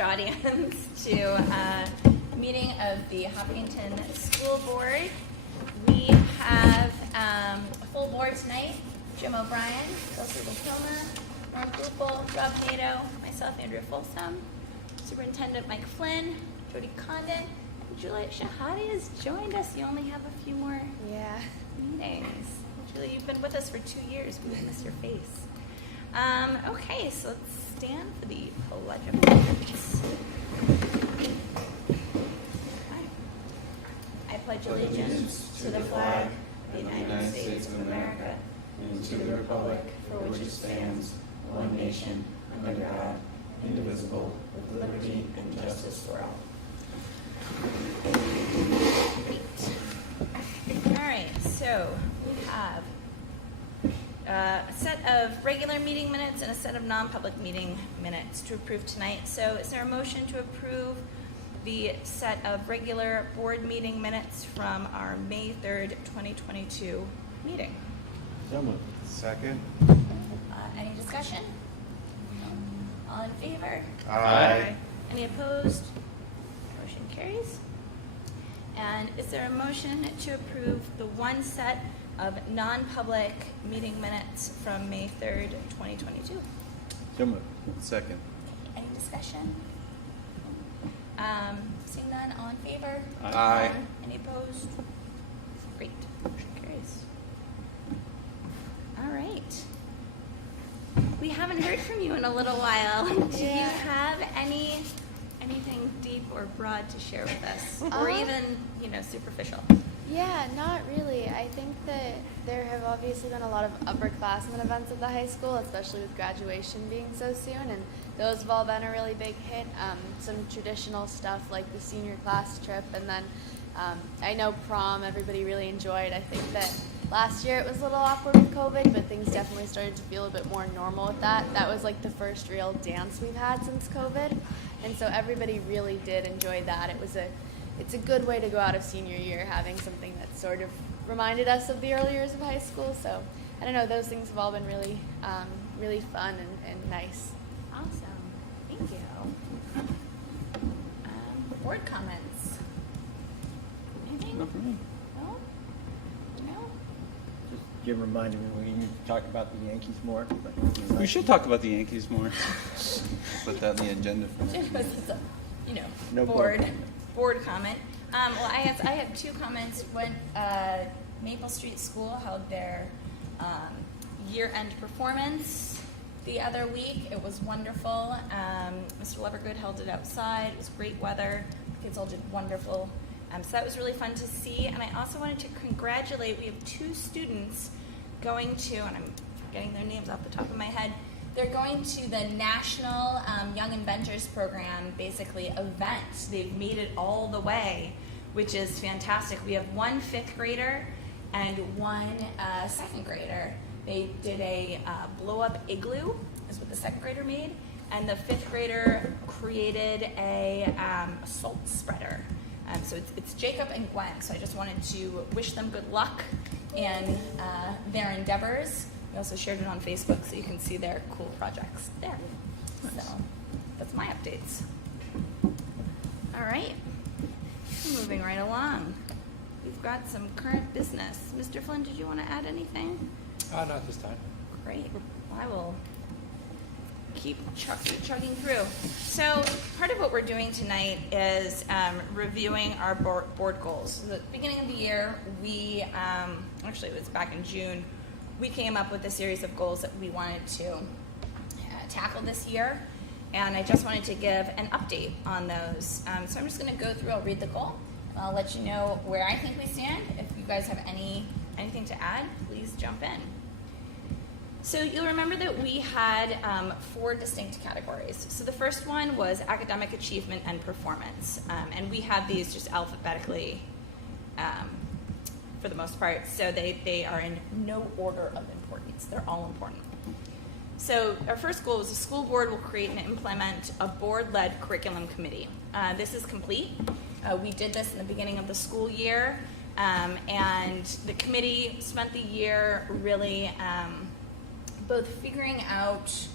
huge audience to a meeting of the Hopkinton School Board. We have a full board tonight. Jim O'Brien, Kelsey Wilkilma, Norm Goupel, Rob Nato, myself, Andrea Folsom, Superintendent Mike Flynn, Jody Condon, and Julia Shahadi has joined us. You only have a few more meetings. Julia, you've been with us for 2 years. We've missed your face. Okay, so let's stand for the Pledge of Allegiance. I pledge allegiance to the flag of the United States of America and to the republic for which it stands, one nation, under God, indivisible, with liberty and justice for all. Great. All right, so we have a set of regular meeting minutes and a set of non-public meeting minutes to approve tonight. So is there a motion to approve the set of regular board meeting minutes from our May 3rd, 2022 meeting? So moved. Second. Any discussion? All in favor? Aye. Any opposed? Motion carries. And is there a motion to approve the one set of non-public meeting minutes from May 3rd, 2022? So moved. Second. Any discussion? Seeing none, all in favor? Aye. Any opposed? Great. Motion carries. All right. We haven't heard from you in a little while. Do you have anything deep or broad to share with us? Or even, superficial? Yeah, not really. I think that there have obviously been a lot of upperclassmen events at the high school, especially with graduation being so soon, and those have all been a really big hit. Some traditional stuff like the senior class trip, and then I know prom everybody really enjoyed. I think that last year it was a little awkward with COVID, but things definitely started to feel a bit more normal with that. That was like the first real dance we've had since COVID, and so everybody really did enjoy that. It's a good way to go out of senior year, having something that sort of reminded us of the early years of high school. So I don't know, those things have all been really, really fun and nice. Awesome. Thank you. Board comments? Anything? Not for me. No? No? Just Jim reminded me we need to talk about the Yankees more. We should talk about the Yankees more. Put that on the agenda for next week. No board comment. Well, I have two comments. One, Maple Street School held their year-end performance the other week. It was wonderful. Mr. Levergood held it outside. It was great weather. The kids all did wonderful. So that was really fun to see. And I also wanted to congratulate, we have 2 students going to, and I'm forgetting their names off the top of my head, they're going to the National Young Inventors Program, basically, event. They've made it all the way, which is fantastic. We have one 5th grader and one 2nd grader. They did a blow-up igloo, is what the 2nd grader made, and the 5th grader created a salt spreader. So it's Jacob and Gwen, so I just wanted to wish them good luck in their endeavors. We also shared it on Facebook, so you can see their cool projects there. Nice. So that's my updates. All right, moving right along. We've got some current business. Mr. Flynn, did you want to add anything? Not this time. Great. I will keep chugging through. So part of what we're doing tonight is reviewing our board goals. So at the beginning of the year, we, actually it was back in June, we came up with a series of goals that we wanted to tackle this year, and I just wanted to give an update on those. So I'm just going to go through, I'll read the goal, and I'll let you know where I think we stand. If you guys have anything to add, please jump in. So you'll remember that we had 4 distinct categories. So the first one was academic achievement and performance, and we have these just alphabetically for the most part, so they are in no order of importance. They're all important. So our first goal was the school board will create and implement a board-led curriculum committee. This is complete. We did this in the beginning of the school year, and the committee spent the year really both figuring out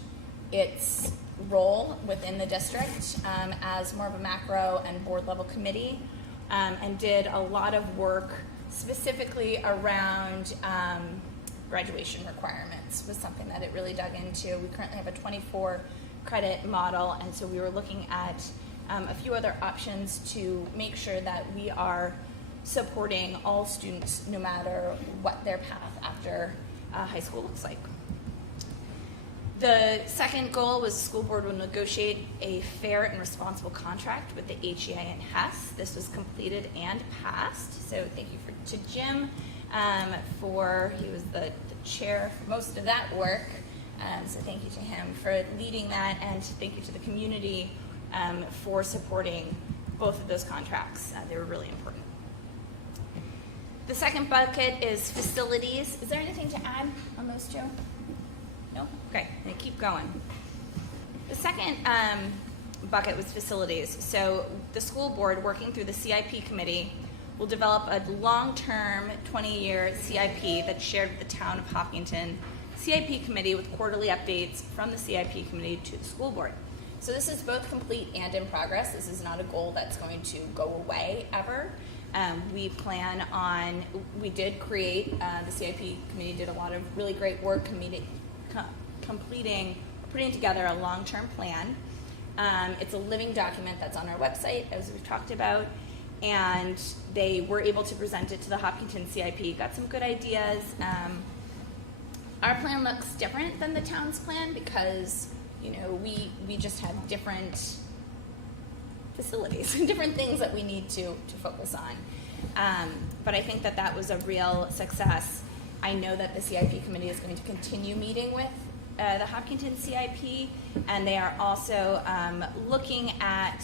its role within the district as more of a macro and board level committee, and did a lot of work specifically around graduation requirements. Was something that it really dug into. We currently have a 24 credit model, and so we were looking at a few other options to make sure that we are supporting all students no matter what their path after high school looks like. The second goal was the school board will negotiate a fair and responsible contract with the HEI and Hmhs. This was completed and passed, so thank you to Jim he was the chair for most of that work, so thank you to him for leading that, and thank you to the community for supporting both of those contracts. They were really important. The second bucket is facilities. Is there anything to add on those two? No? Okay, I'm gonna keep going. The second bucket was facilities. So the school board, working through the CIP committee, will develop a long-term 20-year CIP that's shared with the town of Hopkinton CIP committee with quarterly updates from the CIP committee to the school board. So this is both complete and in progress. This is not a goal that's going to go away ever. We did create, the CIP committee did a lot of really great work putting together a long-term plan. It's a living document that's on our website, as we've talked about, and they were able to present it to the Hopkinton CIP, got some good ideas. Our plan looks different than the town's plan because, we just have different facilities, different things that we need to focus on. But I think that was a real success. I know that the CIP committee is going to continue meeting with the Hopkinton CIP, and they are also looking at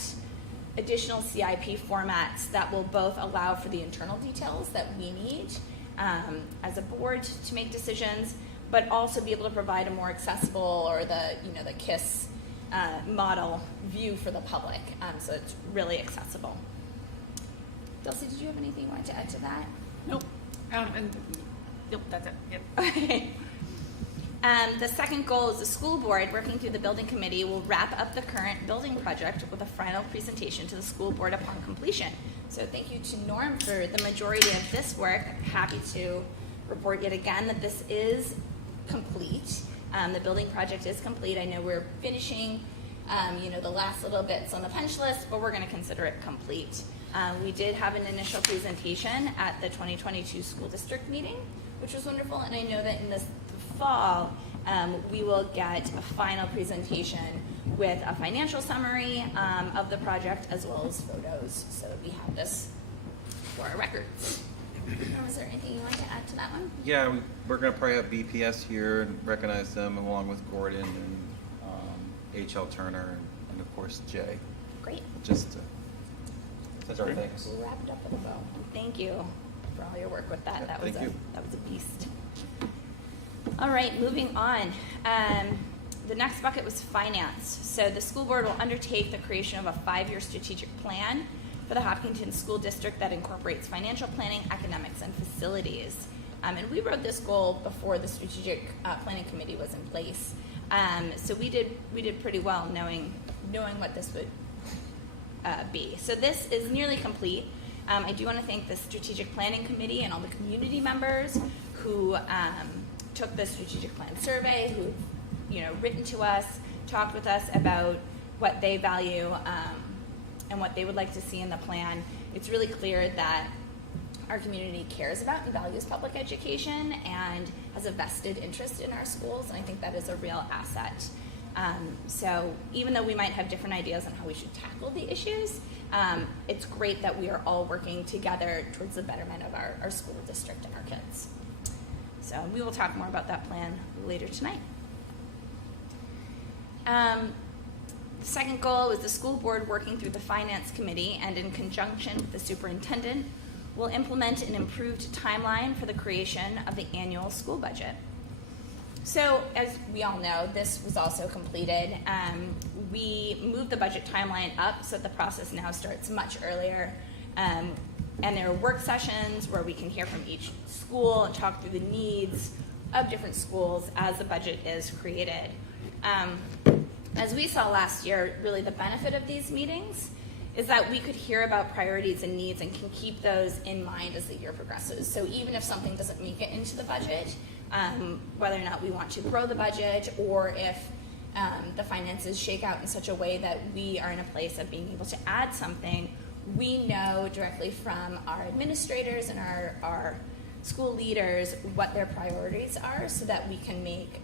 additional CIP formats that will both allow for the internal details that we need as a board to make decisions, but also be able to provide a more accessible, or the KISS model view for the public, so it's really accessible. Dulcie, did you have anything you wanted to add to that? Nope. Nope, that's it. Yep. Okay. The second goal is the school board, working through the building committee, will wrap up the current building project with a final presentation to the school board upon completion. So thank you to Norm for the majority of this work. I'm happy to report yet again that this is complete. The building project is complete. I know we're finishing, the last little bits on the punch list, but we're going to consider it complete. We did have an initial presentation at the 2022 school district meeting, which was wonderful, and I know that in this fall, we will get a final presentation with a financial summary of the project as well as photos, so that we have this for our records. Was there anything you want to add to that one? Yeah, we're going to probably have BPS here and recognize them along with Gordon and H.L. Turner and of course Jay. Great. Just that's our thanks. We'll wrap it up with a bow. Thank you for all your work with that. Yeah, that was a beast. All right, moving on. The next bucket was finance. So the school board will undertake the creation of a 5-year strategic plan for the Hopkinton School District that incorporates financial planning, academics, and facilities. And we wrote this goal before the strategic planning committee was in place. So we did pretty well knowing what this would be. So this is nearly complete. I do want to thank the strategic planning committee and all the community members who took the strategic plan survey, who've written to us, talked with us about what they value and what they would like to see in the plan. It's really clear that our community cares about and values public education and has a vested interest in our schools, and I think that is a real asset. So even though we might have different ideas on how we should tackle the issues, it's great that we are all working together towards the betterment of our school district and our kids. So we will talk more about that plan later tonight. The second goal was the school board working through the finance committee and in conjunction with the superintendent will implement an improved timeline for the creation of the annual school budget. So as we all know, this was also completed. We moved the budget timeline up so that the process now starts much earlier. And there are work sessions where we can hear from each school and talk through the needs of different schools as the budget is created. as we saw last year, really the benefit of these meetings is that we could hear about priorities and needs and can keep those in mind as the year progresses. So even if something doesn't make it into the budget, whether or not we want to grow the budget, or if the finances shake out in such a way that we are in a place of being able to add something, we know directly from our administrators and our school leaders what their priorities are so that we can make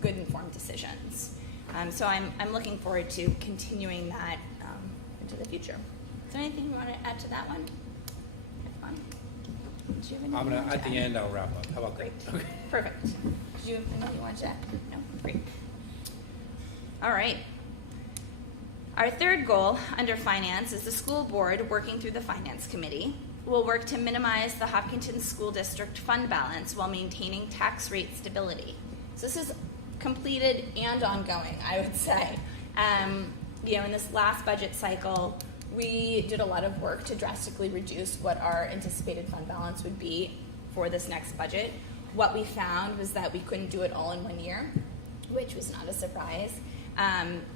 good informed decisions. So I'm looking forward to continuing that into the future. Is there anything you want to add to that one? Do you have anything I'm you gonna, want to at the add? end, I'll wrap up. How about Great. that? Okay. Perfect. Did you have anything you wanted to add? No? Great. All right. Our third goal under finance is the school board, working through the finance committee, will work to minimize the Hopkinton School District fund balance while maintaining tax rate stability. So this is completed and ongoing, I would say. In this last budget cycle, we did a lot of work to drastically reduce what our anticipated fund balance would be for this next budget. What we found was that we couldn't do it all in 1 year, which was not a surprise.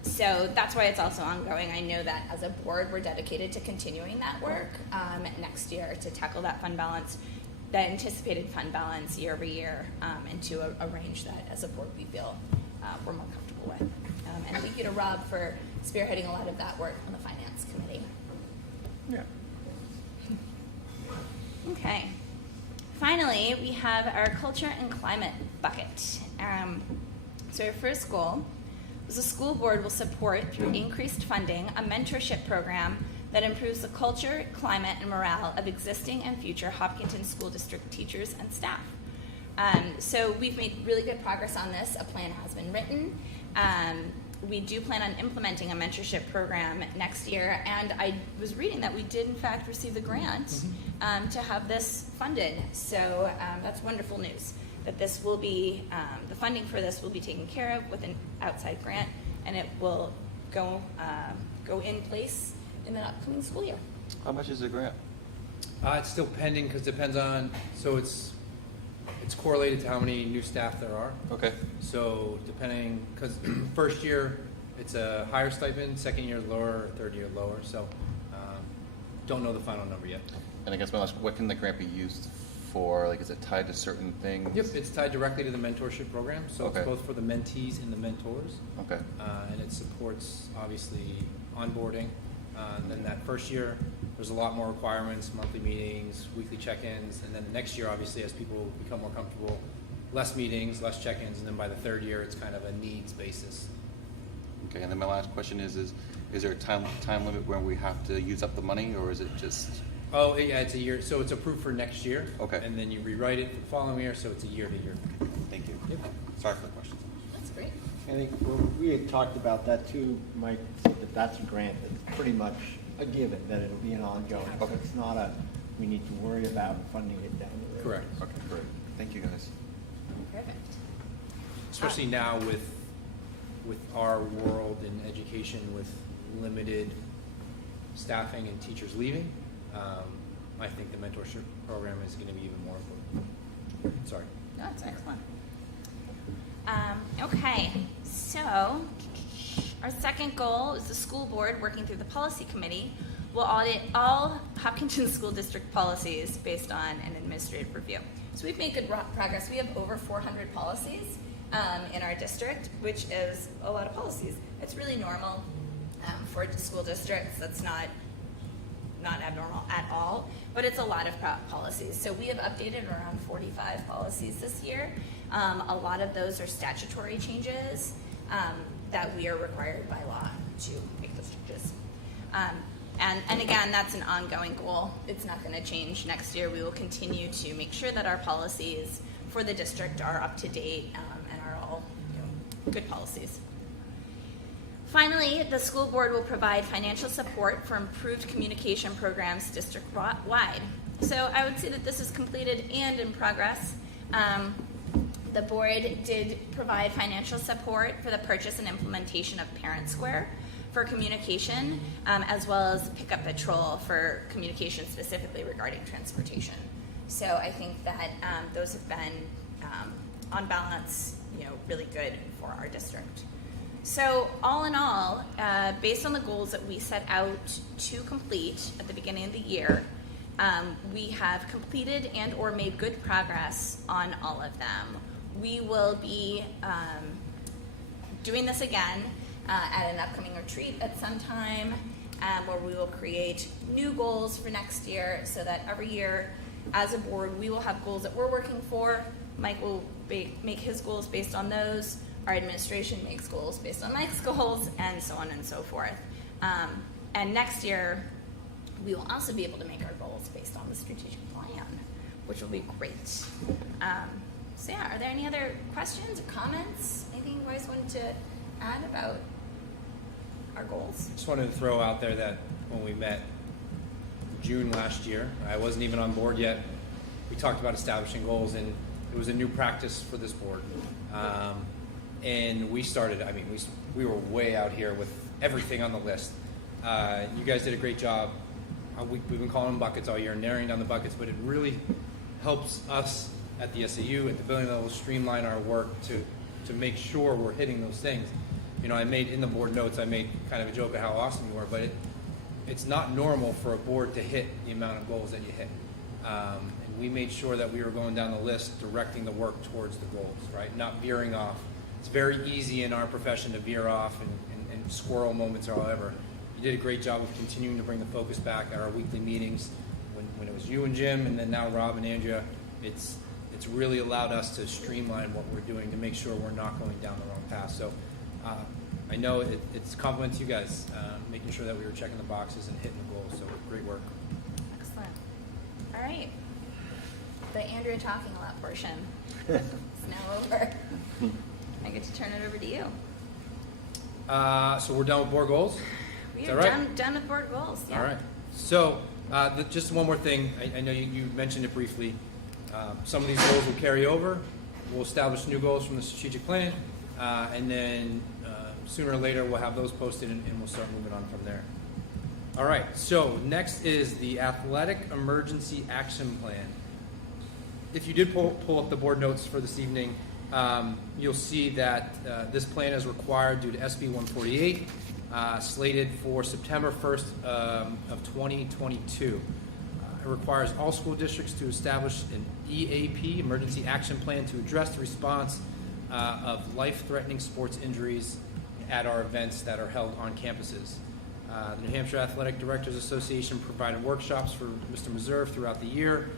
So that's why it's also ongoing. I know that as a board, we're dedicated to continuing that work next year to tackle that fund balance, that anticipated fund balance year over year, into a range that as a board we feel we're more comfortable with. And thank you to Rob for spearheading a lot of that work on the finance committee. Yeah. Okay. Finally, we have our culture and climate bucket. So our first goal was the school board will support, through increased funding, a mentorship program that improves the culture, climate, and morale of existing and future Hopkinton School District teachers and staff. So we've made really good progress on this. A plan has been written. We do plan on implementing a mentorship program next year, and I was reading that we did in fact receive the grant to have this funded. So that's wonderful news, that this will be, the funding for this will be taken care of with an outside grant, and it will go in place in the upcoming school year. How much is the grant? It's still pending because it depends on, so it's correlated to how many new staff there are. Okay. So depending, because first year it's a higher stipend, second year lower, third year lower. So don't know the final number yet. And I guess my last, what can the grant be used for? Like, is it tied to certain things? Yep, it's tied directly to the mentorship program. So Okay. it's both for the mentees and the mentors. Okay. And it supports, obviously, onboarding. And then that first year, there's a lot more requirements, monthly meetings, weekly check-ins. And then the next year, obviously, as people become more comfortable, less meetings, less check-ins. And then by the third year, it's kind of a needs basis. Okay, and then my last question is there a time limit where we have to use up the money, or is it just? Oh, yeah, it's a year. So it's approved for next year. Okay. And then you rewrite it for the following year, so it's a year to year. Thank you. Yep. Sorry for the questions. That's great. I think we had talked about that too, Mike, said that that's a grant that's pretty much a given, that it'll be an ongoing. So Okay. it's not we need to worry about funding it down the road. Correct. Okay, great. Thank you, guys. Perfect. Especially now with our world in education, with limited staffing and teachers leaving, I think the mentorship program is going to be even more important. Sorry. No, that's excellent. Okay, so our second goal is the school board, working through the policy committee, will audit all Hopkinton School District policies based on an administrative review. So we've made good progress. We have over 400 policies in our district, which is a lot of policies. It's really normal for school districts. That's not abnormal at all, but it's a lot of policies. So we have updated around 45 policies this year. A lot of those are statutory changes that we are required by law to make those changes. And again, that's an ongoing goal. It's not going to change next year. We will continue to make sure that our policies for the district are up to date and are all good policies. Finally, the school board will provide financial support for improved communication programs district-wide. So I would say that this is completed and in progress. The board did provide financial support for the purchase and implementation of Parent Square for communication, as well as Pickup Patrol for communication specifically regarding transportation. So I think that those have been, on balance, really good for our district. So all in all, based on the goals that we set out to complete at the beginning of the year, we have completed and or made good progress on all of them. We will be doing this again at an upcoming retreat at some time, where we will create new goals for next year so that every year as a board we will have goals that we're working for. Mike will make his goals based on those. Our administration makes goals based on Mike's goals, and so on and so forth. And next year, we will also be able to make our goals based on the strategic plan, which will be great. So yeah, are there any other questions or comments? Anything you guys wanted to add about our goals? Just wanted to throw out there that when we met June last year, I wasn't even on board yet. We talked about establishing goals, and it was a new practice for this board. And we started, I mean, we were way out here with everything on the list. You guys did a great job. We've been calling them buckets all year, narrowing down the buckets, but it really helps us at the SAU, at the building level, streamline our work to make sure we're hitting those things. You know, I made in the board notes, I made kind of a joke of how awesome you were, but it's not normal for a board to hit the amount of goals that you hit. And we made sure that we were going down the list, directing the work towards the goals, right? Not veering off. It's very easy in our profession to veer off and squirrel moments or however. You did a great job of continuing to bring the focus back at our weekly meetings. When it was you and Jim, and then now Rob and Andrea, it's really allowed us to streamline what we're doing to make sure we're not going down the wrong path. So I know it's a compliment to you guys, making sure that we were checking the boxes and hitting the goals. So great work. Excellent. All right. The Andrea talking a lot portion is now over. I get to turn it over to you. So we're done with board goals? We Is are that right? done with board goals. Yeah. All right. So just one more thing. I know you mentioned it briefly. Some of these goals will carry over. We'll establish new goals from the strategic plan. And then sooner or later we'll have those posted and we'll start moving on from there. All right. So next is the Athletic Emergency Action Plan. If you did pull up the board notes for this evening, you'll see that this plan is required due to SB 148, slated for September 1st of 2022. It requires all school districts to establish an EAP, Emergency Action Plan, to address the response of life-threatening sports injuries at our events that are held on campuses. The New Hampshire Athletic Directors Association provided workshops for Mr. Meserve throughout the year.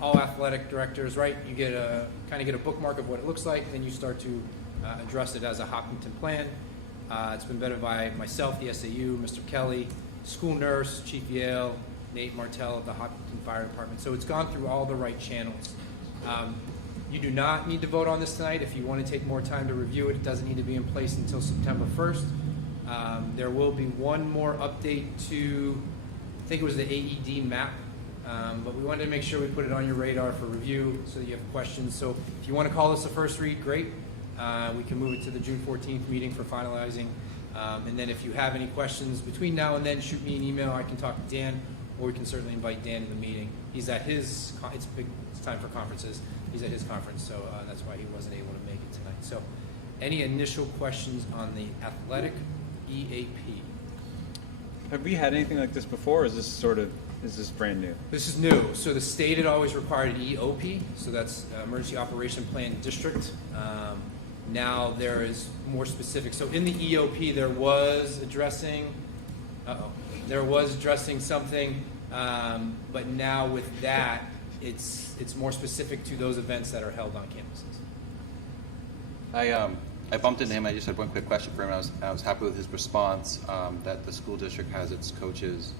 All athletic directors, right? You get a bookmark of what it looks like, then you start to address it as a Hopkinton plan. It's been vetted by myself, the SAU, Mr. Kelly, school nurse, Chief Yale, Nate Martell of the Hopkinton Fire Department. So it's gone through all the right channels. You do not need to vote on this tonight. If you want to take more time to review it, it doesn't need to be in place until September 1st. There will be one more update to, I think it was the AED map. But we wanted to make sure we put it on your radar for review so that you have questions. So if you want to call this a first read, great. We can move it to the June 14th meeting for finalizing. And then if you have any questions between now and then, shoot me an email. I can talk to Dan, or we can certainly invite Dan to the meeting. He's at his, it's time for conferences. He's at his conference, so that's why he wasn't able to make it tonight. So any initial questions on the athletic EAP? Have we had anything like this before, or is this brand new? This is new. So the state had always required an EOP, so that's Emergency Operation Plan District. Now there is more specific. So in the EOP there was addressing something, but now with that it's more specific to those events that are held on campuses. I bumped into him. I just had one quick question for him. I was happy with his response that the school district has its coaches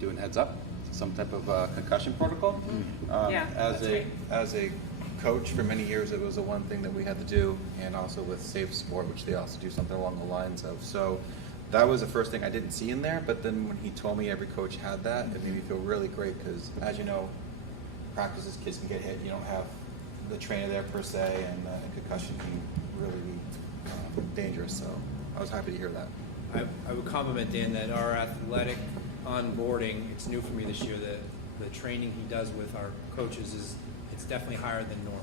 doing heads up, some type of concussion protocol. Yeah, that's great. As a coach for many years, it was the one thing that we had to do, and also with Safe Sport, which they also do something along the lines of. So that was the first thing I didn't see in there, but then when he told me every coach had that, it made me feel really great because, as you know, practices, kids can get hit. You don't have the trainer there per se, and concussion can really be dangerous. So I was happy to hear that. I would compliment Dan that our athletic onboarding, it's new for me this year, the training he does with our coaches it's definitely higher than normal.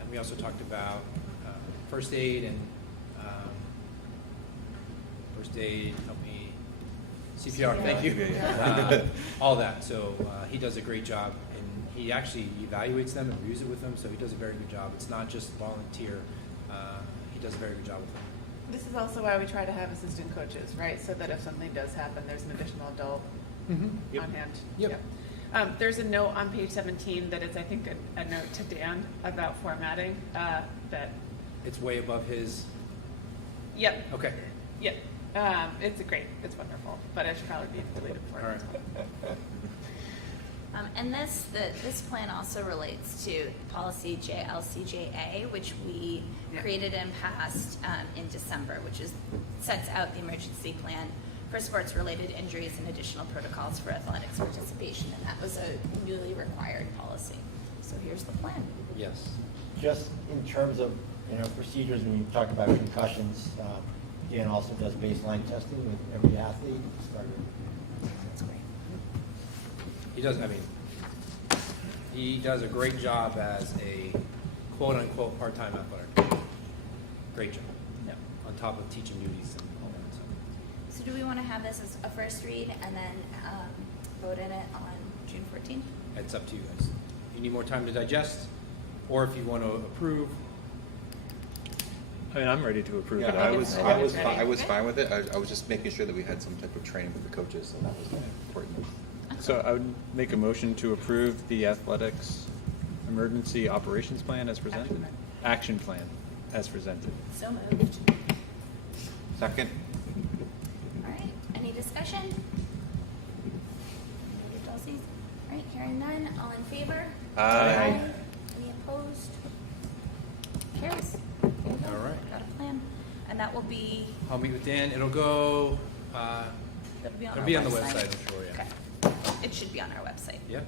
And we also talked about first aid and first aid, help me, CPR, CPR. thank you. Yeah. All that. So he does a great job, and he actually evaluates them and reviews it with them, so he does a very good job. It's not just volunteer. He does a very good job with them. This is also why we try to have assistant coaches, right? So that if something does happen, there's an additional adult Yep. on hand. Yep. There's a note on page 17 that is, I think, a note to Dan about formatting. That. It's way above his. Yep. Okay. Yep. It's great. It's wonderful. But it should probably be deleted for All right. And this plan also relates to policy JLCJA, which we Yeah. created and passed in December, which sets out the emergency plan for sports-related injuries and additional protocols for athletics participation, and that was a newly required policy. So here's the plan. Yes. Just in terms of, procedures, when you talk about concussions, Dan also does baseline testing with every athlete. That's great. He does, he does a great job as a quote-unquote part-time athletic coach. Great job. Yep. On top of teaching duties and all that. So. So do we want to have this as a first read and then vote in it on June 14th? It's up to you guys. If you need more time to digest, or if you want to approve. I mean, I'm ready to approve it. Yeah, I I was fine with it. I was just making sure that we had some type of training with the coaches, so that was important. So I would make a motion to approve the athletics emergency operations plan as presented. Action plan as presented. So moved. Second. All right, any discussion? All right, hearing none, all in favor? Aye. Any opposed? Carries. There you go. All right. Got a plan. And that will be, I'll meet with Dan. It'll go, that'll be on it'll our be on the website. website, I'm sure, yeah. Okay. It should be on our website. Yeah.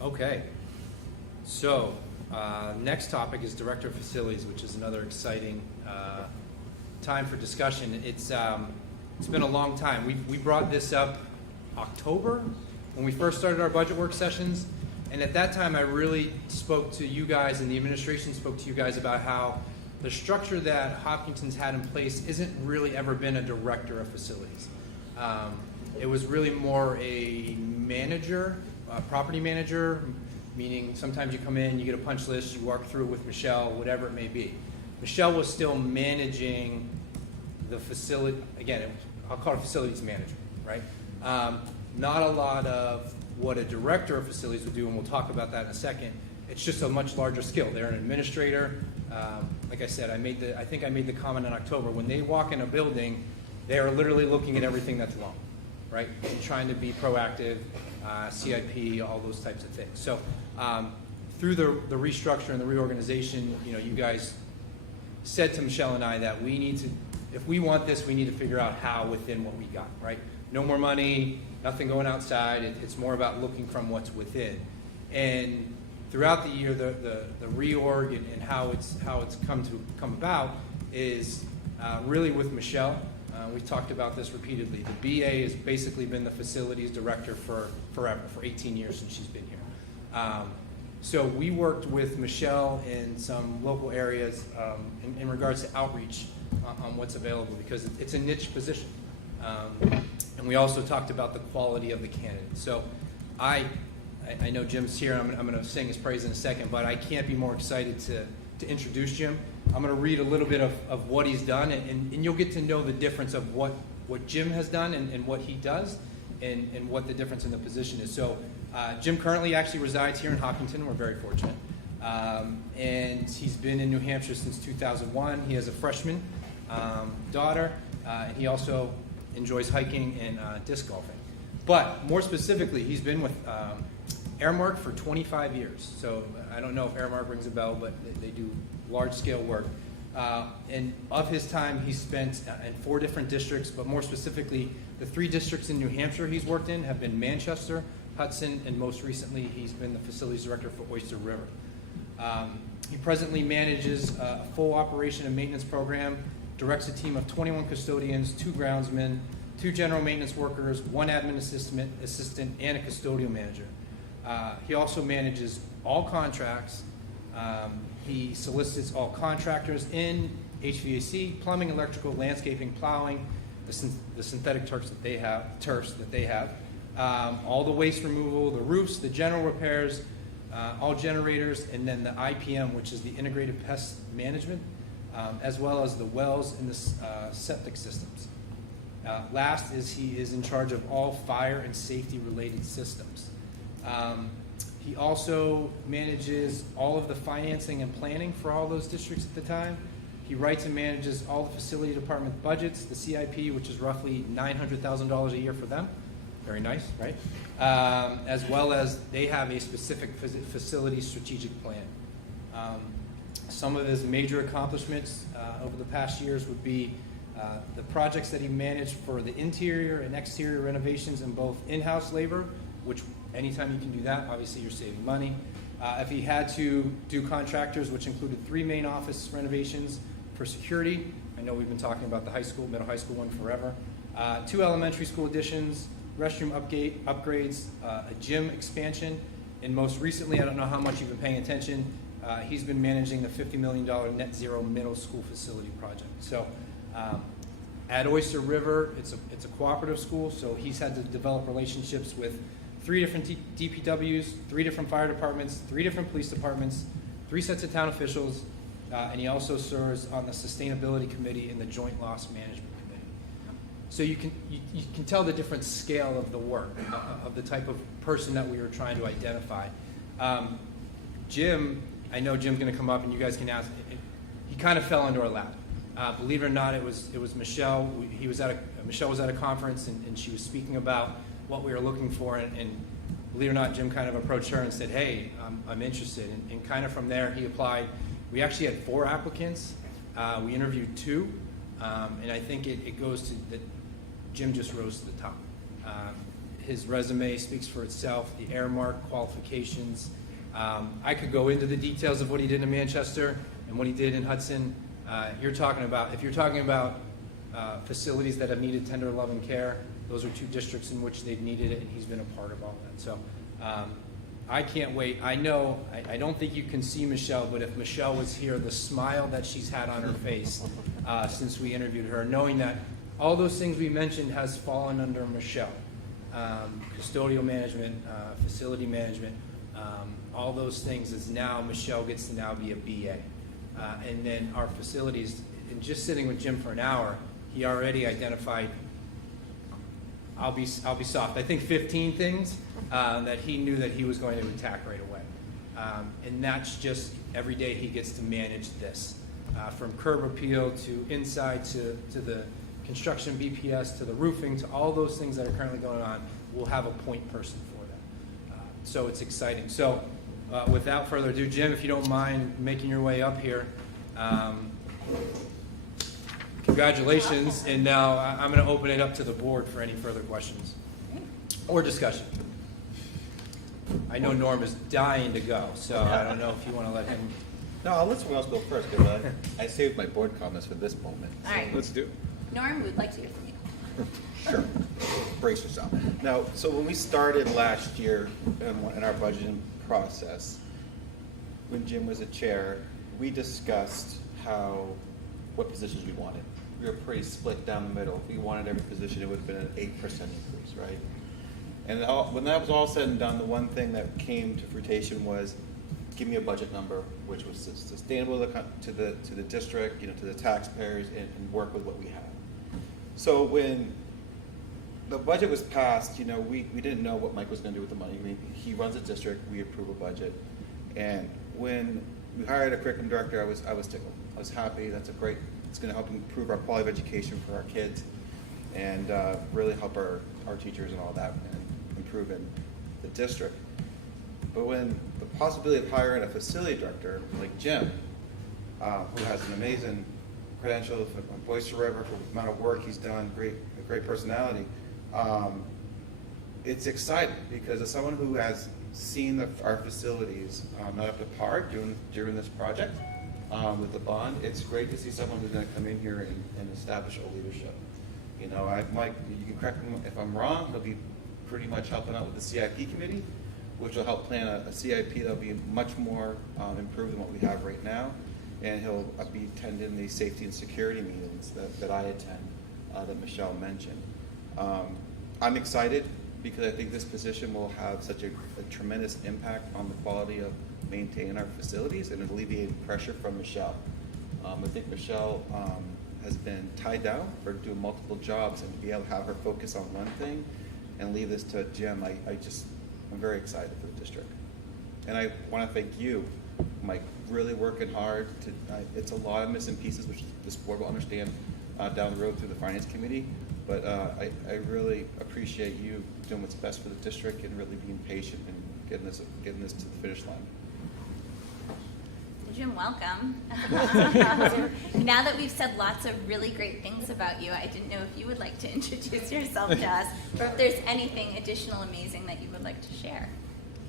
Okay. So, next topic is Director of Facilities, which is another exciting time for discussion. It's been a long time. We brought this up October when we first started our budget work sessions, and at that time I really spoke to you guys, and the administration spoke to you guys about how the structure that Hopkinton's had in place isn't really ever been a director of facilities. It was really more a manager, a property manager, meaning sometimes you come in, you get a punch list, you walk through it with Michelle, whatever it may be. Michelle was still managing the facility, again, I'll call it facilities manager, right? Not a lot of what a director of facilities would do, and we'll talk about that in a second. It's just a much larger skill. They're an administrator. Like I said, I think I made the comment in October. When they walk in a building, they are literally looking at everything that's wrong, right? And trying to be proactive, CIP, all those types of things. So through the restructure and the reorganization, you guys said to Michelle and I that we need to, if we want this, we need to figure out how within what we got, right? No more money, nothing going outside. It's more about looking from what's within. And throughout the year, the reorg and how it's come about is really with Michelle. We've talked about this repeatedly. The BA has basically been the facilities director for forever, for 18 years since she's been here. So we worked with Michelle in some local areas in regards to outreach on what's available, because it's a niche position. And we also talked about the quality of the candidate. So I know Jim's here. I'm going to sing his praise in a second, but I can't be more excited to introduce Jim. I'm going to read a little bit of what he's done, and you'll get to know the difference of what Jim has done and what he does, and what the difference in the position is. So Jim currently actually resides here in Hopkinton. We're very fortunate. And he's been in New Hampshire since 2001. He has a freshman daughter. And he also enjoys hiking and disc golfing. But more specifically, he's been with Airmark for 25 years. So I don't know if Airmark rings a bell, but they do large-scale work. And of his time, he's spent in 4 different districts, but more specifically, the 3 districts in New Hampshire he's worked in have been Manchester, Hudson, and most recently, he's been the facilities director for Oyster River. He presently manages a full operation and maintenance program, directs a team of 21 custodians, 2 groundsmen, 2 general maintenance workers, 1 admin assistant, and a custodial manager. He also manages all contracts. He solicits all contractors in HVAC, plumbing, electrical, landscaping, plowing, the synthetic turfs that they have, all the waste removal, the roofs, the general repairs, all generators, and then the IPM, which is the integrated pest management, as well as the wells and the septic systems. Last is he is in charge of all fire and safety related systems. He also manages all of the financing and planning for all those districts at the time. He writes and manages all the facility department budgets, the CIP, which is roughly $900,000 a year for them. Very nice, right? As well as they have a specific facility strategic plan. Some of his major accomplishments over the past years would be the projects that he managed for the interior and exterior renovations in both in-house labor, which anytime you can do that, obviously you're saving money. If he had to do contractors, which included 3 main office renovations for security, I know we've been talking about the high school, middle high school one forever, 2 elementary school additions, restroom upgrades, a gym expansion, and most recently, I don't know how much you've been paying attention, he's been managing the $50 million net zero middle school facility project. So at Oyster River, it's a cooperative school, so he's had to develop relationships with 3 different DPWs, 3 different fire departments, 3 different police departments, 3 sets of town officials, and he also serves on the sustainability committee and the joint loss management committee. So you can tell the different scale of the work, of the type of person that we were trying to identify. Jim, I know Jim's going to come up and you guys can ask. He kind of fell into our lap. Believe it or not, it was Michelle. Michelle was at a conference and she was speaking about what we were looking for, and believe it or not, Jim kind of approached her and said, "Hey, I'm interested." And kind of from there, he applied. We actually had 4 applicants. We interviewed 2, and I think it goes to that Jim just rose to the top. His resume speaks for itself. The Airmark qualifications. I could go into the details of what he did in Manchester and what he did in Hudson. If you're talking about facilities that have needed tender love and care, those are 2 districts in which they've needed it, and he's been a part of all that. So I can't wait. I know, I don't think you can see Michelle, but if Michelle was here, the smile that she's had on her face since we interviewed her, knowing that all those things we mentioned has fallen under Michelle. Custodial management, facility management, all those things is now, Michelle gets to now be a BA. And then our facilities, and just sitting with Jim for an hour, he already identified, I'll be soft, I think 15 things that he knew that he was going to attack right away. And that's just every day he gets to manage this. From curb appeal to inside to the construction BPS to the roofing to all those things that are currently going on, we'll have a point person for that. So it's exciting. So without further ado, Jim, if you don't mind making your way up here. Congratulations, and now I'm going to open it up to the board for any further questions or discussion. I know Norm is dying to go, so I don't know if you want to let him. No, I'll let someone else go first, because I saved my board comments for this moment. All right. Let's do it. Norm, we'd like to hear from you. Sure. Brace yourself. Now, so when we started last year in our budgeting process, when Jim was a chair, we discussed what positions we wanted. We were pretty split down the middle. If we wanted every position, it would have been an 8% increase, right? And when that was all said and done, the one thing that came to fruition was, give me a budget number which was sustainable to the district, to the taxpayers, and work with what we have. So when the budget was passed, we didn't know what Mike was going to do with the money. I mean, he runs a district, we approve a budget, and when we hired a curriculum director, I was tickled. I was happy. It's going to help improve our quality of education for our kids, and really help our teachers and all that, and improve in the district. But when the possibility of hiring a facility director like Jim, who has an amazing credentials on Oyster River for the amount of work he's done, a great personality, it's exciting because as someone who has seen our facilities not up to par during this project with the bond, it's great to see someone who's going to come in here and establish a leadership. Mike, you can correct me if I'm wrong, he'll be pretty much helping out with the CIP committee, which will help plan a CIP that'll be much more improved than what we have right now. and he'll be attending the safety and security meetings that I attend, that Michelle mentioned. I'm excited because I think this position will have such a tremendous impact on the quality of maintaining our facilities and alleviating pressure from Michelle. I think Michelle has been tied down for doing multiple jobs, and to be able to have her focus on one thing and leave this to Jim, I'm very excited for the district. And I want to thank you, Mike, really working hard. It's a lot of missing pieces, which this board will understand down the road through the finance committee. But I really appreciate you doing what's best for the district and really being patient and getting this to the finish line. Jim, welcome. Now that we've said lots of really great things about you, I didn't know if you would like to introduce yourself to us, or if there's anything additional amazing that you would like to share.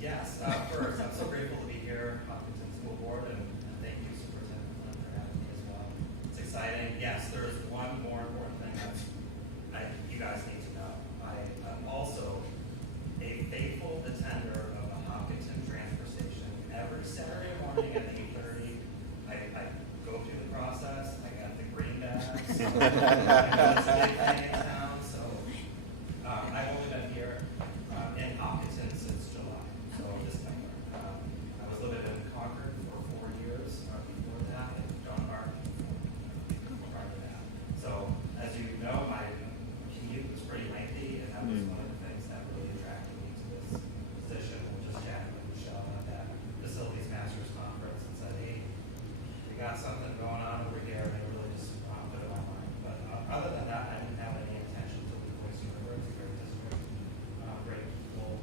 Yes, first, I'm so grateful to be here, Hopkinton School Board, and thank you, Superintendent, for having me as well. It's exciting. Yes, there's one more important thing that you guys need to know. I am also a faithful attender of the Hopkinton transfer station. Every Saturday morning at 8:30, I go through the process. I got the green bags. I know it's a big thing in town, so I've only been here in Hopkinton since July. So this summer, I was living in Concord for 4 years before that, and John Park prior to that. So as you know, my commute was pretty lengthy, and that was one of the things that really attracted me to this position. We just chatted with Michelle at that Facilities Masters Conference and said, hey, we got something going on over here, and it really just put it on my mind. But other than that, I didn't have any intention to leave Voice River. It's a great district, great people.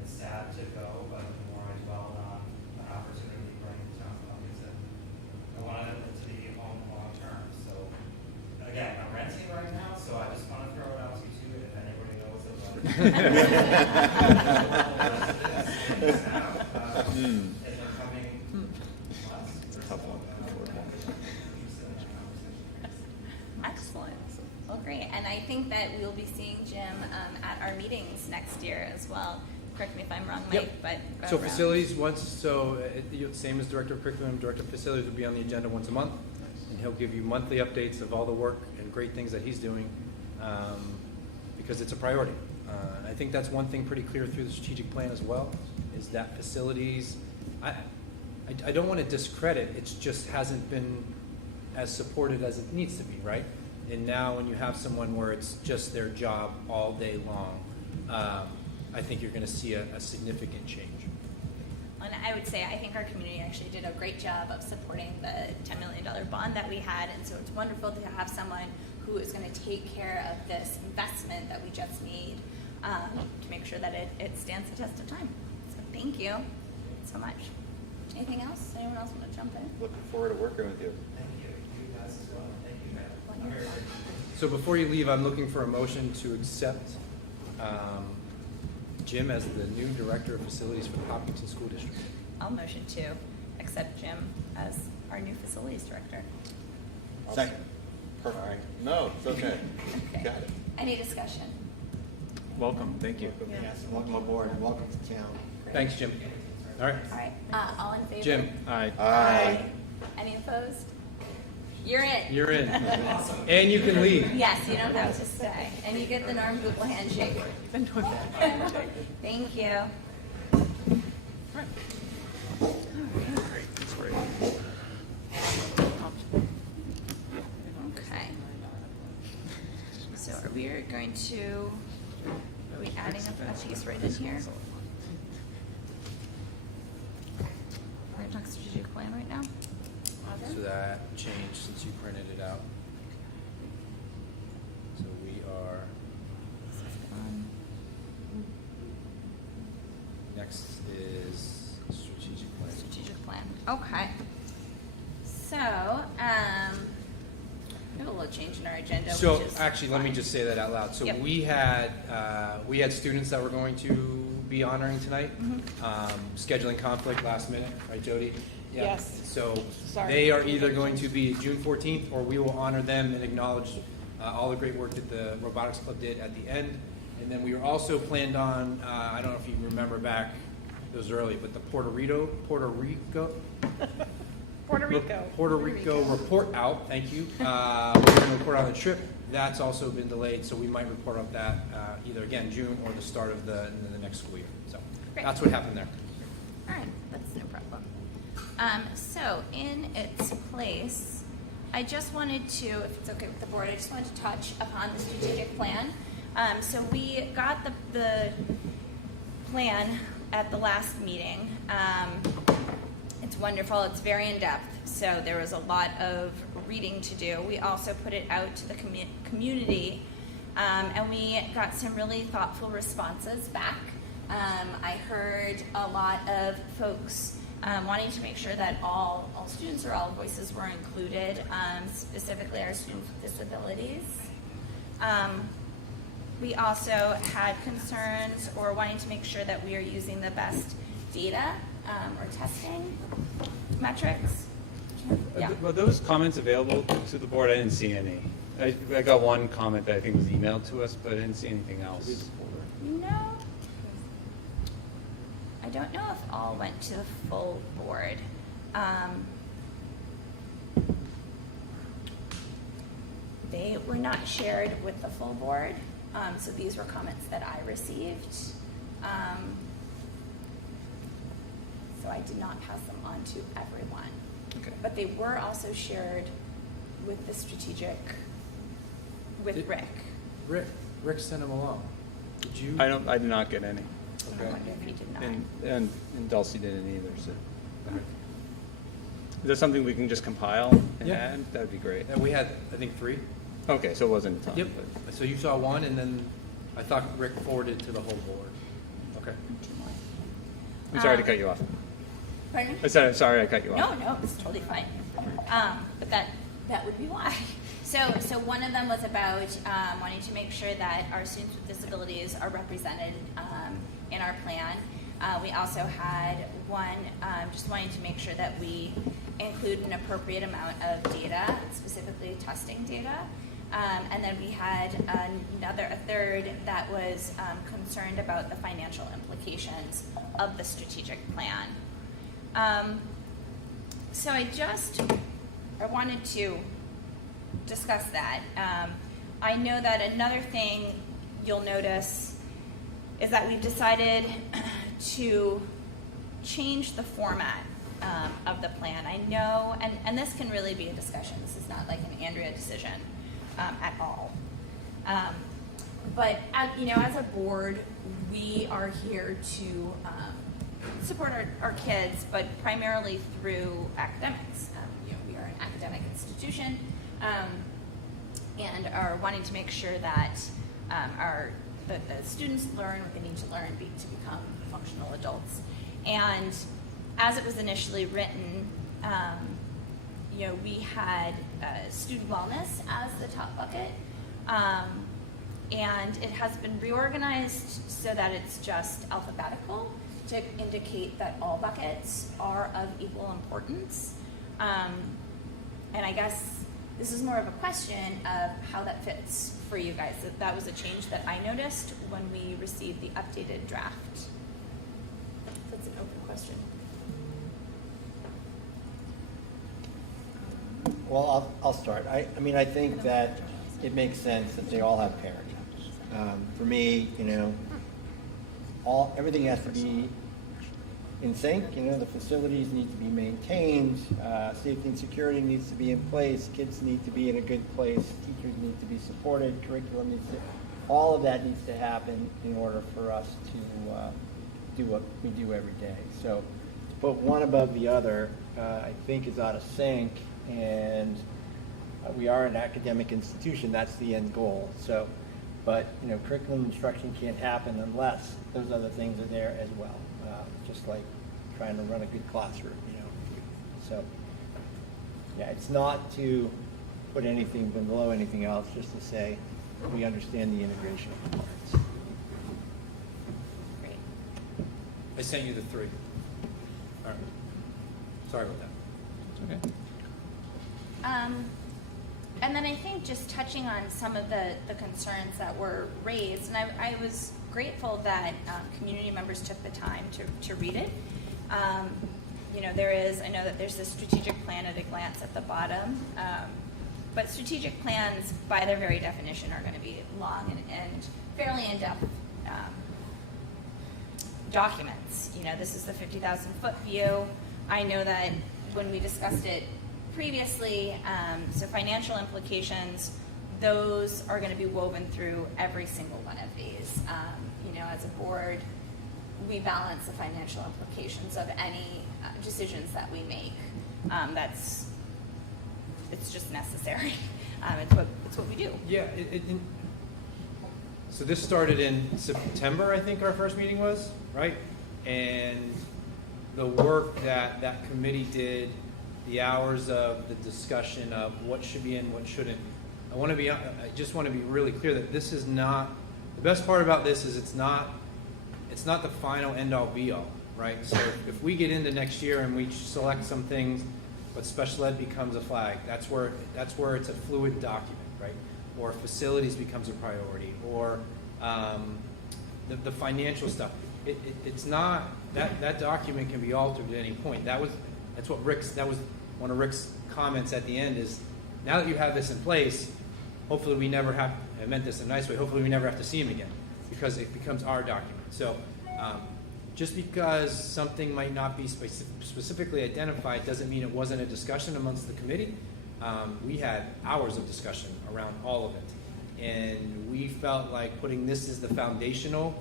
It's sad to go, but the more I dwelled on the opportunity to bring the town of Hopkinton, I wanted it to be home long term. So again, I'm renting right now, so I just want to throw it out to you if anybody knows of in the coming months or so. Excellent. Well, great. And I think that we'll be seeing Jim at our meetings next year as well. Correct me if I'm wrong, Mike, Yep. but go So around. facilities, same as Director of Curriculum, Director of Facilities will be on the agenda once a month, and he'll give you monthly updates of all the work and great things that he's doing, because it's a priority. And I think that's one thing pretty clear through the strategic plan as well, is that facilities, I don't want to discredit, it just hasn't been as supported as it needs to be, right? And now when you have someone where it's just their job all day long, I think you're going to see a significant change. And I would say I think our community actually did a great job of supporting the $10 million bond that we had, and so it's wonderful to have someone who is going to take care of this investment that we just made to make sure that it stands the test of time. So thank you so much. Anything else? Anyone else want to jump in? Looking forward to working with you. Thank you. You guys as well. Thank you, man. I'm very grateful. So before you leave, I'm looking for a motion to accept Jim as the new Director of Facilities for the Hopkinton School District. I'll motion to accept Jim as our new facilities director. Second. Perfect. No, it's okay. Okay. Got it. Any discussion? Welcome, thank you. Yes, welcome aboard and welcome to town. Thanks, Jim. All right. All right. All in favor? Jim, Aye. Aye. Any opposed? You're in. you're in. And you can leave. Yes, you don't have to stay. And you get the Norm Google handshake. Thank you. Okay. So are we going to, are we adding a piece right in here? We're going to talk strategic plan right now? So that changed since you printed it out. So we are, next is strategic plan. Strategic plan. Okay. So, we have a little change in our agenda. So which is actually, let me fine. just say that out loud. So Yep. we had students that were going to be honoring tonight. Scheduling conflict last minute, right, Jody? Yeah. Yes. So Sorry. they are either going to be June 14th, or we will honor them and acknowledge all the great work that the robotics club did at the end. And then we were also planned on, I don't know if you remember back, it was early, but the Puerto Rico Puerto Rico. Puerto Rico report out, thank you. We're going to report on the trip. That's also been delayed, so we might report on that either again June or the start of the next school year. So Great. that's what happened there. All right, that's no problem. So in its place, I just wanted to, if it's okay with the board, I just wanted to touch upon the strategic plan. So we got the plan at the last meeting. It's wonderful. It's very in-depth. So there was a lot of reading to do. We also put it out to the community, and we got some really thoughtful responses back. I heard a lot of folks wanting to make sure that all students or all voices were included, specifically our students with disabilities. We also had concerns or wanting to make sure that we are using the best data or testing metrics. Yeah. Were those comments available to the board? I didn't see any. I got one comment that I think was emailed to us, but I didn't see anything else. No. I don't know if all went to the full board. They were not shared with the full board, so these were comments that I received. So I did not pass them on to everyone. Okay. But they were also shared with the strategic, with Did- Rick. Rick sent him along. Did you? I did not get any. I wonder if he did not. And Dulcie didn't either, so. Is that something we can just compile and Yeah. add? That'd be great. And we had, I think, 3. Okay, so it wasn't a ton. Yep. but- So you saw one, and then I thought Rick forwarded to the whole board. Okay. Two more. I'm sorry to cut you off. Pardon me? I said, I'm sorry I cut you No, off. no, it's totally fine. But that would be why. So one of them was about wanting to make sure that our students with disabilities are represented in our plan. We also had one just wanting to make sure that we include an appropriate amount of data, specifically testing data. And then we had a third that was concerned about the financial implications of the strategic plan. So I wanted to discuss that. I know that another thing you'll notice is that we've decided to change the format of the plan. I know, and this can really be a discussion. This is not like an Andrea decision at all. But as a board, we are here to support our kids, but primarily through academics. We are an academic institution, and are wanting to make sure that the students learn what they need to learn to become functional adults. And as it was initially written, we had student wellness as the top bucket, and it has been reorganized so that it's just alphabetical to indicate that all buckets are of equal importance. And I guess this is more of a question of how that fits for you guys. That was a change that I noticed when we received the updated draft. That's an open question. Well, I'll start. I mean, I think that it makes sense that they all have parents. For me, everything has to be in sync. The facilities need to be maintained. Safety and security needs to be in place. Kids need to be in a good place. Teachers need to be supported. Curriculum needs to. All of that needs to happen in order for us to do what we do every day. So, to put one above the other, I think is out of sync. And we are an academic institution. That's the end goal. So, but curriculum instruction can't happen unless those other things are there as well. Just like trying to run a good classroom, So, yeah, it's not to put anything below anything else. Just to say we understand the integration of the parts. Great. I sent you the 3. All right. Sorry about that. Okay. And then I think just touching on some of the concerns that were raised, and I was grateful that community members took the time to read it. you know, I know that there's the strategic plan at a glance at the bottom, but strategic plans, by their very definition, are going to be long and fairly in-depth documents. You know, this is the 50,000-foot view. I know that when we discussed it previously, so financial implications, those are going to be woven through every single one of these. You know, as a board, we balance the financial implications of any decisions that we make. It's just necessary. It's what we do. Yeah, so this started in September, I think our first meeting was, right? And the work that committee did, the hours of the discussion of what should be in, what shouldn't. I just want to be really clear that this is not, the best part about this is it's not the final end-all be-all, right? So if we get into next year and we select some things, but special ed becomes a flag, that's where it's a fluid document, right? Or facilities becomes a priority, or the financial stuff. It's not, that document can be altered at any point. That was one of Rick's comments at the end is, now that you have this in place, hopefully we never have, I meant this in a nice way, hopefully we never have to see him again, because it becomes our document. So just because something might not be specifically identified doesn't mean it wasn't a discussion amongst the committee. We had hours of discussion around all of it. And we felt like putting this as the foundational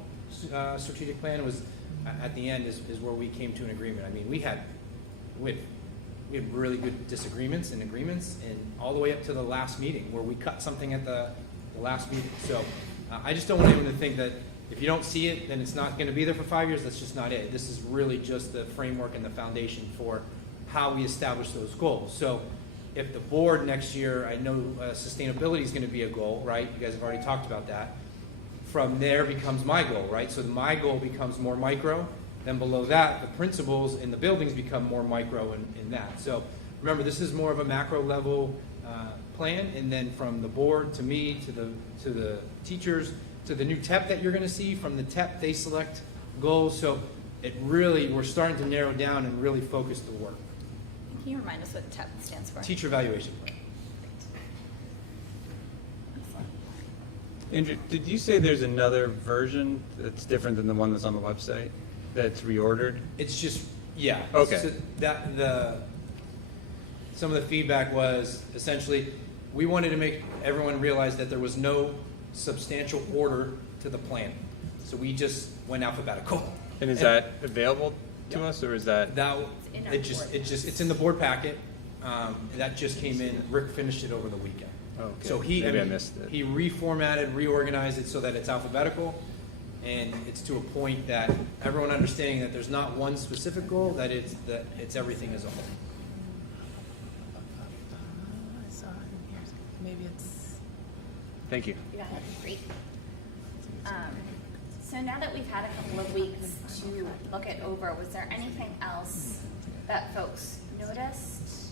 strategic plan was, at the end, is where we came to an agreement. I mean, we had really good disagreements and agreements, and all the way up to the last meeting where we cut something at the last meeting. So I just don't want anyone to think that if you don't see it, then it's not going to be there for 5 years. That's just not it. This is really just the framework and the foundation for how we establish those goals. So if the board next year, I know sustainability is going to be a goal, right? You guys have already talked about that. From there becomes my goal, right? So my goal becomes more micro. Then below that, the principals in the buildings become more micro in that. So remember, this is more of a macro level plan, and then from the board to me to the teachers to the new TEP that you're going to see. From the TEP, they select goals. So it really, we're starting to narrow down and really focus the work. Can you remind us what TEP stands for? Teacher Evaluation Plan. Andrew, did you say there's another version that's different than the one that's on the website, that's reordered? It's just, yeah. Okay. So some of the feedback was essentially, we wanted to make everyone realize that there was no substantial order to the plan. So we just went alphabetical. And is that available to us, or is that? It's in the board packet. That just came in. Rick finished it over the weekend. Okay. So Maybe I missed it. He reformatted, reorganized it so that it's alphabetical, and it's to a point that everyone understanding that there's not one specific goal, that it's everything as a whole. Maybe it's. Thank you. Yeah, great. So now that we've had a couple of weeks to look it over, was there anything else that folks noticed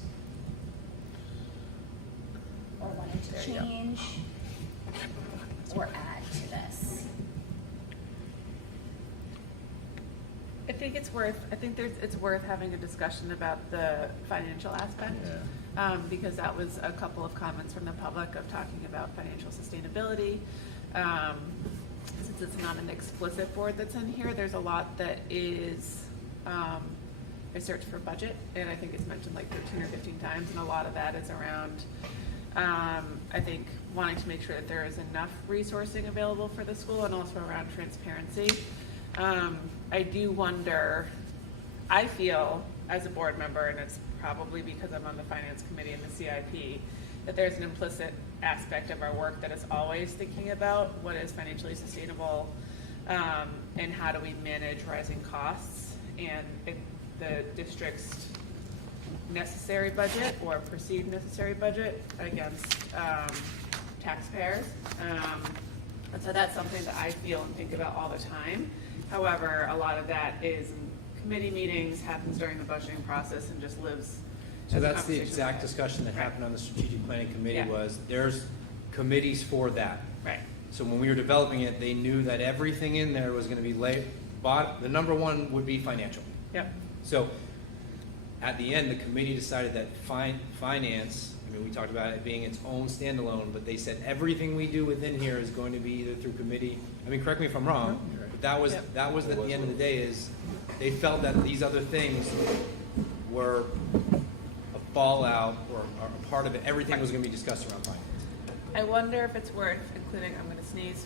or wanted to change or add to this? I think it's worth having a discussion about the financial aspect. Yeah. Because that was a couple of comments from the public of talking about financial sustainability. Since it's not an explicit board that's in here, there's a lot that is a search for budget, and I think it's mentioned like 13 or 15 times, and a lot of that is around, I think, wanting to make sure that there is enough resourcing available for the school, and also around transparency. I do wonder, I feel as a board member, and it's probably because I'm on the finance committee and the CIP, that there's an implicit aspect of our work that is always thinking about what is financially sustainable, and how do we manage rising costs and the district's necessary budget or perceived necessary budget against taxpayers. And so that's something that I feel and think about all the time. However, a lot of that is in committee meetings, happens during the budgeting process, and just lives. So that's the exact discussion that happened on the strategic planning committee. Was there's committees for that. Right. So when we were developing it, they knew that everything in there was going to be the number one would be financial. Yep. So at the end, the committee decided that finance, I mean, we talked about it being its own standalone, but they said everything we do within here is going to be either through committee. I mean, correct me if I'm wrong, but that was at the end of the day is they felt that these other things were a fallout or a part of it. Everything was going to be discussed around finance. I wonder if it's worth including, I'm gonna sneeze,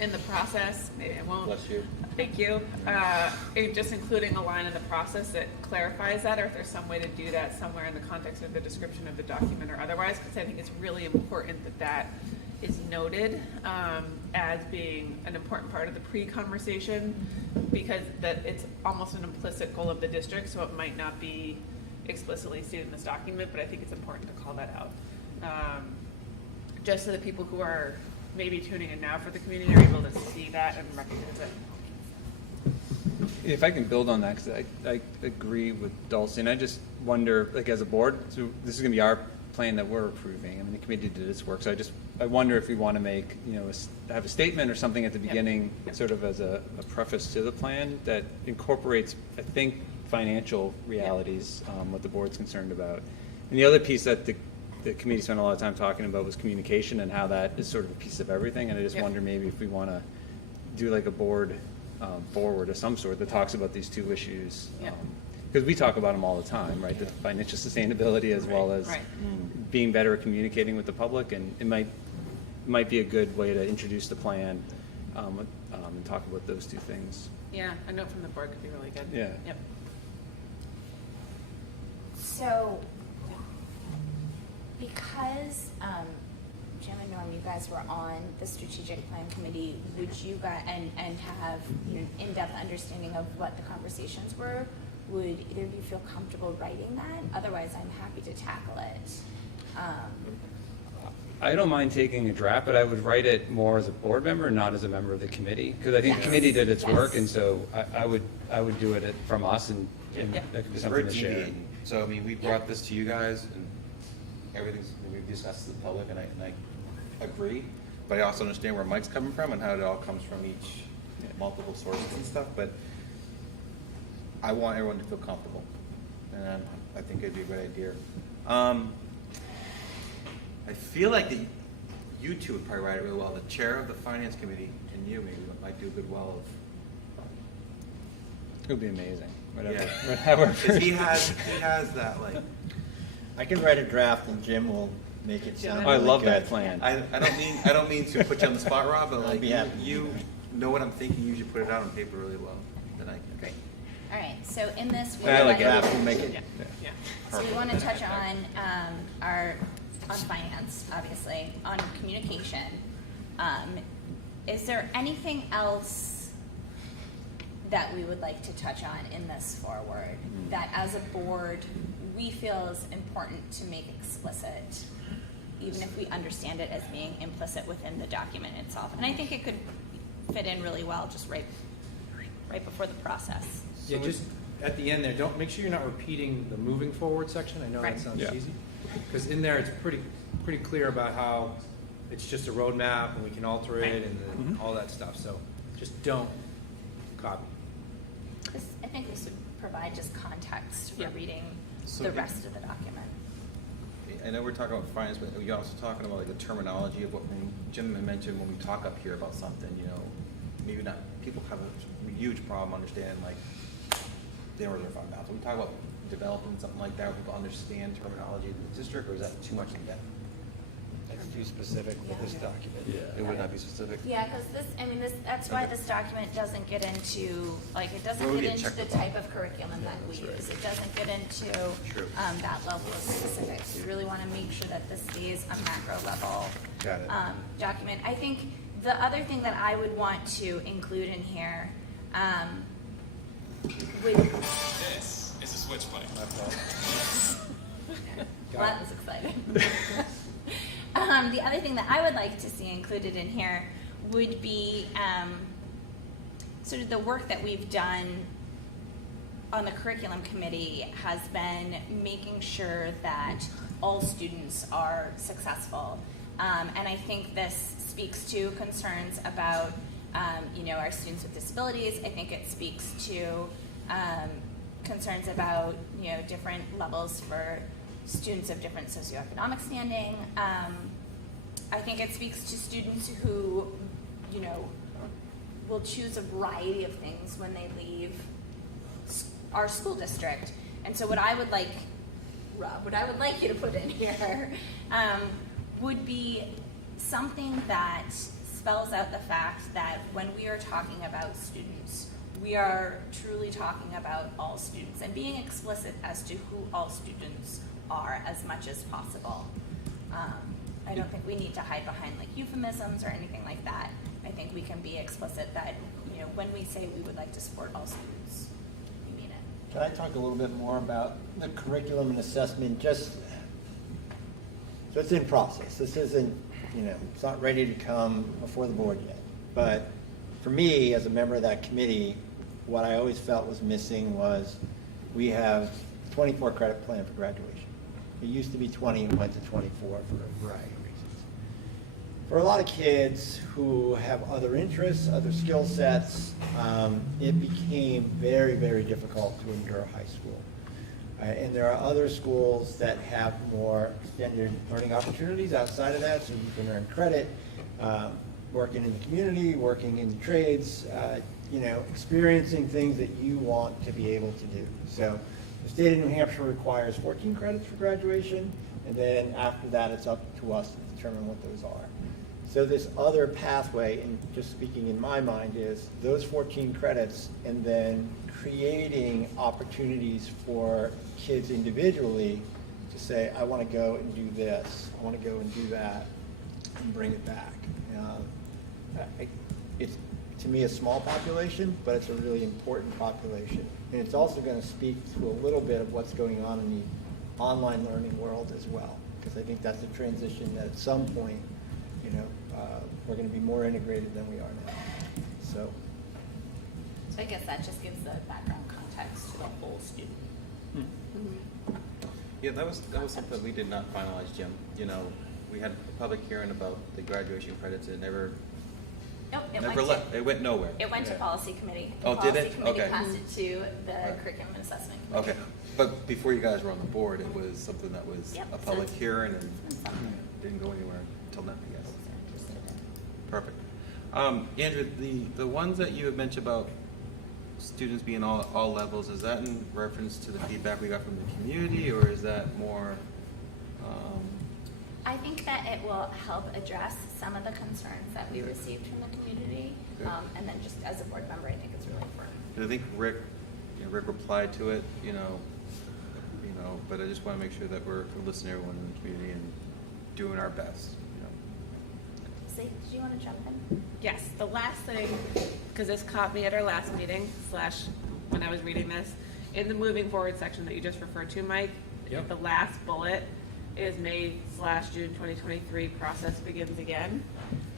in the process, maybe I won't. Bless you. Thank you. Just including a line in the process that clarifies that, or if there's some way to do that somewhere in the context of the description of the document or otherwise, because I think it's really important that that is noted as being an important part of the pre-conversation, because that it's almost an implicit goal of the district, so it might not be explicitly stated in this document, but I think it's important to call that out. Just so that people who are maybe tuning in now for the community are able to see that and recognize it. If I can build on that, because I agree with Dulcie, and I just wonder, like as a board, so this is going to be our plan that we're approving. I mean, the committee did its work, so I wonder if we want to make, have a statement or something at the beginning, sort of as a preface to the plan that incorporates, I think, financial realities, what the board's concerned about. And the other piece that the committee spent a lot of time talking about was communication and how that is sort of a piece of everything. And I just wonder maybe if we want to do like a board forward of some sort that talks about these two issues. Because we talk about them all the time, right? The financial sustainability as well as being better at communicating with the public. And it might be a good way to introduce the plan and talk about those two things. Yeah, a note from the board could be really good. Yeah. Yep. So, because Jim and Norm, you guys were on the strategic plan committee, would you guys and have in-depth understanding of what the conversations were? Would either of you feel comfortable writing that? Otherwise, I'm happy to tackle it. I don't mind taking a draft, but I would write it more as a board member, not as a member of the committee, because I think the committee did its work, and so I would do it from us, and that could be something to share. So I mean, we brought this to you guys, and we've discussed it to the public, and I agree, but I also understand where Mike's coming from and how it all comes from each multiple sources and stuff. But I want everyone to feel comfortable, and I think it'd be a good idea. I feel like you two would probably write it really well. The chair of the finance committee and you maybe might do a good well of. It would be amazing. Whatever. Yeah. Because he has that like. I can write a draft and Jim will make it sound I really love good. that plan. I don't mean to put you on the spot, Rob, but I'd like be happy. you know what I'm thinking. You should put it out on paper really well. Then I can. Great. All right. So in this, I like Draft will make it. Yeah. So we want to touch on on finance, obviously, on communication. Is there anything else that we would like to touch on in this forward that as a board we feel is important to make explicit, even if we understand it as being implicit within the document itself? And I think it could fit in really well just right before the process. Yeah, just at the end there, don't make sure you're not repeating the moving forward section. I know Right. that sounds Yeah. cheesy, because in there it's pretty clear about how it's just a roadmap and we can alter it and then all that stuff. So just don't copy. I think this would provide just context for Yeah. reading So the do- rest of the document. I know we're talking about finance, but you're also talking about like the terminology of what Jim had mentioned when we talk up here about something. Maybe not. People have a huge problem understanding like the reserve fund balance. When we talk about developing something like that, where people understand terminology in the district, or is that too much to get? That's too specific for this document. It would not be specific. Yeah, because that's why this document doesn't get into, it doesn't Well, we get need to into check the the type of curriculum that we use. It doesn't get into True. that level of specifics. We really want to make sure that this stays a macro level Got it. document. I think the other thing that I would want to include in here would. This is a switchblade. Well, that was exciting. The other thing that I would like to see included in here would be sort of the work that we've done on the curriculum committee has been making sure that all students are successful. And I think this speaks to concerns about our students with disabilities. I think it speaks to concerns about, different levels for students of different socioeconomic standing. I think it speaks to students who, will choose a variety of things when they leave our school district. And so what I would like, Rob, what I would like you to put in here would be something that spells out the fact that when we are talking about students, we are truly talking about all students and being explicit as to who all students are as much as possible. I don't think we need to hide behind like euphemisms or anything like that. I think we can be explicit that, when we say we would like to support all students, we mean it. Can I talk a little bit more about the curriculum and assessment? So it's in process. This isn't, it's not ready to come before the board yet. But for me, as a member of that committee, what I always felt was missing was we have a 24 credit plan for graduation. It used to be 20 and went to 24 for a variety of reasons. For a lot of kids who have other interests, other skill sets, it became very, very difficult to endure high school. And there are other schools that have more extended learning opportunities outside of that, so you can earn credit, working in the community, working in the trades, experiencing things that you want to be able to do. So the state of New Hampshire requires 14 credits for graduation, and then after that it's up to us to determine what those are. So this other pathway, and just speaking in my mind, is those 14 credits and then creating opportunities for kids individually to say, I want to go and do this, I want to go and do that, and bring it back. It's, to me, a small population, but it's a really important population. And it's also going to speak to a little bit of what's going on in the online learning world as well, because I think that's a transition that at some point, we're going to be more integrated than we are now. So I guess that just gives the background context to the whole student. Yeah, that was something we did not finalize, Jim. We had a public hearing about the graduation credits. It never left. It went nowhere. It went to policy committee. Oh, did it? Policy committee Okay. passed it to the curriculum and assessment committee. Okay, but before you guys were on the board, it was something that was Yep, a public so hearing and it's been something. didn't go anywhere until now, I guess. Folks are interested in. Perfect. Andrew, the ones that you had mentioned about students being all levels, is that in reference to the feedback we got from the community, or is that more? I think that it will help address some of the concerns that we received from the community. Good. And then just as a board member, I think it's really important. I think Rick replied to it, but I just want to make sure that we're listening to everyone in the community and doing our best. Did you want to jump in? Yes, the last thing, because this caught me at our last meeting / when I was reading this, in the moving forward section that you just referred to, Mike, Yep. the last bullet is May / June 2023 process begins again.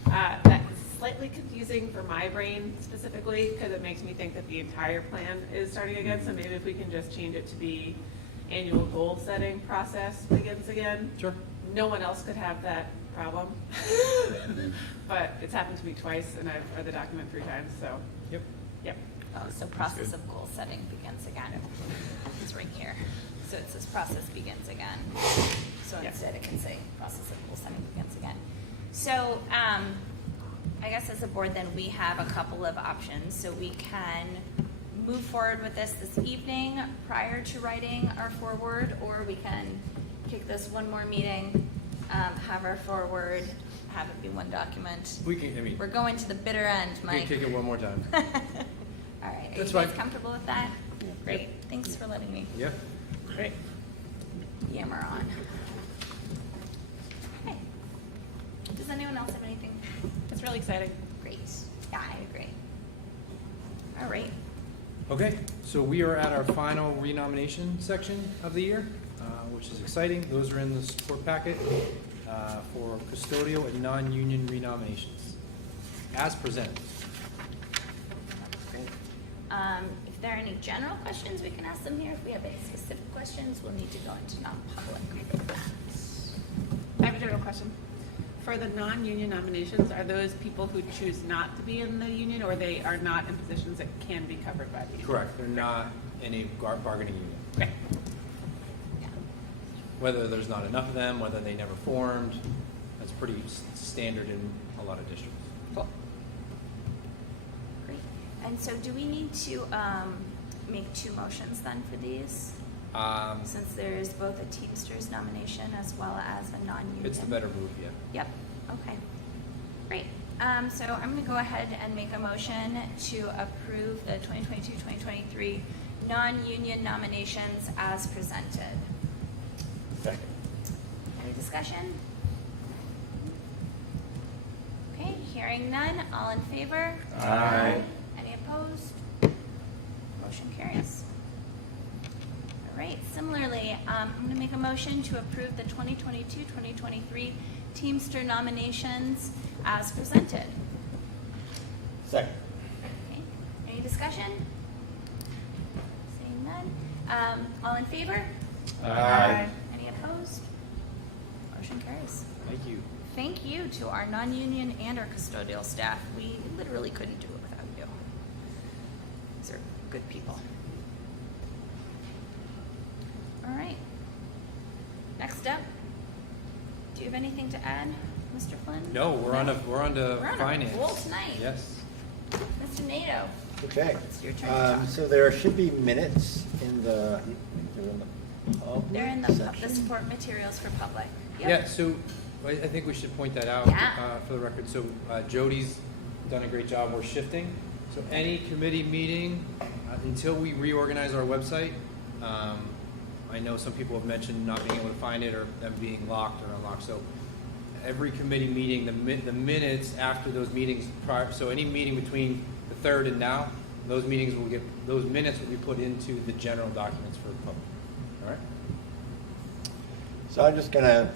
That's slightly confusing for my brain specifically because it makes me think that the entire plan is starting again. So maybe if we can just change it to be annual goal setting process begins again. Sure. No one else could have that problem. But it's happened to me twice and I've read the document 3 times, so. Yep. Oh, so process of goal setting begins again. It's right here. So it says process begins again. So Yeah. instead it can say process of goal setting begins again. So I guess as a board then we have a couple of options. So we can move forward with this evening prior to writing our forward, or we can kick this one more meeting, have our forward, have it be one document. We can, We're going to the bitter end, we Mike. can kick it one more time. All right, are That's you guys fine. comfortable with that? Great, thanks for letting me Yeah. Great. yammer on. Okay. Does anyone else have anything? It's really exciting. Great, yeah, I agree. All right, Okay, so we are at our final renomination section of the year, which is exciting. Those are in the support packet for custodial and non-union renominations, as presented. great. If there are any general questions, we can ask them here. If we have any specific questions, we'll need to go into non-public for that. I have a general question. For the non-union nominations, are those people who choose not to be in the union or they are not in positions that can be covered by the union? Correct, they're not in a bargaining unit. Great. Yeah. Whether there's not enough of them, whether they never formed, that's pretty standard in a lot of districts. Cool. Great. And so do we need to make 2 motions then for these? Since there is both a Teamsters nomination as well as a non-union? It's the better move, yeah. Yep, okay. Great. So I'm going to go ahead and make a motion to approve the 2022-2023 non-union nominations as presented. Second. Any discussion? Okay, hearing none. All in favor? Aye. Any opposed? Motion carries. All right, similarly, I'm going to make a motion to approve the 2022-2023 Teamster nominations as presented. Second. Okay, any discussion? Seeing none. All in favor? Aye. Any opposed? Motion carries. Thank you. Thank you to our non-union and our custodial staff. We literally couldn't do it without you. These are good people. All right. Next up, do you have anything to add, Mr. Flynn? No, we're on to We're on a finance. roll tonight. Yes. Mr. Nato, Okay. it's your turn to talk. So there should be minutes in the, public They're in the section. support materials for public. Yep. Yeah, so I think we should point that out Yeah. for the record. So Jody's done a great job. We're shifting. So any committee meeting, until we reorganize our website, I know some people have mentioned not being able to find it or them being locked or unlocked. So every committee meeting, the minutes after those meetings, so any meeting between the 3rd and now, those minutes will be put into the general documents for the public. All right? So I'm just going to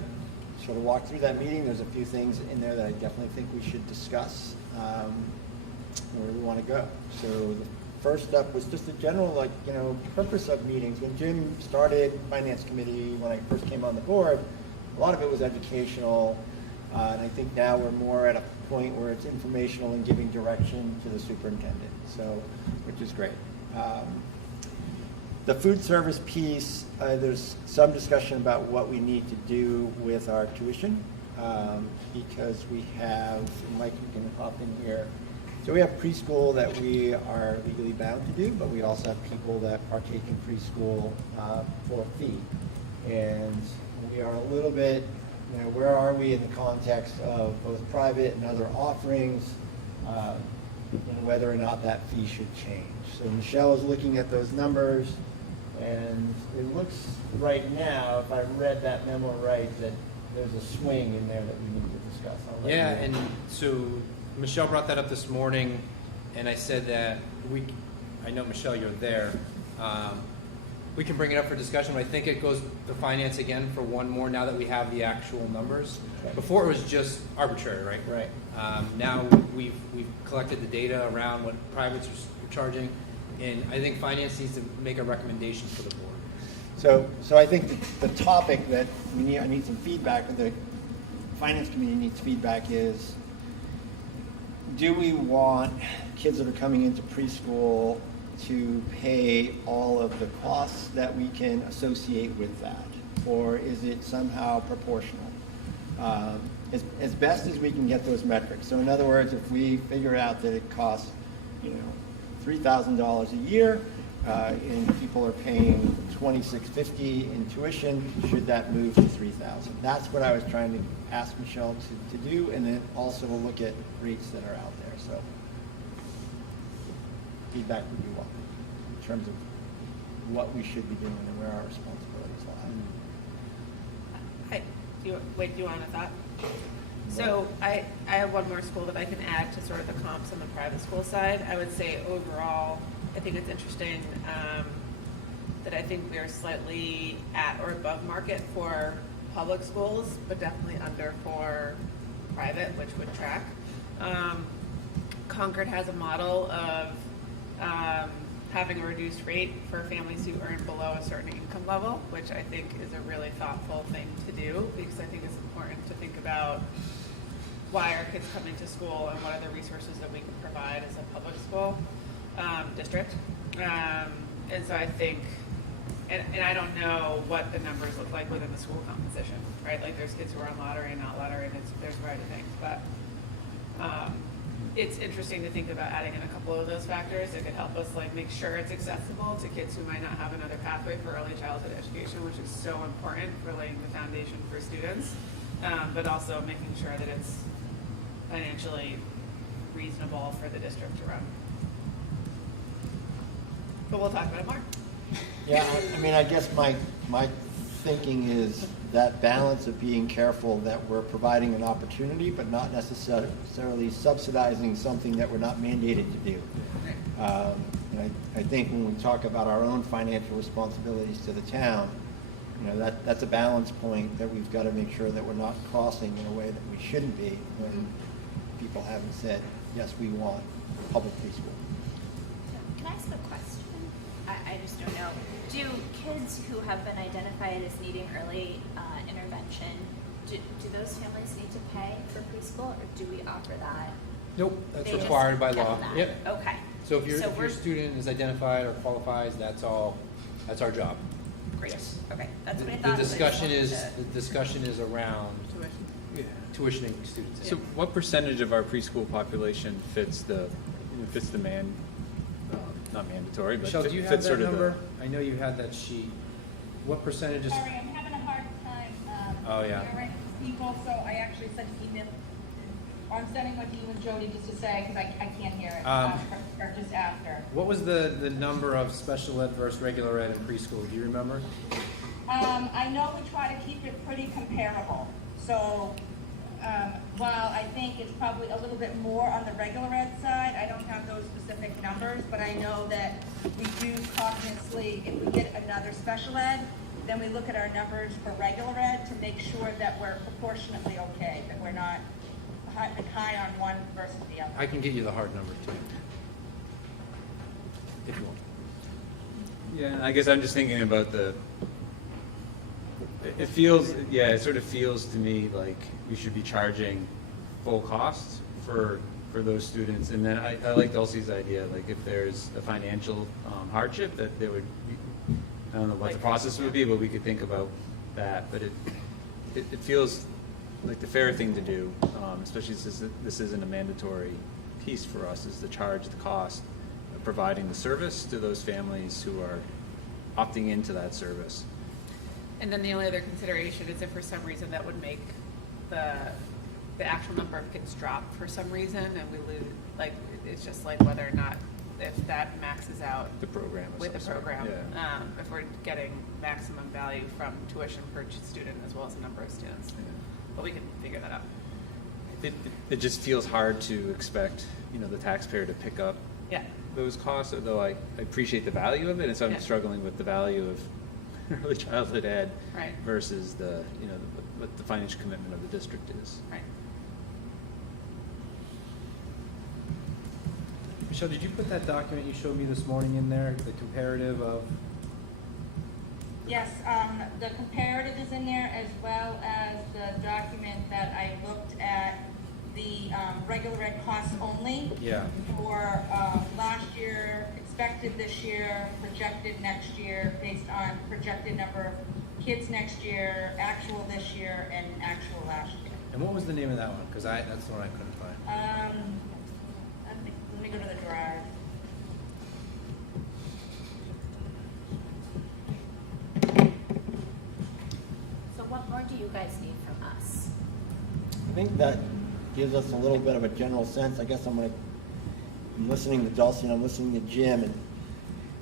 sort of walk through that meeting. There's a few things in there that I definitely think we should discuss where we want to go. So the first up was just the general, purpose of meetings. When Jim started Finance Committee, when I first came on the board, a lot of it was educational. And I think now we're more at a point where it's informational and giving direction to the superintendent, which is great. The food service piece, there's some discussion about what we need to do with our tuition because we have, Mike, you can hop in here. So we have preschool that we are legally bound to do, but we also have people that partake in preschool for a fee. And we are a little bit, where are we in the context of both private and other offerings and whether or not that fee should change. So Michelle is looking at those numbers. And it looks right now, if I read that memo right, that there's a swing in there that we need to discuss. Yeah, and so Michelle brought that up this morning, and I said that I know, Michelle, you're there. We can bring it up for discussion, but I think it goes to finance again for one more now that we have the actual numbers. Okay. Before it was just arbitrary, right? Right. Now we've collected the data around what privates are charging. And I think finance needs to make a recommendation for the board. So I think the topic that I need some feedback, the finance committee needs feedback is, do we want kids that are coming into preschool to pay all of the costs that we can associate with that? Or is it somehow proportional? As best as we can get those metrics. So in other words, if we figure out that it costs, $3,000 a year, and people are paying $2,650 in tuition, should that move to $3,000? That's what I was trying to ask Michelle to do, and then also we'll look at rates that are out there. So feedback would be welcome in terms of what we should be doing and where our responsibilities lie. Do you want a thought? So I have one more school that I can add to sort of the comps on the private school side. I would say overall, I think it's interesting that I think we are slightly at or above market for public schools, but definitely under for private, which would track. Concord has a model of having a reduced rate for families who earn below a certain income level, which I think is a really thoughtful thing to do, because I think it's important to think about why are kids coming to school and what are the resources that we can provide as a public school district. And so I think, and I don't know what the numbers look like within the school composition, right? Like there's kids who are on lottery and not lottery, and there's a variety of things, but it's interesting to think about adding in a couple of those factors that could help us like make sure it's accessible to kids who might not have another pathway for early childhood education, which is so important for laying the foundation for students, but also making sure that it's financially reasonable for the district to run. But we'll talk about it more. Yeah, I mean, I guess my thinking is that balance of being careful that we're providing an opportunity, but not necessarily subsidizing something that we're not mandated to do. And I think when we talk about our own financial responsibilities to the town, you know, that's a balance point that we've got to make sure that we're not crossing in a way that we shouldn't be when people haven't said, yes, we want public preschool. Can I ask a question? I just don't know. Do kids who have been identified as needing early intervention, do those families need to pay for preschool, or do we offer that? Nope, that's They just required by get law. that? Yep. Okay. So if your we're- student is identified or qualifies, that's our job. Great. Yes. Okay, that's what I The thought. but I just discussion is around tuitioning students. So what percentage of our preschool population fits the not mandatory, but Michelle, do you have fits that sort of number? I know you had that sheet. What percentage is? Sorry, I'm having a hard time. Oh, yeah. Hearing people, so I actually sent an email. I'm sending one to you and Jody just to say, because I can't hear it, or just after. What was the number of special ed versus regular ed in preschool? Do you remember? I know we try to keep it pretty comparable. So while I think it's probably a little bit more on the regular ed side, I don't have those specific numbers, but I know that we do cognitively, if we get another special ed, then we look at our numbers for regular ed to make sure that we're proportionately okay, that we're not high on one versus the other. I can get you the hard number too, if you want. Yeah, I guess I'm just thinking about it sort of feels to me like we should be charging full costs for those students. And then I like Dulcie's idea, like if there's a financial hardship, that there would be, I don't know what the process would be, but we could think about that. But it feels like the fair thing to do, especially since this isn't a mandatory piece for us, is to charge the cost of providing the service to those families who are opting into that service. And then the only other consideration is if for some reason that would make the actual number of kids drop for some reason, and we lose, like, it's just like whether or not, if that maxes out The program of with the some sort, program, yeah. if we're getting maximum value from tuition per student as well as the number of students. But we can figure that out. It just feels hard to expect, the taxpayer to pick up Yeah. those costs, although I appreciate the value of it, and so I'm Yeah. struggling with the value of early childhood ed Right. versus what the financial commitment of the district is. Right. Michelle, did you put that document you showed me this morning in there, the comparative of? Yes, the comparative is in there, as well as the document that I looked at, the regular ed costs only. Yeah. For last year, expected this year, projected next year, based on projected number of kids next year, actual this year, and actual last year. And what was the name of that one? Because that's the one I couldn't find. Let me go to the drive. So what more do you guys need from us? I think that gives us a little bit of a general sense. I guess I'm listening to Dulcie and I'm listening to Jim,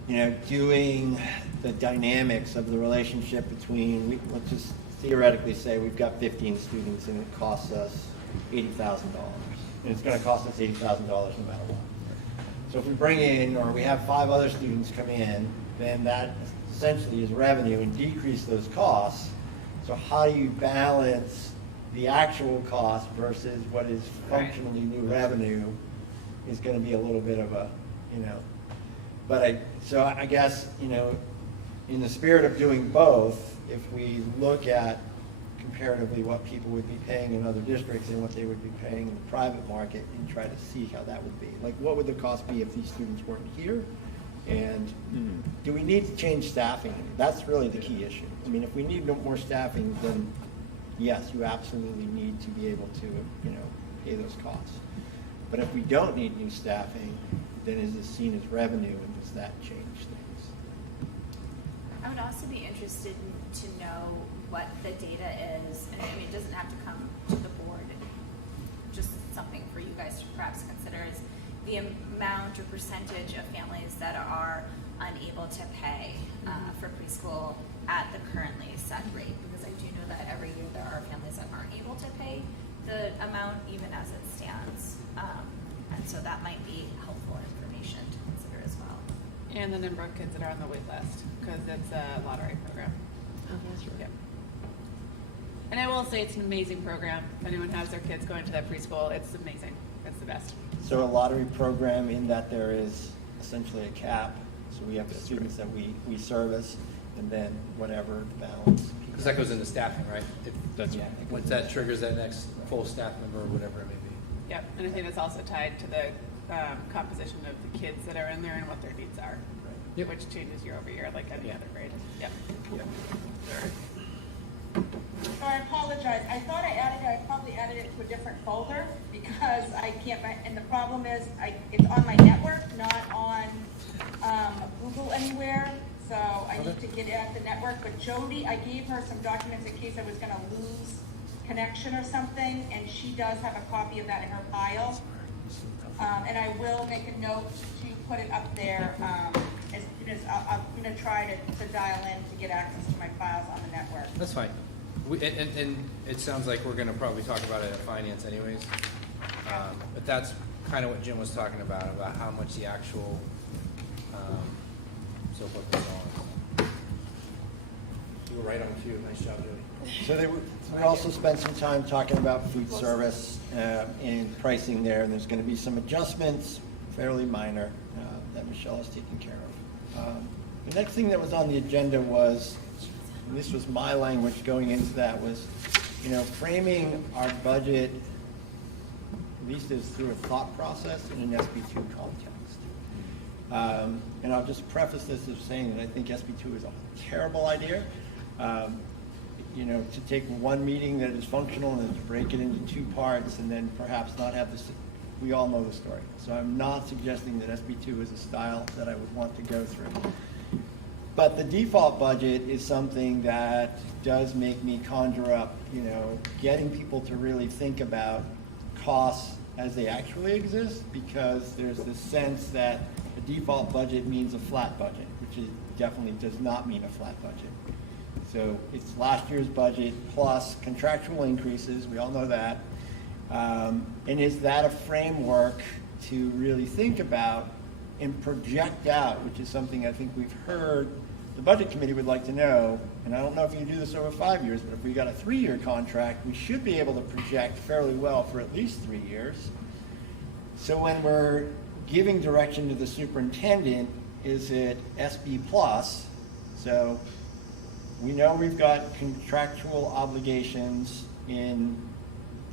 and doing the dynamics of the relationship between, let's just theoretically say we've got 15 students and it costs us $80,000. And it's going to cost us $80,000 no matter what. So if we bring in, or we have 5 other students come in, then that essentially is revenue and decrease those costs. So how do you balance the actual cost versus what is functionally new revenue is going to be a little bit of a, but I guess, in the spirit of doing both, if we look at comparatively what people would be paying in other districts and what they would be paying in the private market and try to see how that would be. Like, what would the cost be if these students weren't here And do we need to change staffing? That's really the key issue. I mean, if we need more staffing, then yes, you absolutely need to be able to, pay those costs. But if we don't need new staffing, then is this seen as revenue, and does that change things? I would also be interested to know what the data is, and I mean, it doesn't have to come to the board, just something for you guys to perhaps consider is the amount or percentage of families that are unable to pay for preschool at the currently set rate, because I do know that every year there are families that aren't able to pay the amount even as it stands, and so that might be helpful information to consider as well. And the number of kids that are on the wait list, because it's a lottery program. Oh, that's right. Yep. And I will say it's an amazing program. If anyone has their kids going to that preschool, it's amazing. It's the best. So a lottery program in that there is essentially a cap. So we have the students that we service, and then whatever balance. Because that goes into staffing, right? That's right. Once that triggers that next full staff member or whatever it may be. Yep, and I think that's also tied to the composition of the kids that are in there and what their needs are, Yep. which changes year over year like any other grade. Yep. So I apologize. I thought I probably added it to a different folder because I can't, and the problem is it's on my network, not on Google anywhere. So I need to get at the network. But Jody, I gave her some documents in case I was gonna lose connection or something, and she does have a copy of that in her file. And I will make a note to put it up there as soon as I'm gonna try to dial in to get access to my files on the network. That's fine. And it sounds like we're going to probably talk about it at finance anyways. But that's kind of what Jim was talking about how much the actual so forth and so on. You were right on cue. Nice job, Jody. So we also spent some time talking about food service and pricing there, and there's going to be some adjustments, fairly minor, that Michelle is taking care of. The next thing that was on the agenda was, and this was my language going into that, was, framing our budget, at least as through a thought process in an SB2 context. And I'll just preface this as saying that I think SB2 is a terrible idea. To take one meeting that is functional and then to break it into two parts and then perhaps not have this, we all know the story. So I'm not suggesting that SB2 is a style that I would want to go through. But the default budget is something that does make me conjure up, getting people to really think about costs as they actually exist, because there's this sense that a default budget means a flat budget, which it definitely does not mean a flat budget. So it's last year's budget plus contractual increases, we all know that. And is that a framework to really think about and project out, which is something I think we've heard the budget committee would like to know, and I don't know if you can do this over 5 years, but if we got a 3-year contract, we should be able to project fairly well for at least 3 years. So when we're giving direction to the superintendent, is it SB plus? So we know we've got contractual obligations in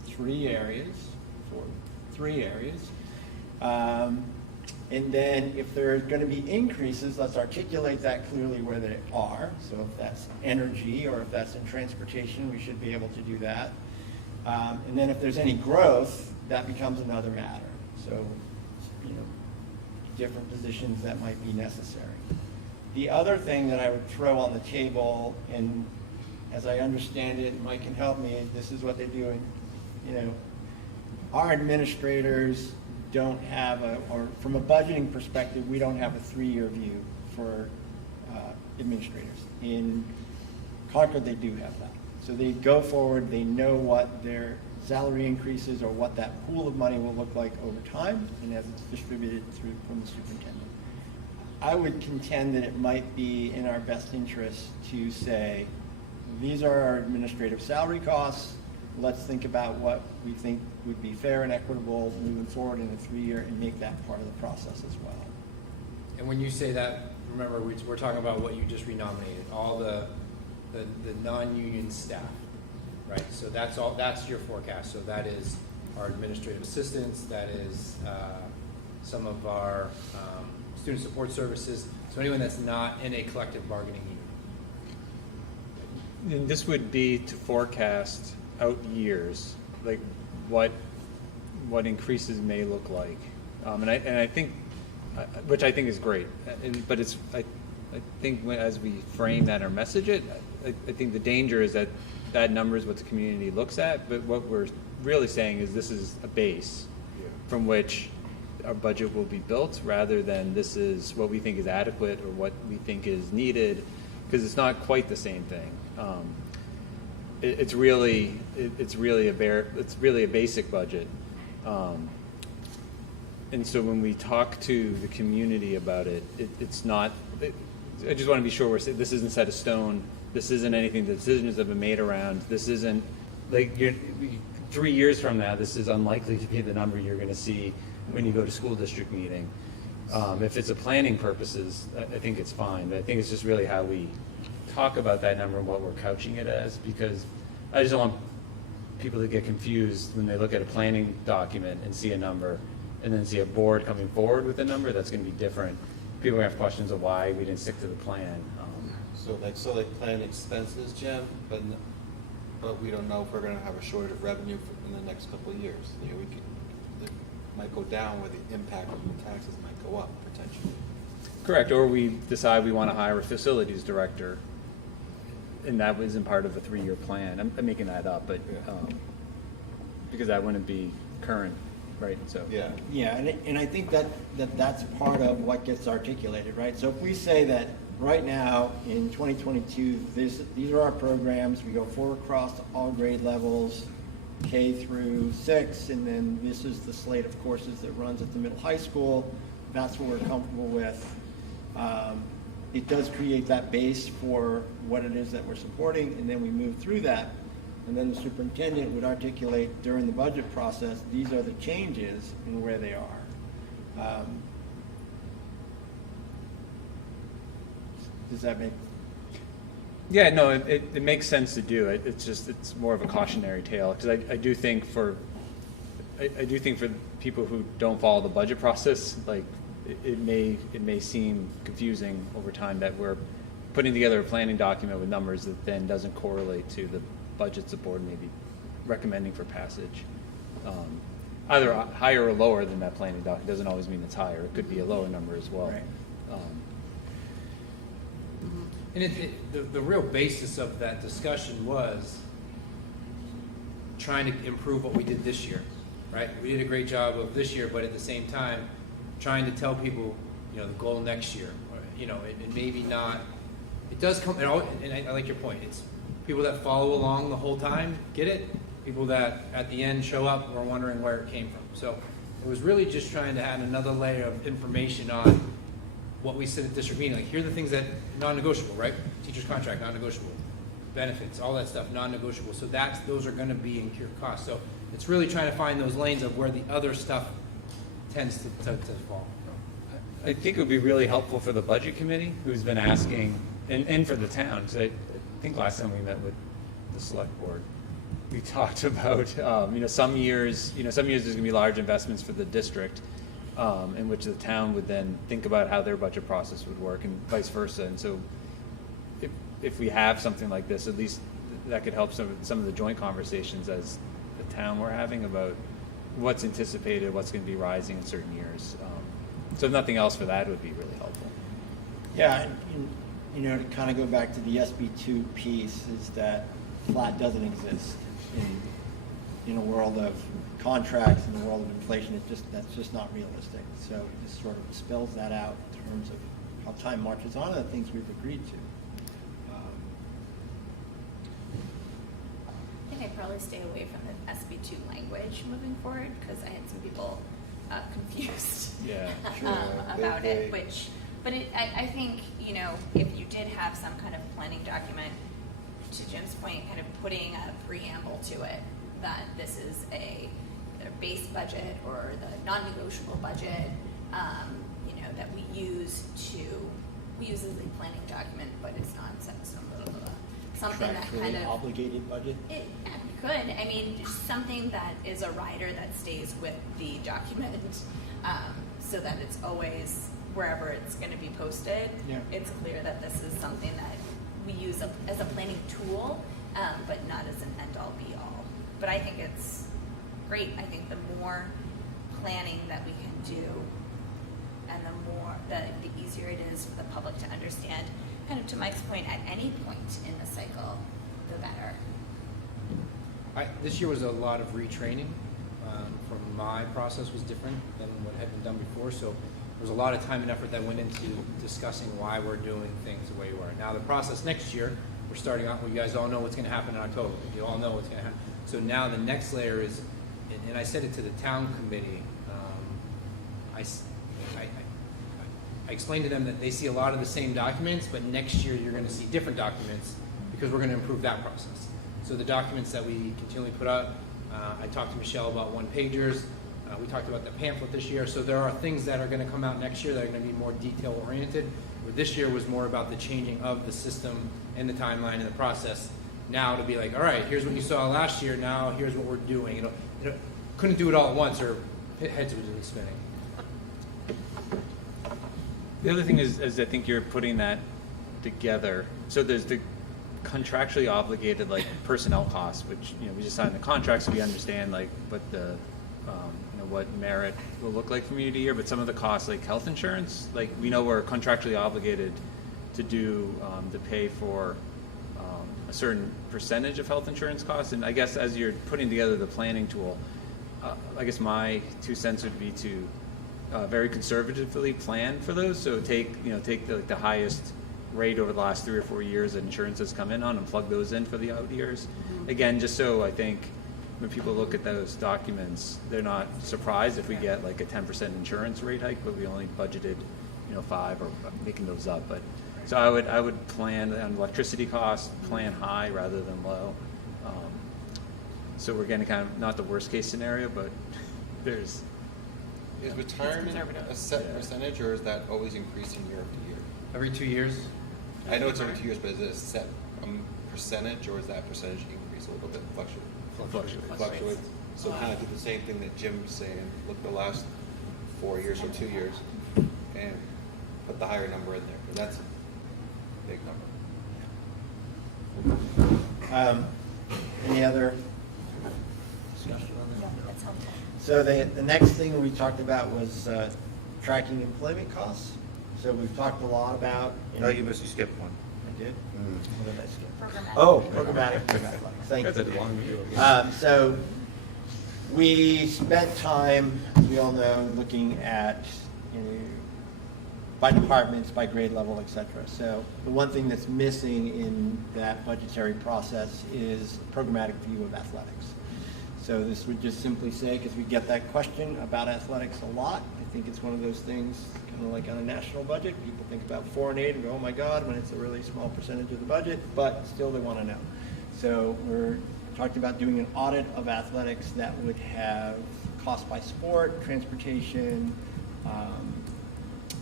3 areas. And then if there's going to be increases, let's articulate that clearly where they are. So if that's energy or if that's in transportation, we should be able to do that. And then if there's any growth, that becomes another matter. So, different positions that might be necessary. The other thing that I would throw on the table, and as I understand it, Mike can help me, this is what they do, our administrators don't have or from a budgeting perspective, we don't have a 3-year view for administrators. In Concord, they do have that. So they go forward, they know what their salary increases or what that pool of money will look like over time and as it's distributed through from the superintendent. I would contend that it might be in our best interest to say, these are our administrative salary costs. Let's think about what we think would be fair and equitable moving forward in a 3-year and make that part of the process as well. And when you say that, remember, we're talking about what you just renominated, all the non-union staff, right? So that's your forecast. So that is our administrative assistants, that is some of our student support services, so anyone that's not in a collective bargaining unit. And this would be to forecast out years, like what increases may look like, and I think, which I think is great, but I think as we frame that or message it, I think the danger is that number is what the community looks at, but what we're really saying is this is a base from which our budget will be built, rather than this is what we think is adequate or what we think is needed, because it's not quite the same thing. It's really a basic budget, and so when we talk to the community about it, it's not. I just want to be sure this isn't set in stone. This isn't anything the decisions have been made around. This isn't like 3 years from now. This is unlikely to be the number you're going to see when you go to school district meeting. If it's a planning purposes, I think it's fine. But I think it's just really how we talk about that number and what we're couching it as, because I just don't want people to get confused when they look at a planning document and see a number and then see a board coming forward with a number that's going to be different. People are going to have questions of why we didn't stick to the plan. So plan expenses, Jim, but we don't know if we're going to have a shortage of revenue in the next couple of years. It might go down where the impact of the taxes might go up potentially. Correct, or we decide we want to hire a facilities director, and that wasn't part of a 3-year plan. I'm making that up, but because that wouldn't be current, right? So Yeah, and I think that's part of what gets articulated, right? So if we say that right now in 2022, these are our programs, we go forward across all grade levels, K through 6, and then this is the slate of courses that runs at the middle high school. That's what we're comfortable with. It does create that base for what it is that we're supporting, and then we move through that. And then the superintendent would articulate during the budget process, these are the changes and where they are. Does that make? yeah, no, it makes sense to do it. It's more of a cautionary tale, because I do think for people who don't follow the budget process, like it may seem confusing over time that we're putting together a planning document with numbers that then doesn't correlate to the budgets the board may be recommending for passage. Either higher or lower than that planning document doesn't always mean it's higher. It could be a lower number as well. Right. And the real basis of that discussion was trying to improve what we did this year, right? We did a great job of this year, but at the same time, trying to tell people, the goal next year, and maybe not. It does come, and I like your point. It's people that follow along the whole time get it. People that at the end show up and are wondering where it came from. So it was really just trying to add another layer of information on what we said at district meeting. Like, here are the things that non-negotiable, right? Teacher's contract, non-negotiable. Benefits, all that stuff, non-negotiable. So those are going to be in your cost. So it's really trying to find those lanes of where the other stuff tends to fall. I think it would be really helpful for the budget committee, who's been asking, and for the town, because I think last time we met with the select board, we talked about, some years there's going to be large investments for the district, in which the town would then think about how their budget process would work, and vice versa. And so if we have something like this, at least that could help some of the joint conversations as the town we're having about what's anticipated, what's going to be rising in certain years. So if nothing else, for that, it would be really helpful. Yeah, and, to kind of go back to the SB2 piece, is that flat doesn't exist in a world of contracts, in the world of inflation. That's just not realistic. So it just sort of spells that out in terms of how time marches on and the things we've agreed to. I think I'd probably stay away from the SB2 language moving forward, because I had some people confused about it, but I think, if you did have some kind of planning document, to Jim's point, kind of putting a preamble to it, that this is a base budget or the non-negotiable budget, that we use as a planning document, but it's not set in stone, blah, blah, blah. Something that kind of obligated budget. It could. I mean, just something that is a rider that stays with the document, so that it's always wherever it's going to be posted, Yeah. it's clear that this is something that we use as a planning tool, but not as an end-all be-all. But I think it's great. I think the more planning that we can do, and the easier it is for the public to understand, kind of to Mike's point, at any point in the cycle, the better. This year was a lot of retraining. From my process was different than what had been done before, so there was a lot of time and effort that went into discussing why we're doing things the way we are. Now the process next year, we're starting out, well, you guys all know what's going to happen in October. You all know what's going to happen. So now the next layer is, and I said it to the town committee, I explained to them that they see a lot of the same documents, but next year you're going to see different documents because we're going to improve that process. So the documents that we continually put up, I talked to Michelle about one-pagers. We talked about the pamphlet this year. So there are things that are going to come out next year that are going to be more detail-oriented. But this year was more about the changing of the system and the timeline and the process. Now to be like, all right, here's what you saw last year. Now here's what we're doing. Couldn't do it all at once, or heads would be spinning. The other thing is I think you're putting that together. So there's the contractually obligated like personnel costs, which we just signed the contract, so we understand like what the what merit will look like from year to year. But some of the costs, like health insurance, like we know we're contractually obligated to do to pay for a certain percentage of health insurance costs. And I guess as you're putting together the planning tool, I guess my 2 cents would be to very conservatively plan for those. So take the highest rate over the last 3 or 4 years that insurance has come in on and plug those in for the out years. Again, just so I think when people look at those documents, they're not surprised if we get like a 10% insurance rate hike, but we only budgeted 5, or making those up. But so I would plan on electricity costs, plan high rather than low. So we're getting kind of not the worst case scenario, but there's. Is retirement a set percentage, or is that always increasing year after year? Every 2 years. I know it's every 2 years, but is it a set percentage, or is that percentage increase a little bit fluctuate? So kind of do the same thing that Jim was saying. Look the last 4 years or 2 years, and put the higher number in there, because that's a big number. Any other discussion on that? So the next thing we talked about was tracking employment costs. So we've talked a lot about. No, you skipped one. I did? What did I skip? Programmatic. Oh, programmatic. Thank you. So we spent time, as we all know, looking at by departments, by grade level, et cetera. So the one thing that's missing in that budgetary process is a programmatic view of athletics. So this would just simply say, because we get that question about athletics a lot, I think it's one of those things, kind of like on a national budget, people think about 4 and 8 and go, oh my God, when it's a really small percentage of the budget, but still they want to know. So we're talking about doing an audit of athletics that would have cost by sport, transportation,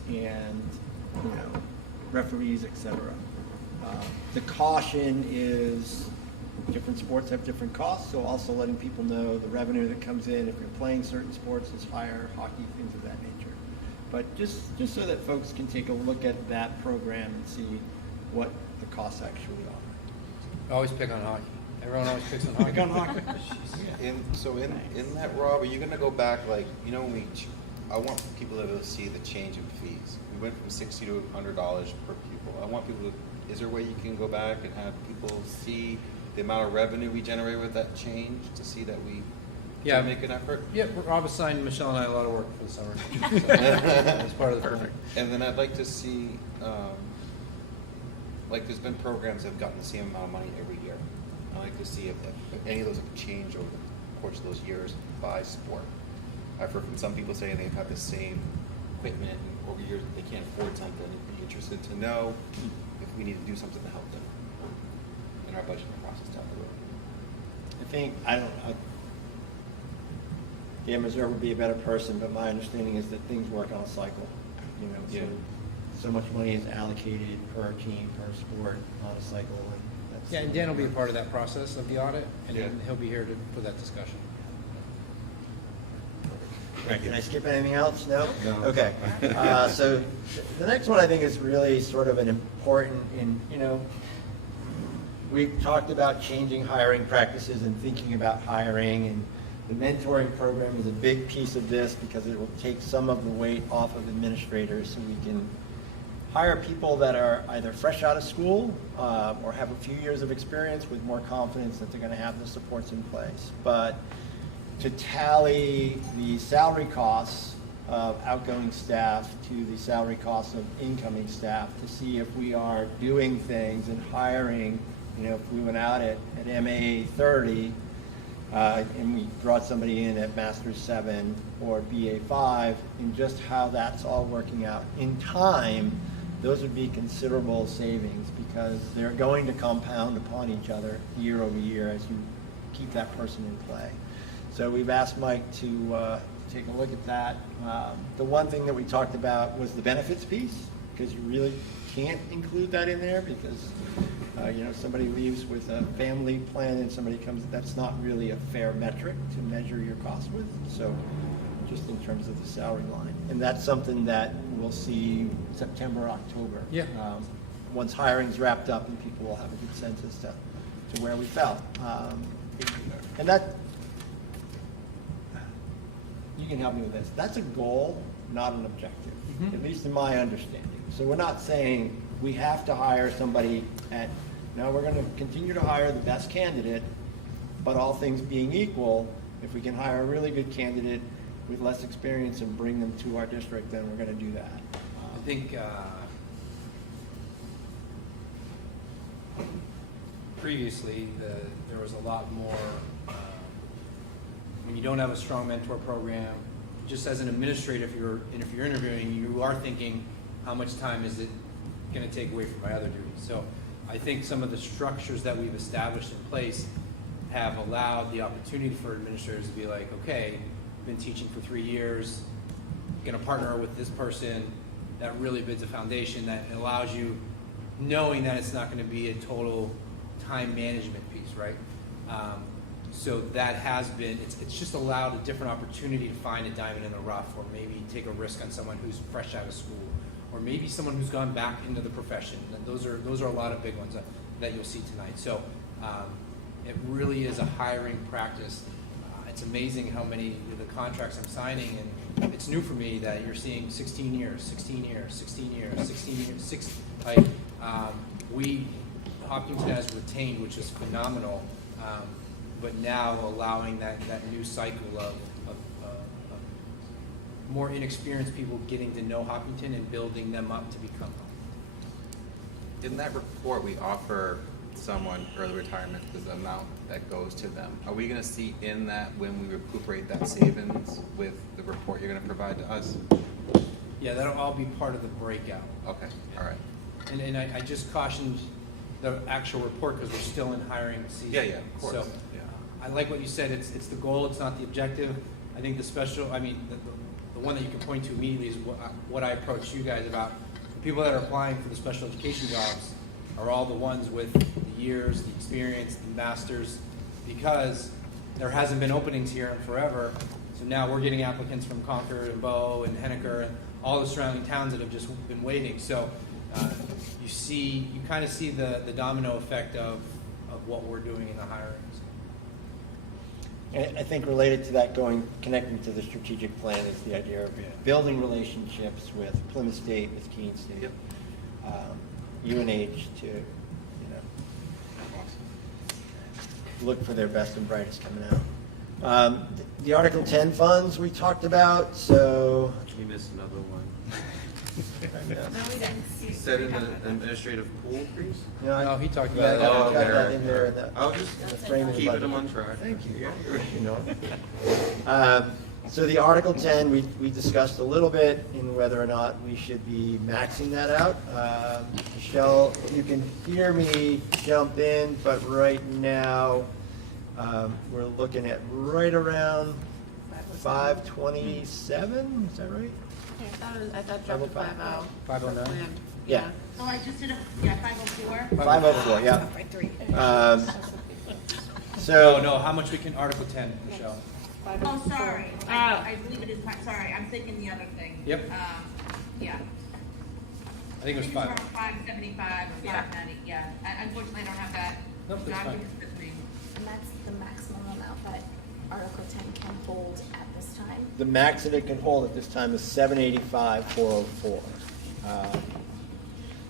and referees, etc. The caution is different sports have different costs, so also letting people know the revenue that comes in if you're playing certain sports is higher, hockey, things of that nature. But just so that folks can take a look at that program and see what the costs actually are. I always pick on hockey. Everyone always picks on hockey. Pick on hockey. In that, Rob, are you going to go back when I want people to be able to see the change in fees. We went from $60 to $100 per pupil. I want people to. Is there a way you can go back and have people see the amount of revenue we generate with that change to see that we make an effort? Yeah, Rob assigned Michelle and I a lot of work for the summer. So that's part of the perfect. And then I'd like to see, there's been programs that have gotten the same amount of money every year. I'd like to see if any of those have changed over the course of those years by sport. I've heard from some people saying they've had the same equipment and over years they can't afford something. I'd be interested to know if we need to do something to help them in our budgeting process down the road. I think, Dan Mazur would be a better person, but my understanding is that things work on a cycle. So much money is allocated per team, per sport on a cycle. And Dan will be a part of that process of the audit, and he'll be here for that discussion. Can I skip anything else? No? Okay. So the next one I think is really sort of an important, we talked about changing hiring practices and thinking about hiring, and the mentoring program is a big piece of this because it will take some of the weight off of administrators so we can hire people that are either fresh out of school or have a few years of experience with more confidence that they're going to have the supports in place. But to tally the salary costs of outgoing staff to the salary costs of incoming staff to see if we are doing things and hiring, if we went out at MA 30 and we brought somebody in at Master's 7 or BA 5, and just how that's all working out in time, those would be considerable savings because they're going to compound upon each other year over year as you keep that person in play. So we've asked Mike to take a look at that. The one thing that we talked about was the benefits piece, because you really can't include that in there because somebody leaves with a family plan and somebody comes, that's not really a fair metric to measure your cost with. So just in terms of the salary line. And that's something that we'll see September, October. Yeah. Once hiring's wrapped up and people will have a good sense as to where we fell. And that, you can help me with this, that's a goal, not an objective, at least in my understanding. So we're not saying we have to hire somebody no, we're going to continue to hire the best candidate, but all things being equal, if we can hire a really good candidate with less experience and bring them to our district, then we're going to do that. I think previously there was a lot more, when you don't have a strong mentor program, just as an administrator, if you're interviewing, you are thinking, how much time is it going to take away from my other duties? So I think some of the structures that we've established in place have allowed the opportunity for administrators to be like, okay, I've been teaching for 3 years, going to partner with this person that really builds a foundation that allows you, knowing that it's not going to be a total time management piece, right? So that has been, it's just allowed a different opportunity to find a diamond in the rough, or maybe take a risk on someone who's fresh out of school, or maybe someone who's gone back into the profession. And those are a lot of big ones that you'll see tonight. So it really is a hiring practice. It's amazing how many of the contracts I'm signing, and it's new for me that you're seeing 16 years, 16 years, 16 years, 16 years, Hopkinton has retained, which is phenomenal, but now allowing that new cycle of more inexperienced people getting to know Hopkinton and building them up to become Hopkinton. In that report, we offer someone early retirement, there's an amount that goes to them. Are we going to see in that when we recuperate that savings with the report you're going to provide to us? Yeah, that'll all be part of the breakout. Okay, all right. And I just cautioned the actual report because we're still in hiring season. Yeah, of course. So I like what you said. It's the goal. It's not the objective. I think the one that you can point to immediately is what I approached you guys about. The people that are applying for the special education jobs are all the ones with the years, the experience, the masters, because there hasn't been openings here in forever. So now we're getting applicants from Concord and Bow and Henniker and all the surrounding towns that have just been waiting. So you kind of see the domino effect of what we're doing in the hirings. And I think related to that, connecting to the strategic plan, is the idea of building relationships with Plymouth State, with Keene State, UNH to look for their best and brightest coming out. The Article 10 funds we talked about, so We missed another one. No, we didn't. Set in an administrative pool, please? No, he talked Yeah, I about got that. that in there. I'll just keeping them on track. Thank you. So the Article 10, we discussed a little bit in whether or not we should be maxing that out. Michelle, you can hear me jump in, but right now we're looking at right around 527. Is that right? I thought dropped 50. 509. Yeah. Oh, I just did 504. 504. Yeah. By 3. So No, how much we can, Article 10, Michelle? Oh, sorry. I believe it is, sorry, I'm thinking the other thing. Yep. Yeah. I think it was It's five. around 575 or 590, yeah. Unfortunately, I don't have that Nope, that's fine. document with me. And that's the maximum amount that Article 10 can hold at this time. The max that it can hold at this time is 785,404.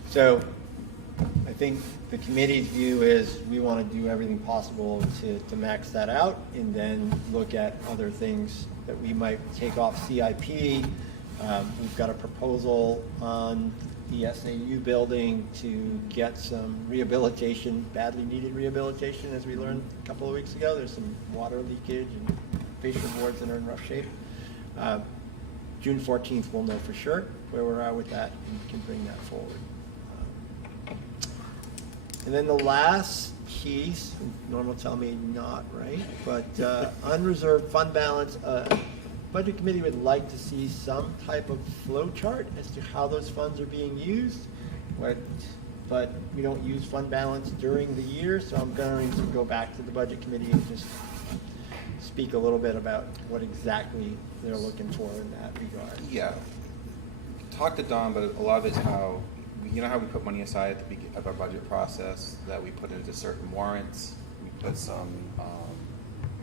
So I think the committee's view is we want to do everything possible to max that out and then look at other things that we might take off CIP. We've got a proposal on the SAU building to get some rehabilitation, badly needed rehabilitation, as we learned a couple of weeks ago. There's some water leakage and fascia boards that are in rough shape. June 14th, we'll know for sure where we're at with that and can bring that forward. And then the last piece, Norm will tell me not right, but unreserved fund balance. Budget committee would like to see some type of flow chart as to how those funds are being used. But we don't use fund balance during the year, so I'm going to go back to the budget committee and just speak a little bit about what exactly they're looking for in that regard. Yeah. Talk to Don, but a lot of it's how, you know how we put money aside at the beginning of our budget process, that we put into certain warrants, we put some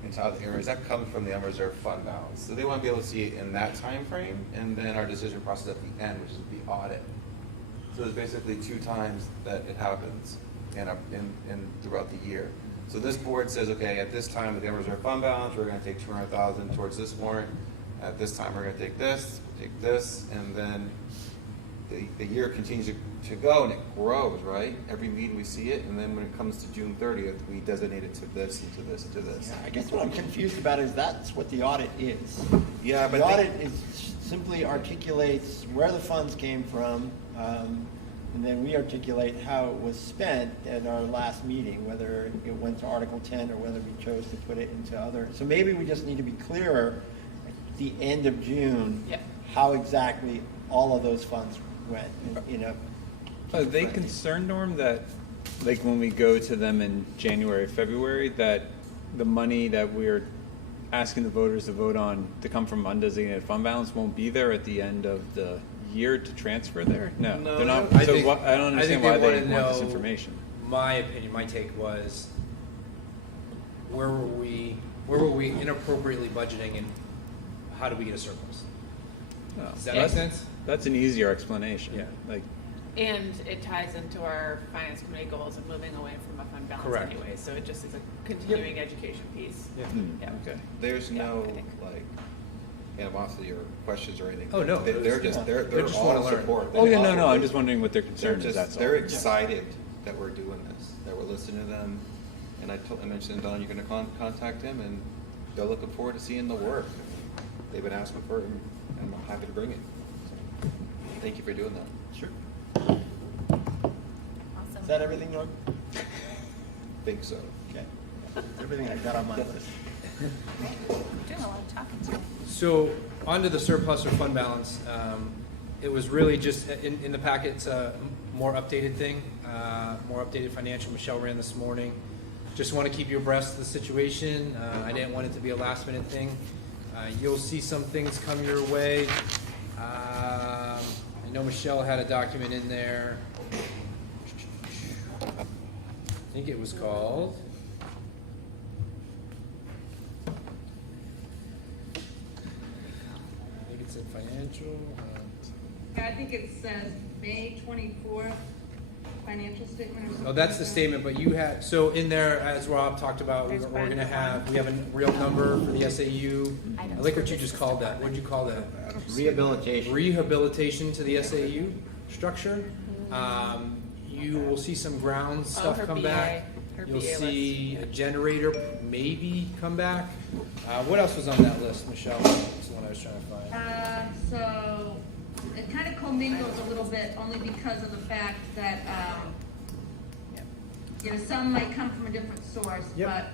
into other areas, that comes from the unreserved fund balance. So they want to be able to see it in that time frame, and then our decision process at the end, which is the audit. So there's basically 2 times that it happens in throughout the year. So this board says, okay, at this time with the unreserved fund balance, we're going to take $200,000 towards this warrant. At this time, we're going to take this, and then the year continues to go, and it grows, right? Every meeting we see it, and then when it comes to June 30th, we designate it to this and to this and to this. Yeah, I guess what I'm confused about is that's what the audit is. Yeah, but the audit simply articulates where the funds came from, and then we articulate how it was spent at our last meeting, whether it went to Article 10 or whether we chose to put it into other. So maybe we just need to be clearer at the end of June how exactly all of those funds went. Are they concerned, Norm, that like when we go to them in January, February, that the money that we're asking the voters to vote on to come from undesignated fund balance won't be there at the end of the year to transfer there? No, No, they're not. I So think- I don't understand I why think they wanna want this know- information. My opinion, my take was, where were we inappropriately budgeting, and how do we get a surplus? No. Does that make sense? That's an easier explanation. Yeah. Like, And it ties into our finance committee goals of moving away from a fund balance Correct. anyway, so it just is a continuing education piece. Yeah. Yeah. okay. There's Yeah, no I think. like animosity or questions or anything. Oh, no. They're just they're just all wanna learn. support. Oh yeah, They no. all- I'm just wondering what their concern is. That's all. They're excited that we're doing this, that we're listening to them, and I mentioned to Don, you're going to contact him, and they're looking forward to seeing the work. They've been asking for it, and I'm happy to bring it. So, thank you for doing that. Sure. Awesome. Is that everything, Norm? Think so. Okay. Everything I got on my list. Doing a lot of talking today. So, onto the surplus or fund balance, it was really just, in the packet, it's a more updated thing, more updated financial. Michelle ran this morning. Just want to keep you abreast of the situation. I didn't want it to be a last minute thing. You'll see some things come your way. I know Michelle had a document in there. I think it was called. I think it said financial. Yeah, I think it says May 24th financial statement or something. Oh, that's the like that. statement, but you had, so in there, as Rob talked about, we're There's gonna one. have, we have a real number for the SAU. I Items like for what you business just called that. development. What'd you call that? Rehabilitation. Rehabilitation to the SAU structure. You will see some ground stuff her come BA, back. her You'll BA list. see a generator maybe come back. What else was on that list, Michelle? That's the one I was trying to find. So it kind of commingles a little bit only because of the fact that, some might come from a different source. Yep. But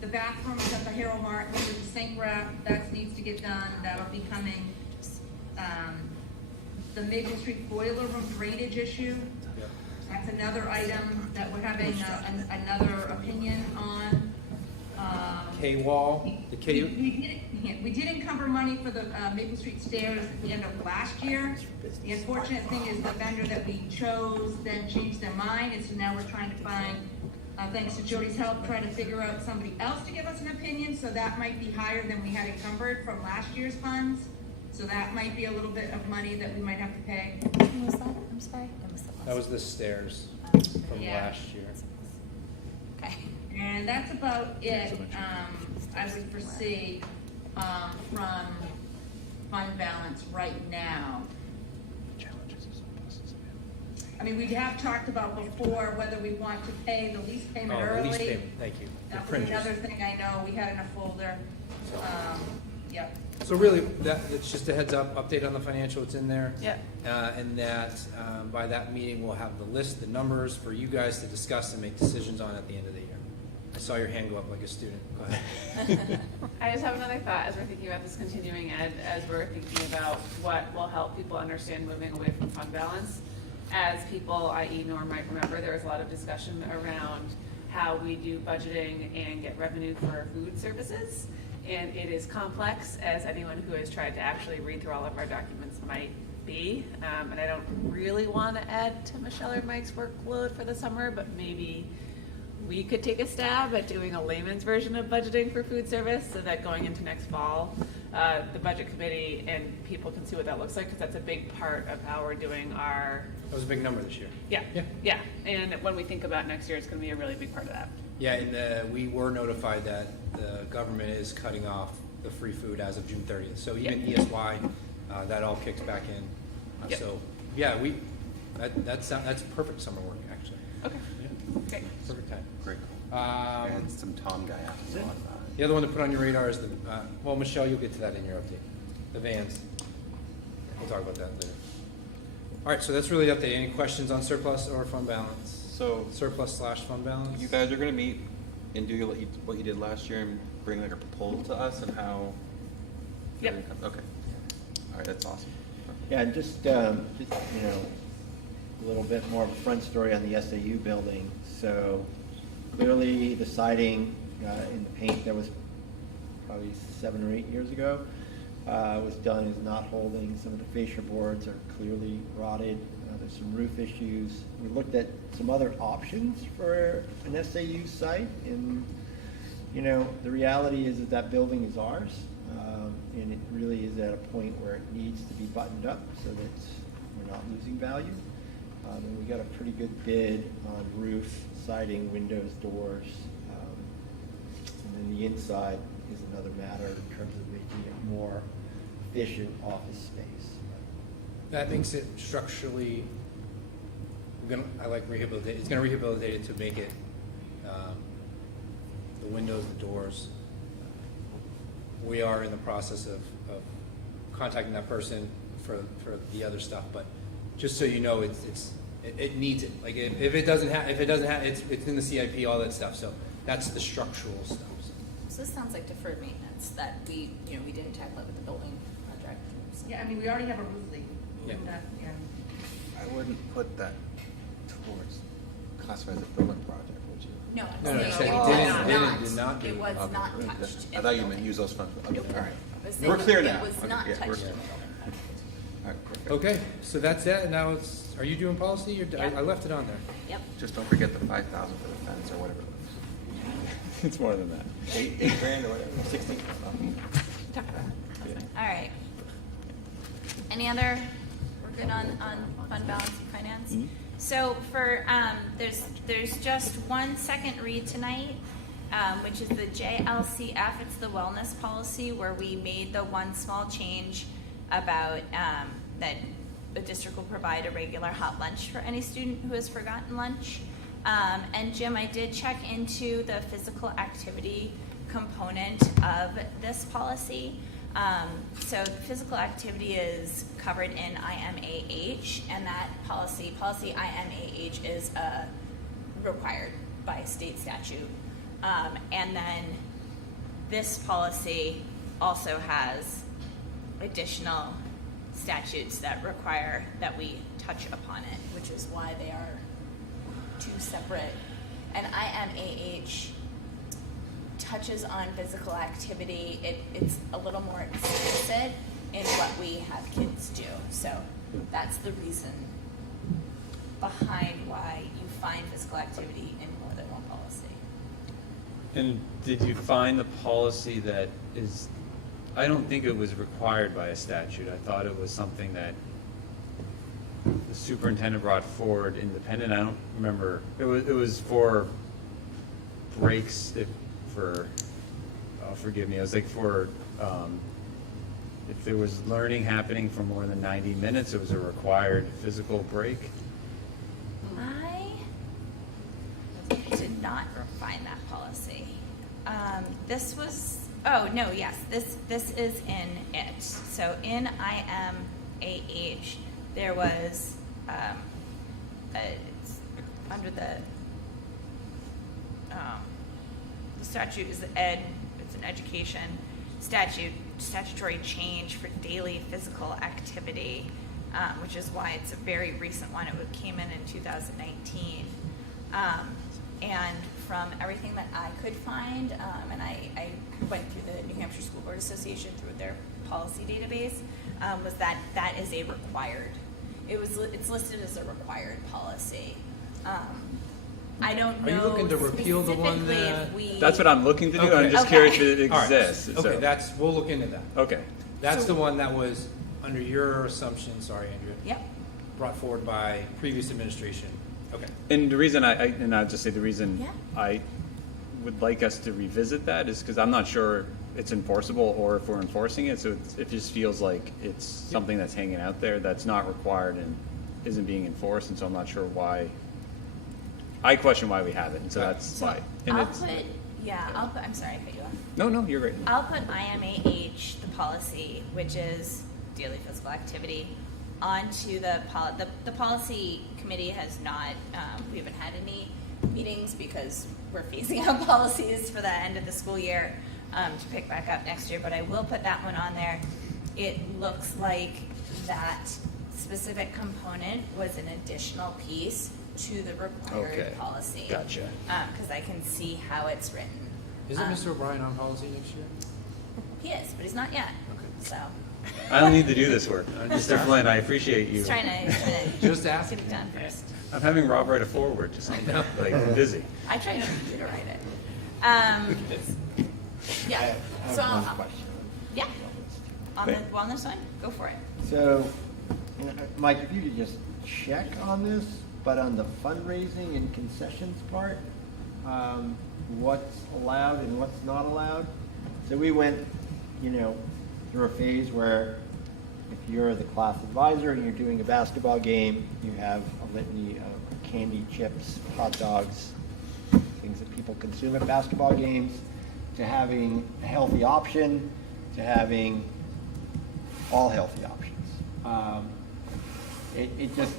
the bathroom is at the Harold Martin, there's a sink wrap, that needs to get done, that'll be coming. The Maple Street boiler room drainage issue, Yep. that's another item that we're having another opinion on. K-wall, the K. We did encumber money for the Maple Street stairs at the end of last year. The unfortunate thing is the vendor that we chose then changed their mind, and so now we're trying to find, thanks to Jody's help, trying to figure out somebody else to give us an opinion, so that might be higher than we had encumbered from last year's funds. So that might be a little bit of money that we might have to pay. What was that? I'm sorry. I missed the last That was the stairs from Yeah. last year. Okay. And that's about it, I would foresee, from fund balance right now. I mean, we have talked about before whether we want to pay the lease payment Oh, early. the lease payment, thank you. The That was fringes. another thing I know, we had in a folder. Yep. So really, it's just a heads up, update on the financial, it's in there. Yep. And that, by that meeting, we'll have the list, the numbers for you guys to discuss and make decisions on at the end of the year. I saw your hand go up like a student. Go ahead. I just have another thought as we're thinking about this continuing ed, as we're thinking about what will help people understand moving away from fund balance. As people, i.e. Norm, might remember, there was a lot of discussion around how we do budgeting and get revenue for food services. And it is complex, as anyone who has tried to actually read through all of our documents might be. And I don't really want to add to Michelle or Mike's workload for the summer, but maybe we could take a stab at doing a layman's version of budgeting for food service so that going into next fall, the budget committee and people can see what that looks like, because that's a big part of how we're doing our. That was a big number this year. Yeah. And when we think about next year, it's going to be a really big part of that. Yeah, and we were notified that the government is cutting off the free food as of June 30th. So even ESY, that all kicks back in. Yep. So, yeah, that's perfect summer work, actually. Okay. Yeah. Great. Perfect time. Great. And some Tom guy after a lot of that. the other one to put on your radar is the, well, Michelle, you'll get to that in your update. The vans. We'll talk about that later. All right, so that's really the update. Any questions on surplus or fund balance? So Surplus/fund balance? you guys are going to meet and do what you did last year and bring like a proposal to us and how. Yep. Okay. All right, that's awesome. Yeah, and just a little bit more of a front story on the SAU building. So clearly the siding and the paint that was probably 7 or 8 years ago was done is not holding. Some of the fascia boards are clearly rotted. There's some roof issues. We looked at some other options for an SAU site, and the reality is that building is ours, and it really is at a point where it needs to be buttoned up so that we're not losing value. And we got a pretty good bid on roof, siding, windows, doors, and then the inside is another matter in terms of making it more efficient office space. That makes it structurally, I like rehabilitate. It's going to rehabilitate it to make it the windows, the doors. We are in the process of contacting that person for the other stuff, but just so you know, it needs it. Like if it doesn't have, it's in the CIP, all that stuff. So that's the structural stuff. So this sounds like deferred maintenance that we didn't tackle it with the building project. So. Yeah, I mean, we already have a roof leak. Yeah. I wouldn't put that towards classified as a building project, would you? No, No, I'm it saying did not do it it. was Okay. not touched. I thought you meant use those funds. Okay. Nope. All right. I was saying We're clear it now. was Okay, not yeah, touched we're in the clear. building project. All right, perfect. Okay, so that's it. Now are you doing policy? Yep. I left it on there. Yep. Just don't forget the 5,000 for the fence or whatever it was. It's more than that. $8 grand or whatever, 16. Talk about it. That's fine. All right. Any other? We're good on fund balance and finance. Mhm. So for there's just one second read tonight, which is the JLCF. It's the wellness policy where we made the one small change about that the district will provide a regular hot lunch for any student who has forgotten lunch. And Jim, I did check into the physical activity component of this policy. So physical activity is covered in IMAH, and that policy IMAH is required by state statute. And then this policy also has additional statutes that require that we touch upon it, which is why they are two separate. And IMAH touches on physical activity. It's a little more explicit in what we have kids do. So that's the reason behind why you find physical activity in more than one policy. And did you find the policy that is, I don't think it was required by a statute. I thought it was something that the superintendent brought forward independent. I don't remember. It was for breaks, forgive me, it was like for, if there was learning happening for more than 90 minutes, it was a required physical break. I did not find that policy. This was, oh, no, yes, this is in it. So in IMAH, there was, it's under the statute is it's an education statutory change for daily physical activity, which is why it's a very recent one. It came in 2019. And from everything that I could find, and I went through the New Hampshire School Board Association through their policy database, was that is a required. It's listed as a required policy. I don't know. Are you looking to repeal the one specifically that? if we- That's what I'm looking to do. Okay. I'm just Okay. curious if it All right. exists. Okay, so. we'll look into that. Okay. That's So- the one that was, under your assumption, sorry, Andrea, Yep. brought forward by previous administration. Okay. And the reason I'll just say the reason Yeah. I would like us to revisit that is because I'm not sure it's enforceable or if we're enforcing it. So it just feels like it's something that's hanging out there that's not required and isn't being enforced. And so I'm not sure why. I question why we have it, and so that's So why. And I'm sorry, I cut you off. No, you're great. I'll put IMAH, the policy, which is daily physical activity, onto the policy committee has not, we haven't had any meetings because we're phasing out policies for the end of the school year to pick back up next year, but I will put that one on there. It looks like that specific component was an additional piece to the required Okay. policy. Gotcha. Because I can see how it's written. Isn't Mr. O'Brien on policy next year? He is, but he's not yet. Okay. So I don't need to do this work. Mr. Flynn, I appreciate you. he's trying to Just get asking. it done first. I'm having Rob write a foreword to something. Like, I'm busy. I tried to get you to write it. Yeah. I have So one question. yeah, on the wellness one, go for it. So, Mike, if you could just check on this, but on the fundraising and concessions part, what's allowed and what's not allowed. So we went, through a phase where if you're the class advisor and you're doing a basketball game, you have a litany of candy, chips, hot dogs, things that people consume at basketball games, to having a healthy option, to having all healthy options. It just,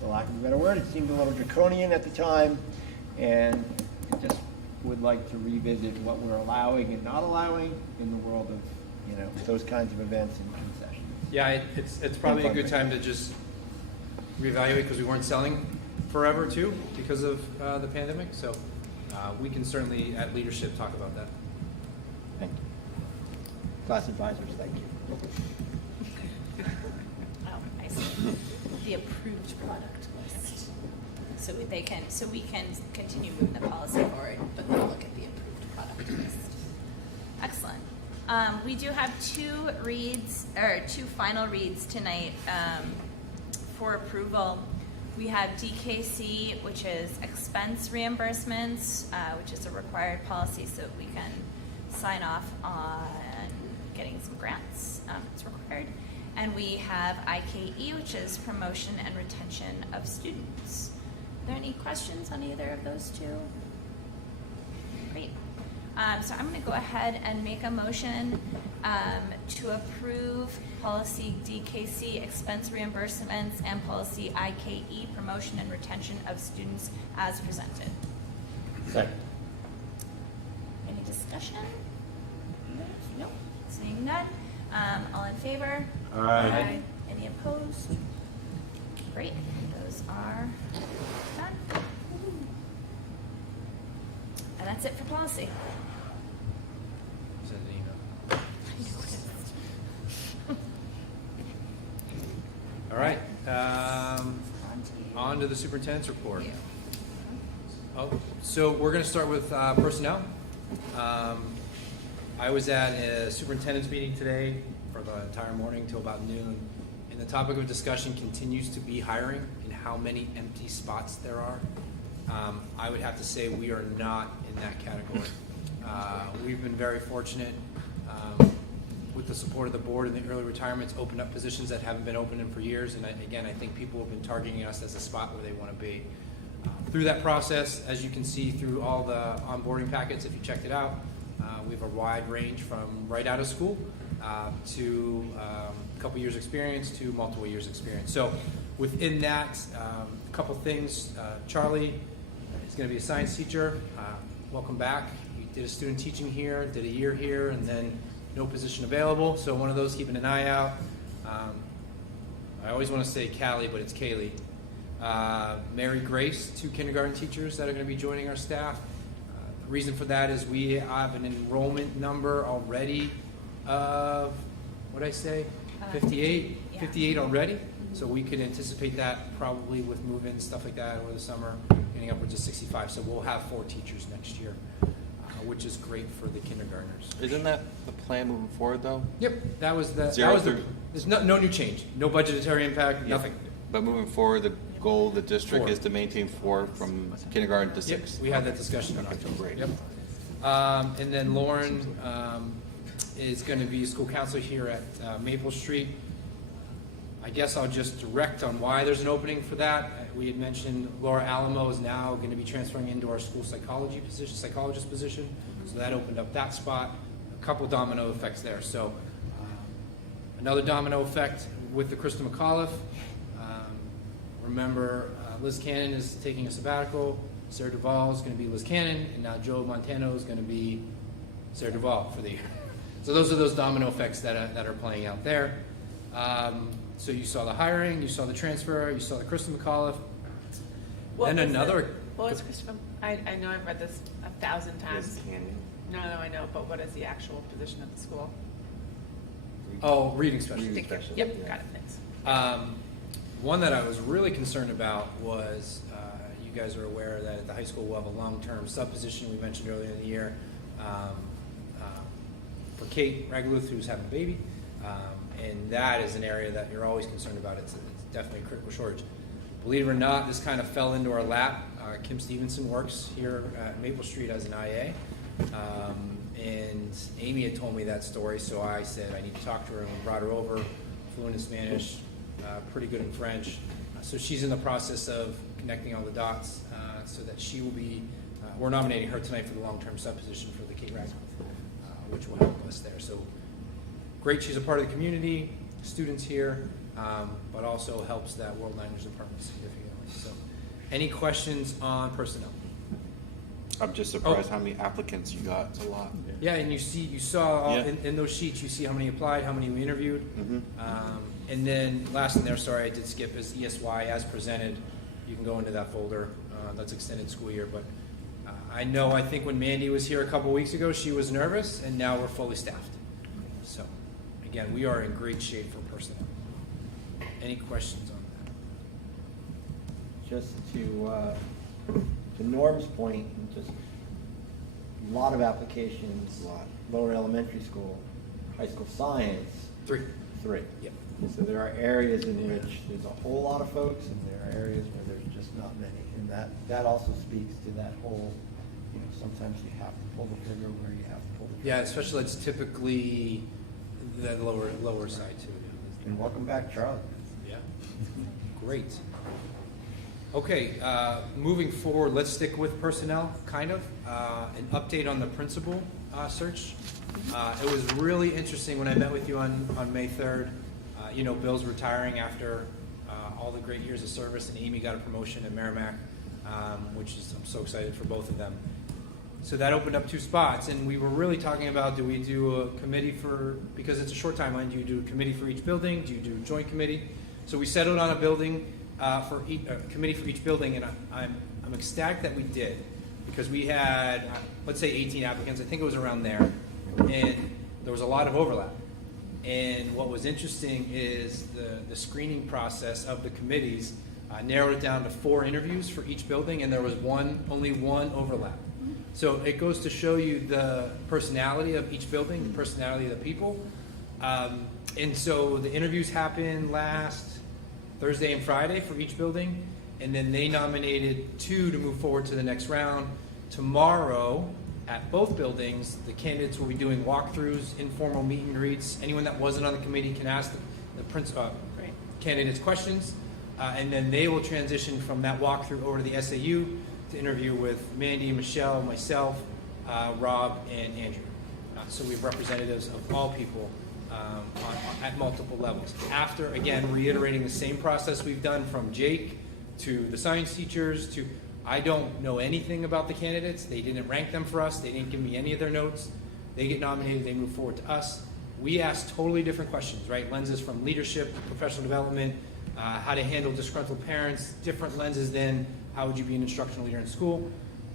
for lack of a better word, it seemed a little draconian at the time, and I just would like to revisit what we're allowing and not allowing in the world of, those kinds of events and concessions. Yeah, it's probably a good time to just reevaluate because we weren't selling forever too because of the pandemic. So we can certainly at leadership talk about that. Thank you. Class advisors, thank you. Oh, I see. The approved product list. So we can continue moving the policy forward, but then look at the approved product list. Excellent. We do have two final reads tonight for approval. We have DKC, which is expense reimbursements, which is a required policy so that we can sign off on getting some grants. It's required. And we have IKE, which is promotion and retention of students. Are there any questions on either of those two? Great. So I'm going to go ahead and make a motion to approve policy DKC expense reimbursements and policy IKE promotion and retention of students as presented. Second. Any discussion? No. Seeing none. All in favor? Aye. Any opposed? Great. Those are done. And that's it for policy. Send an email. All right, on to the superintendent's report. Oh, so we're going to start with personnel. I was at a superintendent's meeting today for the entire morning till about noon, and the topic of discussion continues to be hiring and how many empty spots there are. I would have to say we are not in that category. We've been very fortunate with the support of the board and the early retirements, opened up positions that haven't been open in for years, and again, I think people have been targeting us as a spot where they want to be. Through that process, as you can see through all the onboarding packets, if you checked it out, we have a wide range from right out of school to a couple years experience to multiple years experience. So within that, a couple things. Charlie is going to be a science teacher. Welcome back. You did a student teaching here, did a year here, and then no position available. So one of those, keeping an eye out. I always want to say Callie, but it's Kaylee. Mary Grace, 2 kindergarten teachers that are going to be joining our staff. The reason for that is we have an enrollment number already of, what did I say, 58? Yeah. 58 already. So we could anticipate that probably with move-ins, stuff like that over the summer, getting upwards of 65. So we'll have 4 teachers next year, which is great for the kindergartners. Isn't that the plan moving forward, though? Yep, that was the. Zero That was through- there's no new change, no budgetary impact, nothing. But moving forward, the goal of the district 4. is to maintain 4 from kindergarten to Yep, 6. we had that discussion in October. Great. Yep. And then Lauren is going to be school counselor here at Maple Street. I guess I'll just direct on why there's an opening for that. We had mentioned Laura Alamo is now going to be transferring into our school psychologist position. So that opened up that spot. A couple domino effects there. So another domino effect with the Krista McAuliffe. Remember, Liz Cannon is taking a sabbatical. Sarah Duvall is going to be Liz Cannon, and now Joe Montano is going to be Sarah Duvall for the year. So those are those domino effects that are playing out there. So you saw the hiring, you saw the transfer, you saw the Krista McAuliffe. Then another. What was Christopher? I know I've read this 1,000 times. No, I know, but what is the actual position at the school? Oh, reading specialist. Thank you. Yep, got it, thanks. One that I was really concerned about was, you guys are aware that at the high school we'll have a long-term sub-position we mentioned earlier in the year for Kate Ragluth, who's having a baby. And that is an area that you're always concerned about. It's definitely a critical shortage. Believe it or not, this kind of fell into our lap. Kim Stevenson works here at Maple Street as an IA. And Amy had told me that story, so I said I need to talk to her, and we brought her over, fluent in Spanish, pretty good in French. So she's in the process of connecting all the dots so that she will be, we're nominating her tonight for the long-term sub-position for the Kate Ragluth, which will help us there. So great, she's a part of the community, students here, but also helps that world language department significantly. So any questions on personnel? I'm just surprised how many applicants you got. It's a lot. Yeah, and you saw Yeah. in those sheets, you see how many applied, how many we interviewed. And then last in there, sorry, I did skip, is ESY as presented. You can go into that folder. That's extended school year. But I think when Mandy was here a couple weeks ago, she was nervous, and now we're fully staffed. So again, we are in great shape for personnel. Any questions on that? Just to Norm's point, just a lot of applications, lower elementary school, high school science. 3. Yep. So there are areas in which there's a whole lot of folks, and there are areas where there's just not many. And that also speaks to that whole, sometimes you have to pull the trigger where you have to pull the trigger. Yeah, especially it's typically the lower side too. And welcome back, Charlie. Yeah. Great. Okay, moving forward, let's stick with personnel, kind of. An update on the principal search. It was really interesting when I met with you on May 3rd. Bill's retiring after all the great years of service, and Amy got a promotion at Merrimack, which is, I'm so excited for both of them. So that opened up 2 spots, and we were really talking about, do we do a committee because it's a short timeline, do you do a committee for each building? Do you do a joint committee? So we settled on a building, committee for each building, and I'm ecstatic that we did. because we had, let's say 18 applicants, I think it was around there, and there was a lot of overlap. And what was interesting is the screening process of the committees narrowed it down to 4 interviews for each building, and there was only one overlap. So it goes to show you the personality of each building, the personality of the people. And so the interviews happened last Thursday and Friday for each building, and then they nominated 2 to move forward to the next round. Tomorrow, at both buildings, the candidates will be doing walkthroughs, informal meet and greets. Anyone that wasn't on the committee can ask the candidates questions, and then they will transition from that walkthrough over to the SAU to interview with Mandy, Michelle, myself, Rob, and Andrew. So we have representatives of all people at multiple levels. After, again, reiterating the same process we've done from Jake to the science teachers to, I don't know anything about the candidates. They didn't rank them for us. They didn't give me any of their notes. They get nominated, they move forward to us. We ask totally different questions, right? Lenses from leadership, professional development, how to handle disgruntled parents, different lenses than how would you be an instructional leader in school.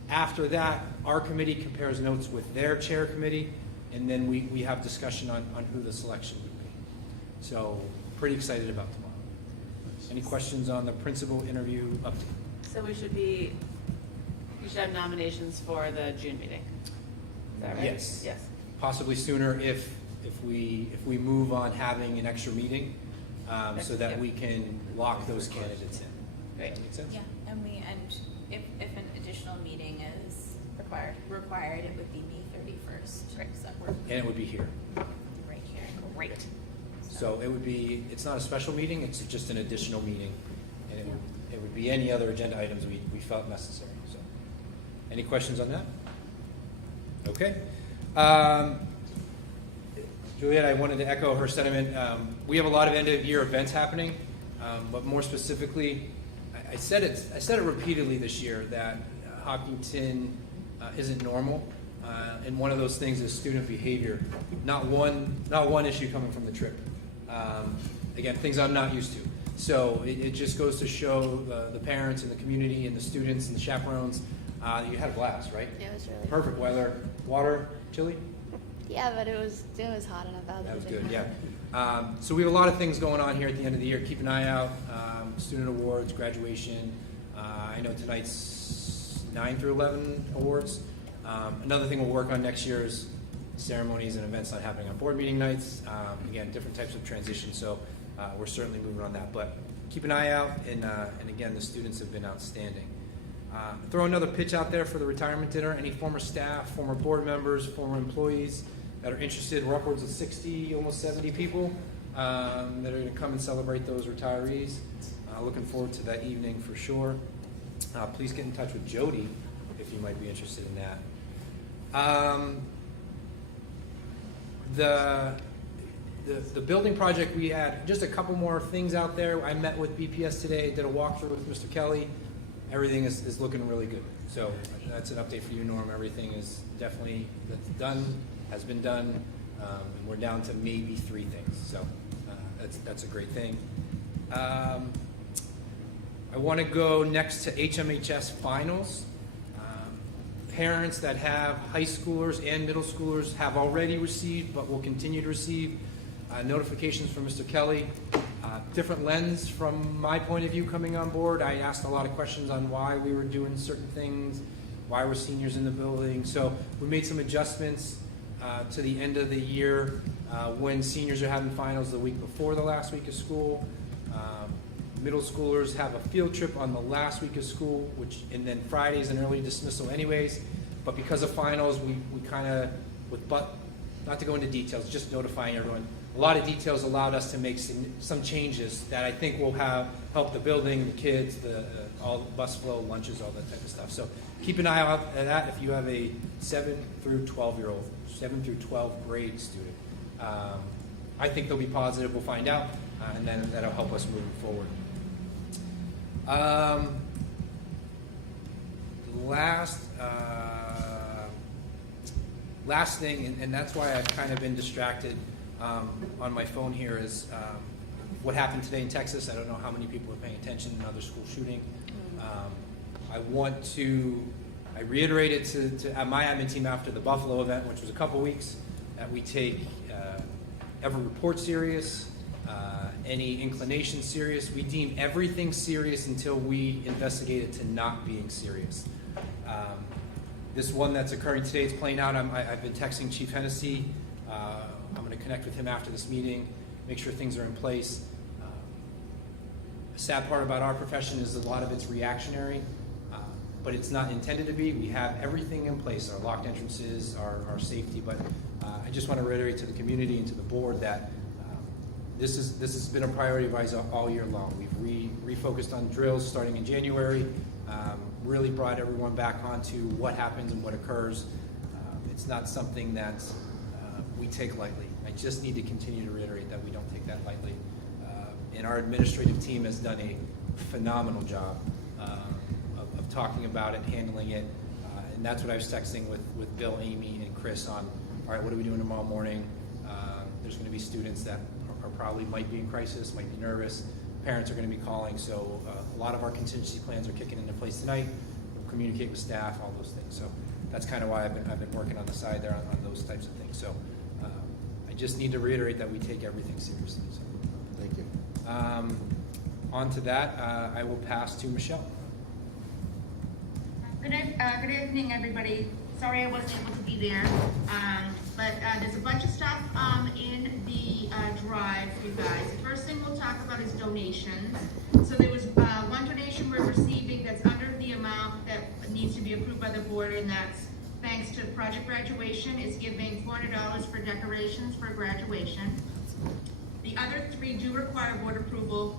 After that, our committee compares notes with their chair committee, and then we have discussion on who the selection would be. So pretty excited about tomorrow. Any questions on the principal interview update? So we should have nominations for the June meeting. Is that right? Yes. Yes. Possibly sooner if we move on having an extra meeting, so that we can lock those candidates in. Great. Does that make sense? Yeah, and if an additional meeting is required, it would be May 31st. Right. So we're And it would be here. right here. Great. So it would be, it's not a special meeting, it's just an additional meeting. And it would be any other agenda items we felt necessary. So, any questions on that? Okay. Juliet, I wanted to echo her sentiment. We have a lot of end of year events happening, but more specifically, I said it repeatedly this year that Hopkinton isn't normal, and one of those things is student behavior. Not one issue coming from the trip. Again, things I'm not used to. So it just goes to show the parents and the community and the students and the chaperones you had a blast, right? It was really Perfect weather, water, chilly. Yeah, but it was hot enough out there. That was good, yeah. So we have a lot of things going on here at the end of the year. Keep an eye out. Student awards, graduation. I know tonight's 9 through 11 awards. Another thing we'll work on next year is ceremonies and events not happening on board meeting nights. Again, different types of transition. So we're certainly moving on that. But keep an eye out. And again, the students have been outstanding. Throw another pitch out there for the retirement dinner. Any former staff, former board members, former employees that are interested. We're upwards of 60, almost 70 people that are going to come and celebrate those retirees. Looking forward to that evening for sure. Please get in touch with Jody if you might be interested in that. The building project, we had just a couple more things out there. I met with BPS today, did a walkthrough with Mr. Kelly. Everything is looking really good. So that's an update for you, Norm. Everything is definitely has been done, and we're down to maybe 3 things. So that's a great thing. I want to go next to Hmhs Finals. Parents that have high schoolers and middle schoolers have already received, but will continue to receive notifications from Mr. Kelly. Different lens from my point of view coming on board. I asked a lot of questions on why we were doing certain things, why were seniors in the building. So we made some adjustments to the end of the year when seniors are having finals the week before the last week of school. Middle schoolers have a field trip on the last week of school, and then Friday's an early dismissal anyways. But because of finals, we kind of, not to go into details, just notifying everyone. A lot of details allowed us to make some changes that I think will help the building, the kids, all the bus flow, lunches, all that type of stuff. So keep an eye out at that if you have a 7 through 12 grade student. I think they'll be positive. We'll find out, and then that'll help us move forward. Last thing, and that's why I've kind of been distracted on my phone here, is what happened today in Texas. I don't know how many people are paying attention. Another school shooting. I I reiterated to my admin team after the Buffalo event, which was a couple weeks, that we take every report serious, any inclination serious. We deem everything serious until we investigate it to not being serious. This one that's occurring today, it's playing out. I've been texting Chief Hennessy. I'm going to connect with him after this meeting, make sure things are in place. The sad part about our profession is a lot of it's reactionary, but it's not intended to be. We have everything in place, our locked entrances, our safety, but I just want to reiterate to the community and to the board that this has been a priority of ours all year long. We've refocused on drills starting in January, really brought everyone back onto what happens and what occurs. It's not something that we take lightly. I just need to continue to reiterate that we don't take that lightly. And our administrative team has done a phenomenal job of talking about it, handling it, and that's what I was texting with Bill, Amy, and Chris on, all right, what are we doing tomorrow morning? There's going to be students that are probably might be in crisis, might be nervous. Parents are going to be calling, so a lot of our contingency plans are kicking into place tonight. We'll communicate with staff, all those things. So that's kind of why I've been working on the side there on those types of things. So I just need to reiterate that we take everything seriously. So. Thank you. On to that, I will pass to Michelle. Good evening, everybody. Sorry I wasn't able to be there, but there's a bunch of stuff in the drive for you guys. The first thing we'll talk about is donations. So there was one donation we're receiving that's under the amount that needs to be approved by the board, and that's thanks to Project Graduation is giving $400 for decorations for graduation. The other three do require board approval.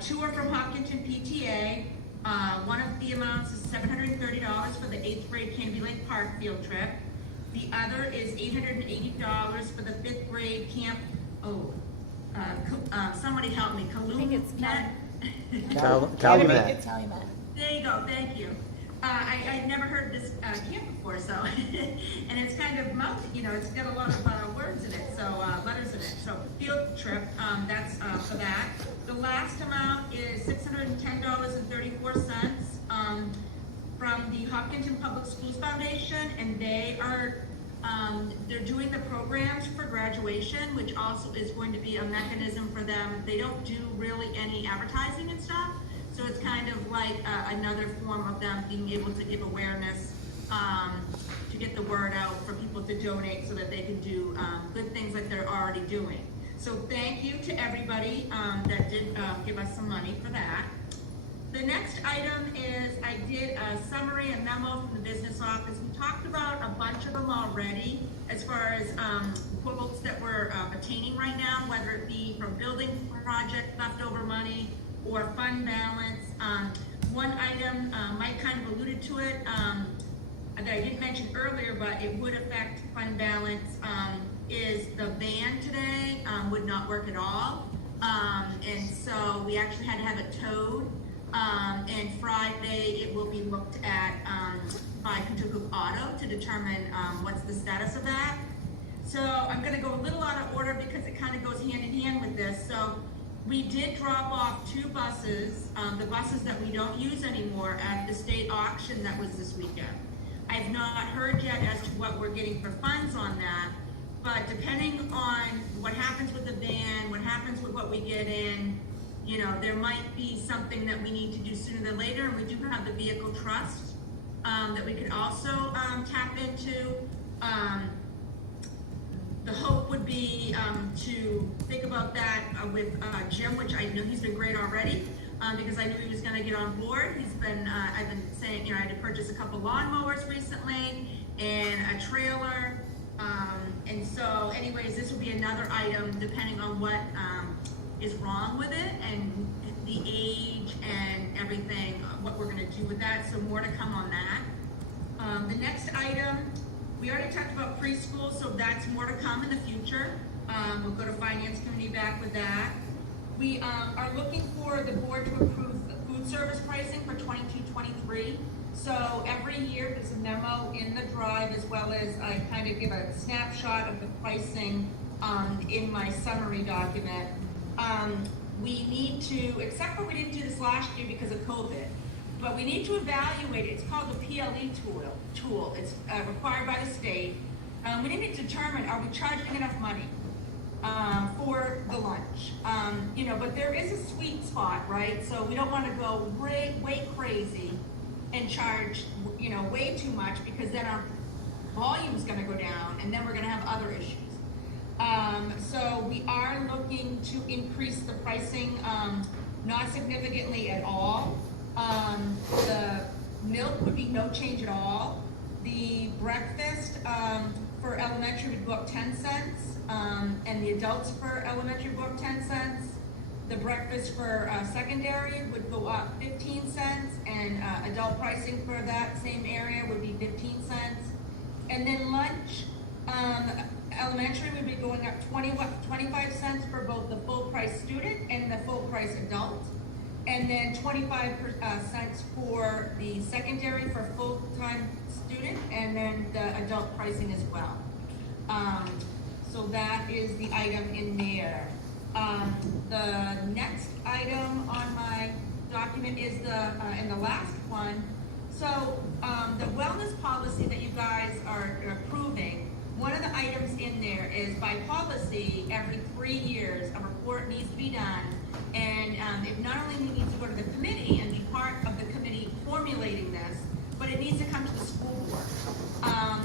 Two are from Hopkinton PTA. One of the amounts is $730 for the 8th grade Canby Lake Park field trip. The other is $880 for the 5th grade camp. Somebody help me. I think it's Calumet. It's Calumet. There you go. Thank you. I'd never heard this camp before, so and it's kind of it's got a lot of words in it, so letters in it. So field trip, that's for that. The last amount is $610.34 from the Hopkinton Public Schools Foundation, and they are they're doing the programs for graduation, which also is going to be a mechanism for them. They don't do really any advertising and stuff. So it's kind of like another form of them being able to give awareness, to get the word out for people to donate so that they can do good things like they're already doing. So thank you to everybody that did give us some money for that. The next item is I did a summary, a memo from the business office. We talked about a bunch of them already as far as quotes that we're obtaining right now, whether it be from building project leftover money, or fund balance. One item, Mike kind of alluded to it, that I didn't mention earlier, but it would affect fund balance, is the van today would not work at all. And so we actually had to have it towed. And Friday it will be looked at by Kentucky Auto to determine what's the status of that. So I'm gonna go a little out of order because it kind of goes hand in hand with this. So we did drop off 2 buses, the buses that we don't use anymore at the state auction that was this weekend. I've not heard yet as to what we're getting for funds on that, but depending on what happens with the van, what happens with what we get in, there might be something that we need to do sooner than later, and we do have the vehicle trust that we could also tap into. The hope would be to think about that with Jim, which I know he's been great already, because I knew he was going to get on board. I've been saying, I had to purchase a couple lawnmowers recently and a trailer. And so anyways, this would be another item depending on what is wrong with it and the age and everything, what we're going to do with that. So more to come on that. The next item, we already talked about preschool, so that's more to come in the future. We'll go to Finance Committee back with that. We are looking for the board to approve the food service pricing for 22-23. So every year there's a memo in the drive, as well as I kind of give a snapshot of the pricing in my summary document. We need to, except for we didn't do this last year because of COVID, but we need to evaluate it. It's called the PLE tool. It's required by the state. We need to determine, are we charging enough money for the lunch? But there is a sweet spot, right? So we don't want to go way crazy and charge, way too much, because then our volume is going to go down, and then we're going to have other issues. So we are looking to increase the pricing, not significantly at all. The milk would be no change at all. The breakfast for elementary would go up 10 cents, and the adults for elementary would go up 10 cents. The breakfast for secondary would go up 15 cents, and adult pricing for that same area would be 15 cents. And then lunch, elementary would be going up 25 cents for both the full price student and the full price adult. And then 25 cents for the secondary for full-time student, and then the adult pricing as well. So that is the item in there. The next item on my document is and the last one. So the wellness policy that you guys are approving, one of the items in there is by policy, every 3 years, a report needs to be done. And it not only needs to go to the committee and be part of the committee formulating this, but it needs to come to the school board.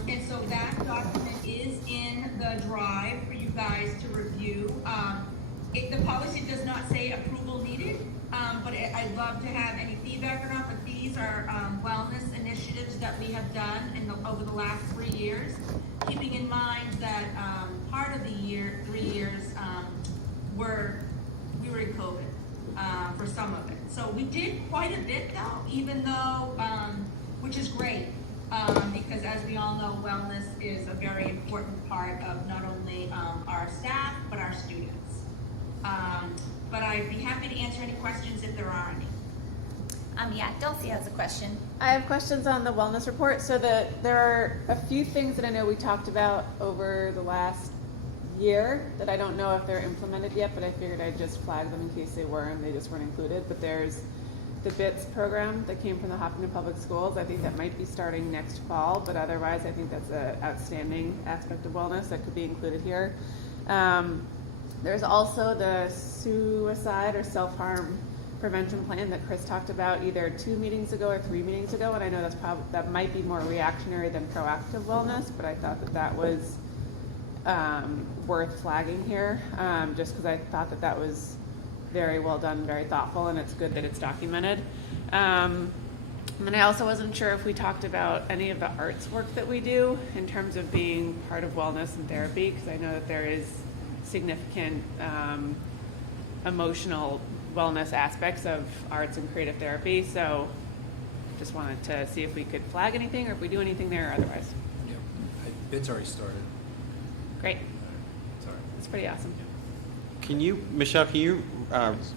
And so that document is in the drive for you guys to review. The policy does not say approval needed, but I'd love to have any feedback or not, but these are wellness initiatives that we have done over the last 3 years, keeping in mind that part of the 3 years we were in COVID for some of it. So we did quite a bit though, even though, which is great, because as we all know, wellness is a very important part of not only our staff, but our students. But I'd be happy to answer any questions if there are any. Yeah, Dulcie has a question. I have questions on the wellness report. So there are a few things that I know we talked about over the last year that I don't know if they're implemented yet, but I figured I'd just flag them in case they were and they just weren't included. But there's the BITS program that came from the Hopkinton Public Schools. I think that might be starting next fall, but otherwise I think that's an outstanding aspect of wellness that could be included here. There's also the suicide or self-harm prevention plan that Chris talked about either 2 meetings ago or 3 meetings ago, and I know that might be more reactionary than proactive wellness, but I thought that was worth flagging here, just because I thought that was very well done, very thoughtful, and it's good that it's documented. And then I also wasn't sure if we talked about any of the arts work that we do in terms of being part of wellness and therapy, because I know that there is significant emotional wellness aspects of arts and creative therapy. So just wanted to see if we could flag anything or if we do anything there or otherwise. Yeah, bid's already started. Great. Sorry. That's pretty awesome. Michelle, can you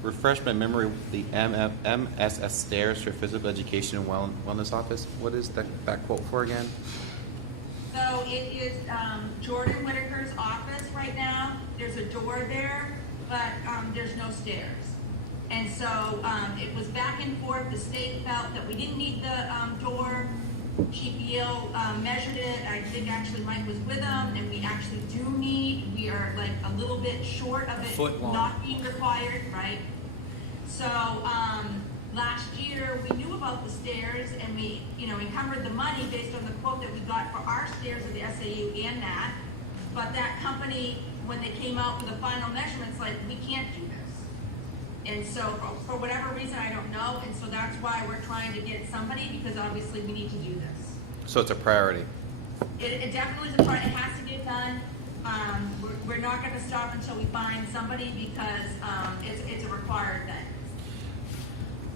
refresh my memory with the MSS stairs for physical education and wellness office? What is that quote for again? So it is Jordan Whitaker's office right now. There's a door there, but there's no stairs. And so it was back and forth. The state felt that we didn't need the door. GPL measured it. I think actually Mike was with them, and we actually do need. We are like a little bit short of it not being required, right? So last year we knew about the stairs, and we encumbered the money based on the quote that we got for our stairs of the SAU and that. But that company, when they came out with the final measurements, like, we can't do this. And so for whatever reason, I don't know, and so that's why we're trying to get somebody, because obviously we need to do this. So it's a priority. It definitely is a priority. It has to get done. We're not going to stop until we find somebody, because it's a required thing.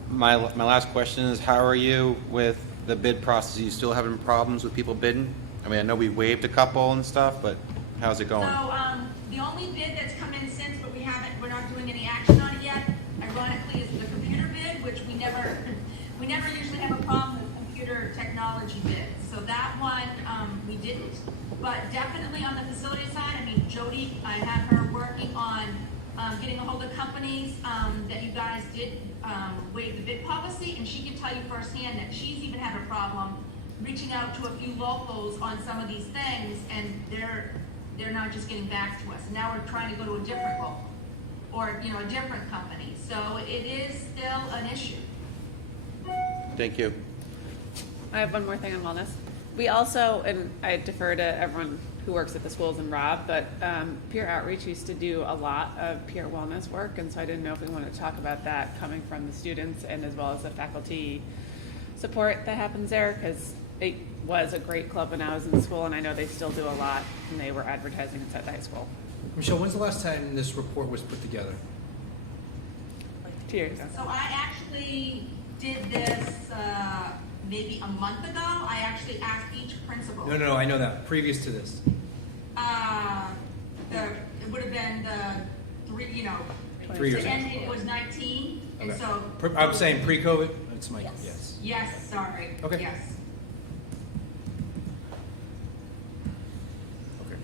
My last question is, how are you with the bid process? Are you still having problems with people bidding? I mean, I know we waived a couple and stuff, but how's it going? So the only bid that's come in since, but we're not doing any action on it yet, ironically, is the computer bid, which we never usually have a problem with computer technology bids. So that one we didn't, but definitely on the facility side, I mean, Jody, I have her working on getting a hold of companies that you guys did waive the bid policy, and she can tell you firsthand that she's even had a problem reaching out to a few locals on some of these things, and they're not just getting back to us. Now we're trying to go to a different local, or, you know, a different company. So it is still an issue. Thank you. I have one more thing on wellness. We also, and I defer to everyone who works at the schools and Rob, but peer outreach used to do a lot of peer wellness work, and so I didn't know if we wanted to talk about that coming from the students and as well as the faculty support that happens there, because it was a great club when I was in school, and I know they still do a lot, and they were advertising inside the high school. Michelle, when's the last time this report was put together? Like 2 years ago. So I actually did this maybe a month ago. I actually asked each principal. No, I know that. Previous to this. It would have been the 3, you know, 3 years the ago. end date was 19, and Okay. so. I'm saying pre-COVID. It's Mike. Yes. Yes. Yes, sorry. Okay. Yes. Okay.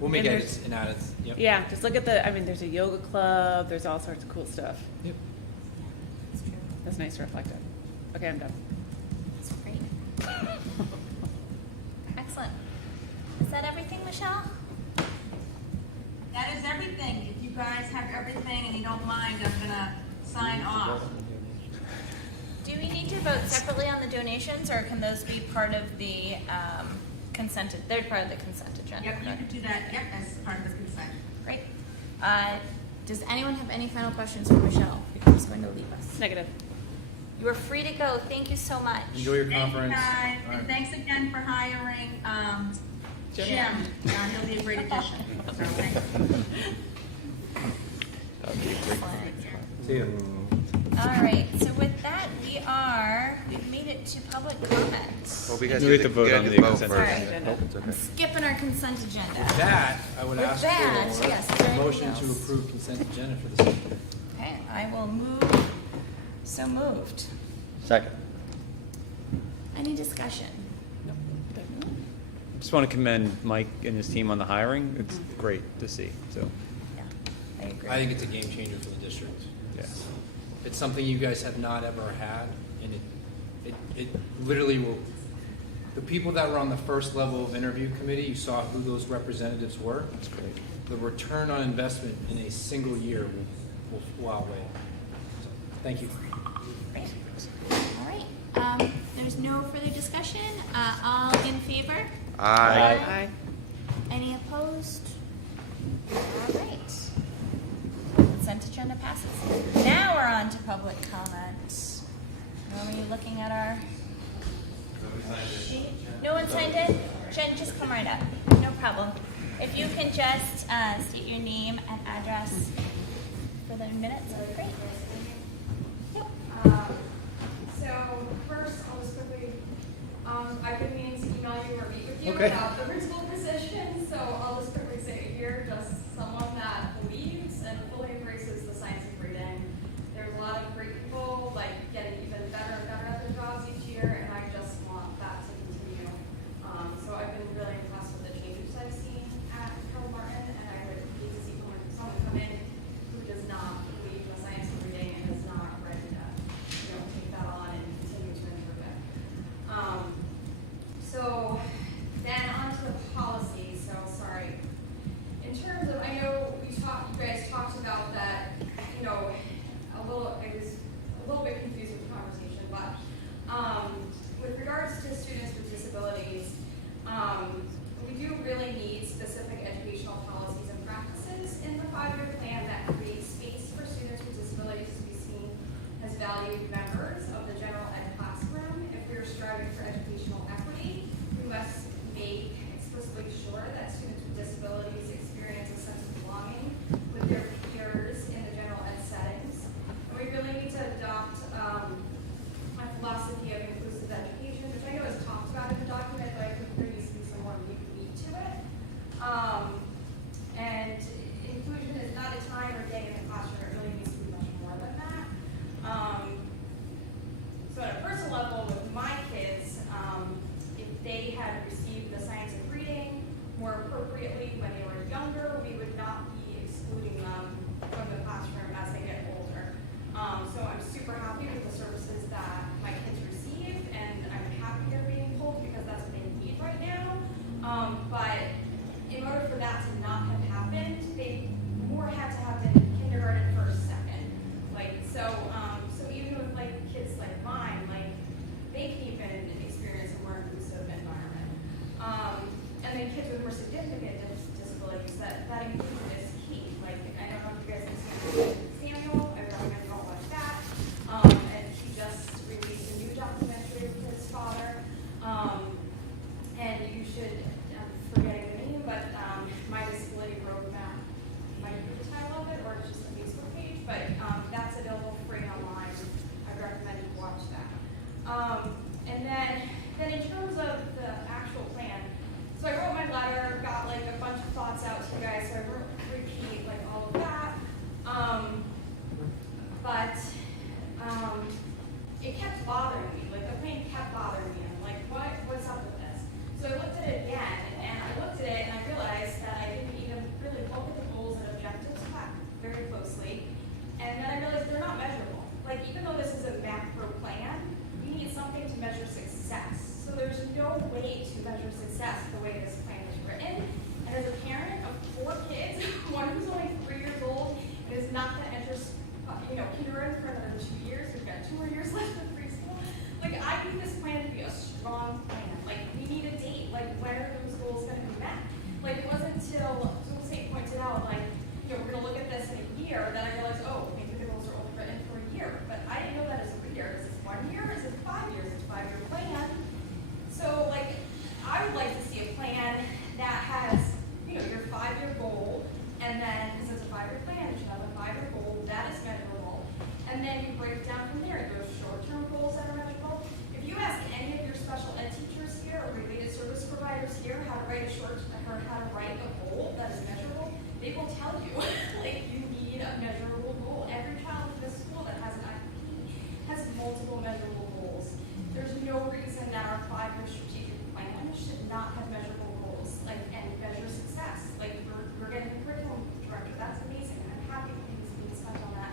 We'll make And edits and add it. Yep. Yeah, just look at there's a yoga club, there's all sorts of cool stuff. Yep. That's true. That's nice to reflect it. Okay, I'm done. That's great. Excellent. Is that everything, Michelle? That is everything. If you guys have everything and you don't mind, I'm gonna sign off. Do we need to vote separately on the donations, or can those be part of the they're part of the consent agenda? Yep, you could do that, yep, as part of the consent. Great. Does anyone have any final questions for Michelle before she's going to leave us? Negative. You are free to go. Thank you so much. Enjoy your Thank you conference. guys, All right. and thanks again for hiring Jim. He'll be a great addition. So thank you. See you. All right. So with that, we've made it to public comment. Well, we guys We need have to vote gotta on do the vote consent first. agenda. Oh, it's okay. I'm skipping our consent agenda. That, I would With ask that, for yes, is there a anything motion to else? approve consent agenda for this evening. Okay, I will move. So moved. Second. Any discussion? Just want to commend Mike and his team on the hiring. It's great to see, so, Yeah, I agree. I think it's a game changer for the district. yeah. It's something you guys have not ever had, and it literally will, the people that were on the first level of interview committee, you saw who those representatives were. That's great. The return on investment in a single year will outweigh. So, thank you. Great. All right. There's no further discussion. All in favor? Aye. Aye. Any opposed? All right. Consent agenda passes. Now we're on to public comment. Are we looking at our sheet? No one signed in? Jen, just come right up. No problem. If you can just state your name and address for the minutes, that'd be great. Yep. So first, I'll just quickly, I've been meaning to email you or meet with you Okay. about the principal position, so I'll just quickly say it here, just someone that believes and fully embraces the science of reading. There's a lot of great people, like, getting even better and better at their jobs each year, and I just want that to continue. So I've been really impressed with the changes I've seen at Carroll Martin, and I would hate to see someone come in who does not believe in the science of reading and is not ready to, take that on and continue to improve it. So then on to the it kept bothering me. Like the plan kept bothering me. I'm like, what's up with this? So I looked at it again, and I looked at it, and I realized that I didn't even really look at the goals and objectives very closely. And then I realized they're not measurable. Like even though this is a macro plan, we need something to measure success. So there's no way to measure success the way this plan is written. And as a parent of 4 kids, one who's only 3 years old and is not going to enter, kindergarten for another 2 years, we've got 2 more years left of preschool. Like I need this plan to be a strong plan. Like we need a date. Like when are those goals going to be met? Like it wasn't until St. pointed out, like, we're going to look at this in a year that I realized, oh, maybe the goals are only written for a year. But I didn't know that as a reader. Is this 1 year? Is it 5 years? It's a 5-year plan. So, like, I would like to see a plan that has, your 5-year goal, and then, because it's a 5-year plan, you should have a 5-year goal that is measurable, and then you break it down from there. There's short-term goals that are measurable. If you ask any of your special ed teachers here or related service providers here how to write a goal that is measurable, they will tell you, like, you need a measurable goal. Every child in this school that has an IEP has multiple measurable goals. There's no reason that our 5-year strategic plan should not have measurable goals, like, and measure success. Like, we're getting a curriculum director. That's amazing. I'm happy that he's being spent on that.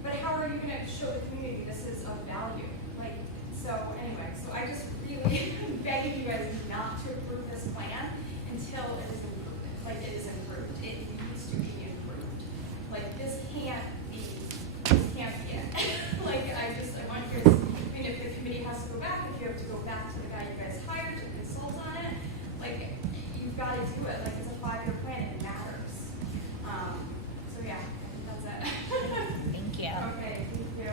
But how are you going to show the community this is of value? Like, so anyway, so I just really begging you guys not to approve this plan until it is improved. Like, it is improved. It needs to be improved. Like, this can't be it. Like, I want you guys, if the committee has to go back, if you have to go back to the guy you guys hired to consult on it, like, you've got to do it. Like, it's a 5-year plan, it matters. So yeah, that's it. Thank you. Okay, thank you.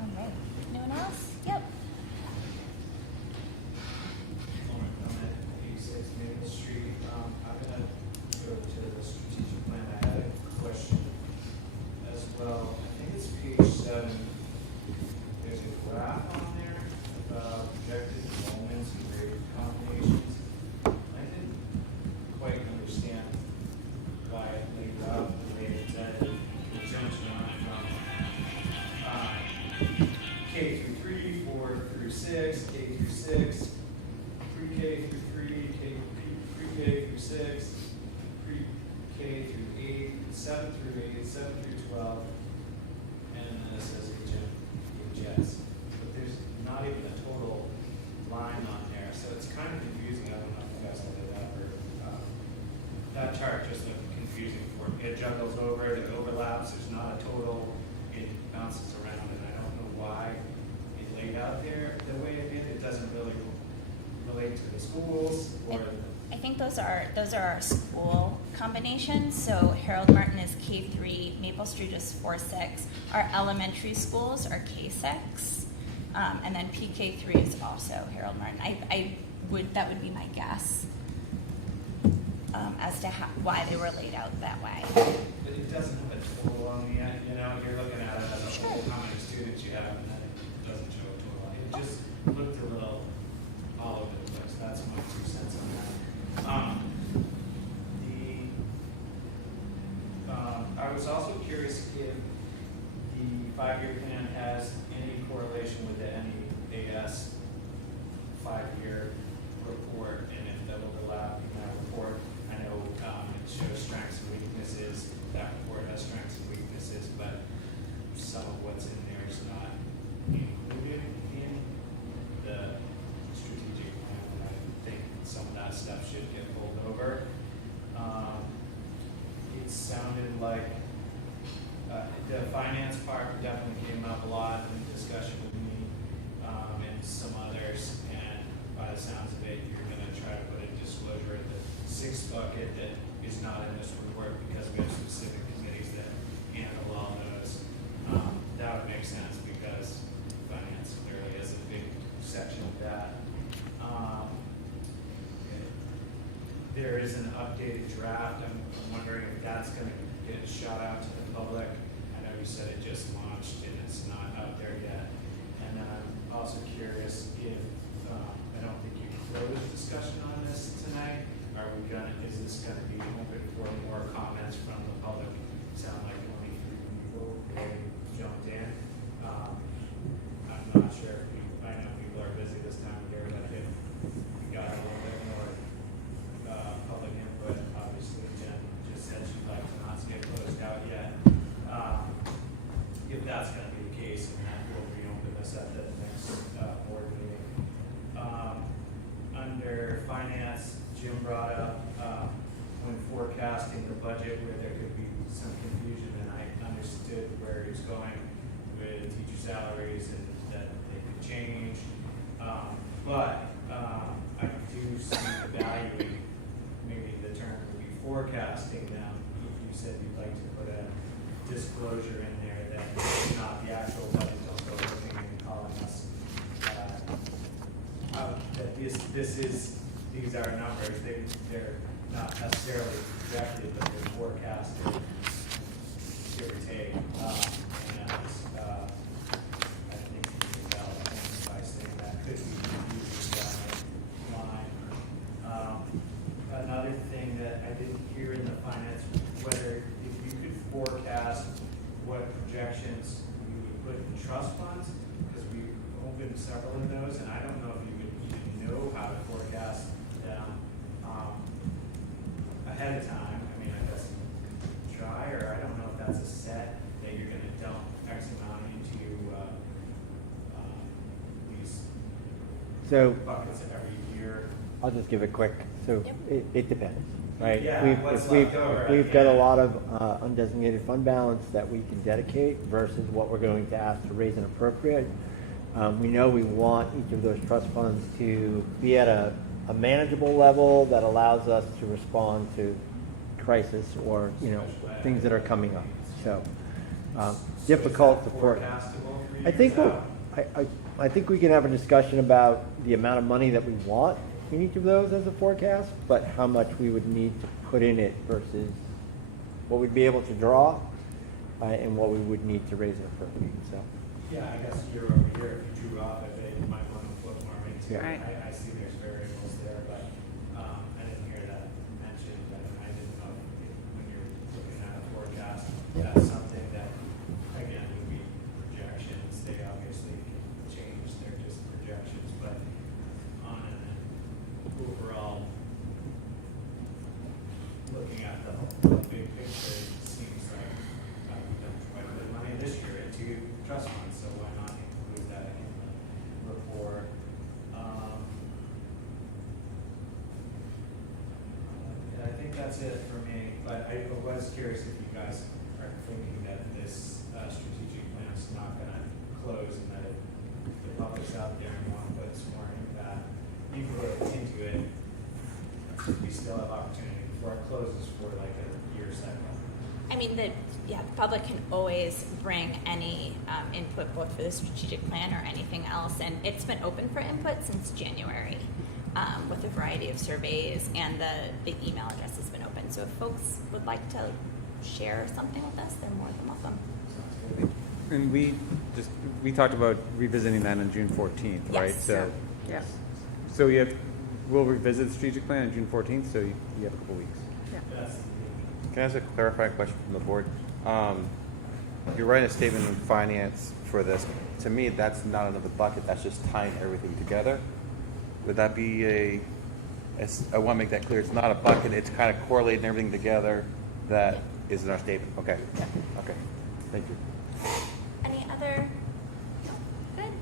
All right. Anyone else? Yep. Maple Street. I'm going to go to the strategic plan. I had a question as well. I think it's page 7. There's a graph on there about projected enrollments and grade combinations. I didn't quite understand why it laid out the way it did. It jumps around from K through 3, 4 through 6, K through 6, pre-K through 3, pre-K through 6, pre-K through 8, 7 through 8, 7 through 12, and then it says HS. But there's not even a total line on there, so it's kind of confusing. I don't know if you guys looked at that, or that chart just looked confusing for me. It juggles over, it overlaps, there's not a total, it bounces around, and I don't know why it laid out there the way it did. It doesn't really relate to the schools or I think those are our school combinations. So Harold Martin is K3, Maple Street is 4-6. Our elementary schools are K6, and then PK3 is also Harold Martin. That would be my guess as to why they were laid out that way. but it doesn't have a total on the end. You're looking at it as a whole, how many students you have, and then it doesn't show a total. It just looked a little all over the place. That's my 2 cents on that. I was also curious if the 5-year plan has any correlation with the NEAS 5-year report, and if they'll overlap in that report. I know it shows strengths and weaknesses. That report has strengths and weaknesses, but some of what's in there is not included in the strategic plan, and I think some of that stuff should get pulled over. It sounded like the finance part definitely came up a lot in the discussion with me and some others, and by the sounds of it, you're going to try to put a disclosure in the 6th bucket that is not in this report because we have specific committees that handle all those. That would make sense because finance clearly is a big section of that. There is an updated draft. I'm wondering if that's going to get shot out to the public. I know you said it just launched and it's not out there yet. And then I'm also curious if, I don't think you closed discussion on this tonight. Is this going to be open for more comments from the public? Sound like only 3 people jumped in. case, and that will reopen this at the next board meeting. Under finance, Jim brought up when forecasting the budget where there could be some confusion, and I understood where he was going with teacher salaries and that they could change. But I do see valuing, maybe the term would be forecasting them. You said you'd like to put a disclosure in there that it's not the actual budget, don't go looking and calling us that these are numbers. They're not necessarily projected, but they're forecasted, give or take. And I think you can tell by saying that could be confusing down the line. Another thing that I didn't hear in the finance, whether if you could forecast what projections you would put in trust funds, because we opened several of those, and I don't know if you would even know how to forecast them ahead of time. I mean, I guess you could try, or I don't know if that's a set that you're going to dump X amount into these So buckets every year. I'll just give it quick. So it depends, right? Yeah, If what's we've left over at we've the got a end. lot of undesignated fund balance that we can dedicate versus what we're going to ask to raise and appropriate. We know we want each of those trust funds to be at a manageable level that allows us to respond to crisis or things that are coming up. So difficult to forecast. I think I think we can have a discussion about the amount of money that we want in each of those as a forecast, but how much we would need to put in it versus what we'd be able to draw and what we would need to raise and appropriate. So. Yeah, I guess year over year, if you drew off of it, you might want to put more into it. Right. I see there's variables there, but I didn't hear that mentioned, and I didn't know if when you're looking at a forecast, that's something that, again, would be projections. They obviously can change, they're just projections, but on an overall, looking at the big picture, it seems like we've done quite a bit of money this year into trust funds, so why not include that in the report? I think that's it for me, but I was curious if you guys are thinking that this strategic plan is not going to close, and that if the public's out there and want to put some more into it, we still have opportunity before it closes for like a year cycle. I mean, the public can always bring any input, both for the strategic plan or anything else, and it's been open for input since January with a variety of surveys, and the email address has been open. So if folks would like to share something with us, they're more than welcome. And we talked about revisiting that on June 14th, Yes. right? So, Yeah. So we'll revisit the strategic plan on June 14th, so you have a couple weeks. That's Can I ask a clarifying question from the board? You're writing a statement in finance for this. To me, that's not another bucket. That's just tying everything together. Would that be I want to make that clear. It's not a bucket. It's kind of correlating everything together that is in our statement. Okay. Okay. Thank you. Any other? No? Good?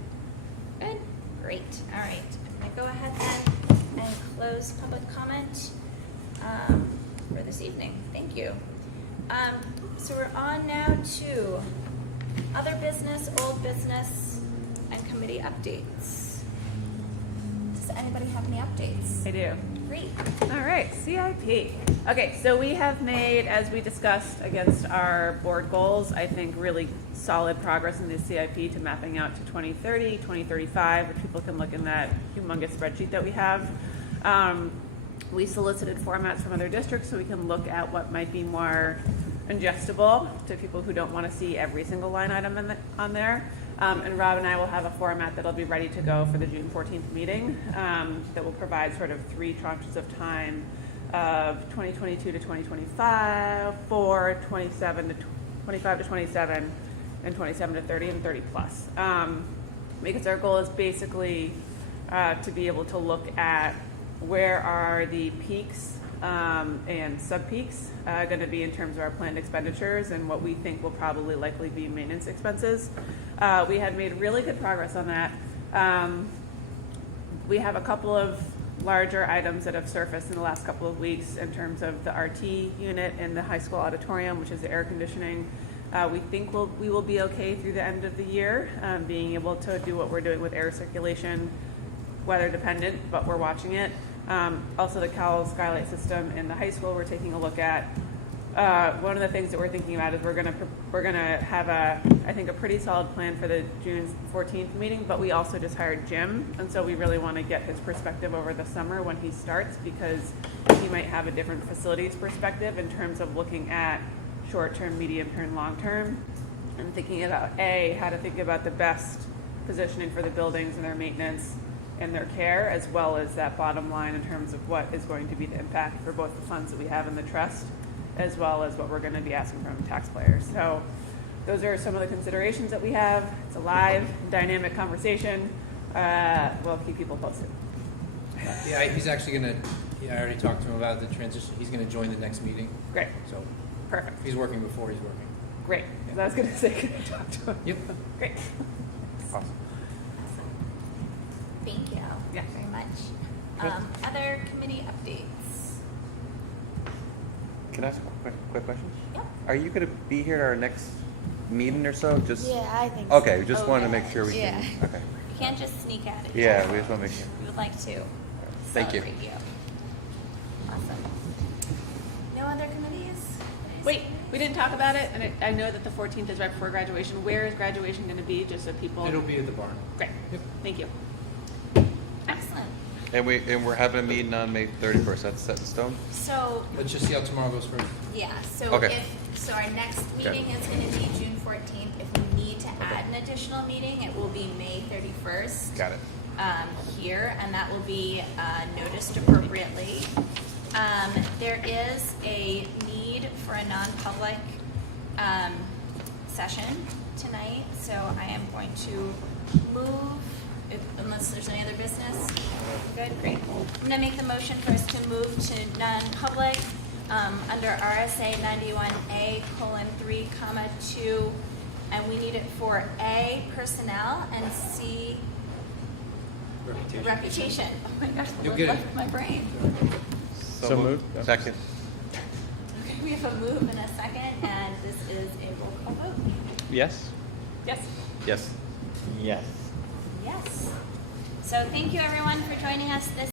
Good? Great. All right. I'm going to go ahead then and close public comment for this evening. Thank you. So we're on now to other business, old business, and committee updates. Does anybody have any updates? I do. Great. All right, CIP. Okay, so we have made, as we discussed against our board goals, I think really solid progress in the CIP to mapping out to 2030, 2035, which people can look in that humongous spreadsheet that we have. We solicited formats from other districts so we can look at what might be more ingestible to people who don't want to see every single line item on there. And Rob and I will have a format that'll be ready to go for the June 14th meeting that will provide sort of 3 tranches of time of 2022 to 2025, 25 to 27, and 27 to 30, and 30 plus. Because our goal is basically to be able to look at where are the peaks and sub-peaks going to be in terms of our planned expenditures and what we think will probably likely be maintenance expenses. We had made really good progress on that. We have a couple of larger items that have surfaced in the last couple of weeks in terms of the RT unit in the high school auditorium, which is the air conditioning. We think we will be okay through the end of the year, being able to do what we're doing with air circulation, weather dependent, but we're watching it. Also the Cowell skylight system in the high school we're taking a look at. One of the things that we're thinking about is we're gonna have I think a pretty solid plan for the June 14th meeting, but we also just hired Jim, and so we really want to get his perspective over the summer when he starts, because he might have a different facilities perspective in terms of looking at short-term, medium-term, long-term, and thinking about how to think about the best positioning for the buildings and their maintenance and their care, as well as that bottom line in terms of what is going to be the impact for both the funds that we have in the trust, as well as what we're going to be asking from taxpayers. So those are some of the considerations that we have. It's a live, dynamic conversation. We'll keep people posted. Yeah, he's actually going to, I already talked to him about the transition. He's going to join the next meeting. Great. So perfect. He's working before he's working. Great. Yeah. I was going to say, could I talk to him? Yep. Great. Awesome. Thank you very much. Other committee updates? Can I ask a quick question? Yep. Are you going to be here at our next meeting or so? Just Yeah, I think so. Okay, we just wanted to make sure we Yeah. can. Okay. You can't just sneak out of here. Yeah, we just want to make sure. We would like to Thank you. celebrate you. Awesome. No other committees? Wait, we didn't talk about it, and I know that the 14th is right before graduation. Where is graduation going to be, just so people... It'll be at the barn. Great. Yep. Thank you. Excellent. And we're having a meeting on May 31st. That's set in stone. So, Let's just see how tomorrow goes first. yeah, so Okay. so our next meeting is going to be June 14th. If we need to add an additional meeting, it will be May 31st. Got it. Here, and that will be noticed appropriately. There is a need for a non-public session tonight, so I am going to move, unless there's any other business. Good, great. I'm going to make the motion for us to move to non-public under RSA 91A:3, 2, and we need it for A, personnel, and C, reputation. Oh my gosh, You'll what get it. left my brain. So moved. Second. Okay, we have a move and a second, and this is a roll call vote. Yes? Yes. Yes. Yes. Yes. So thank you everyone for joining us this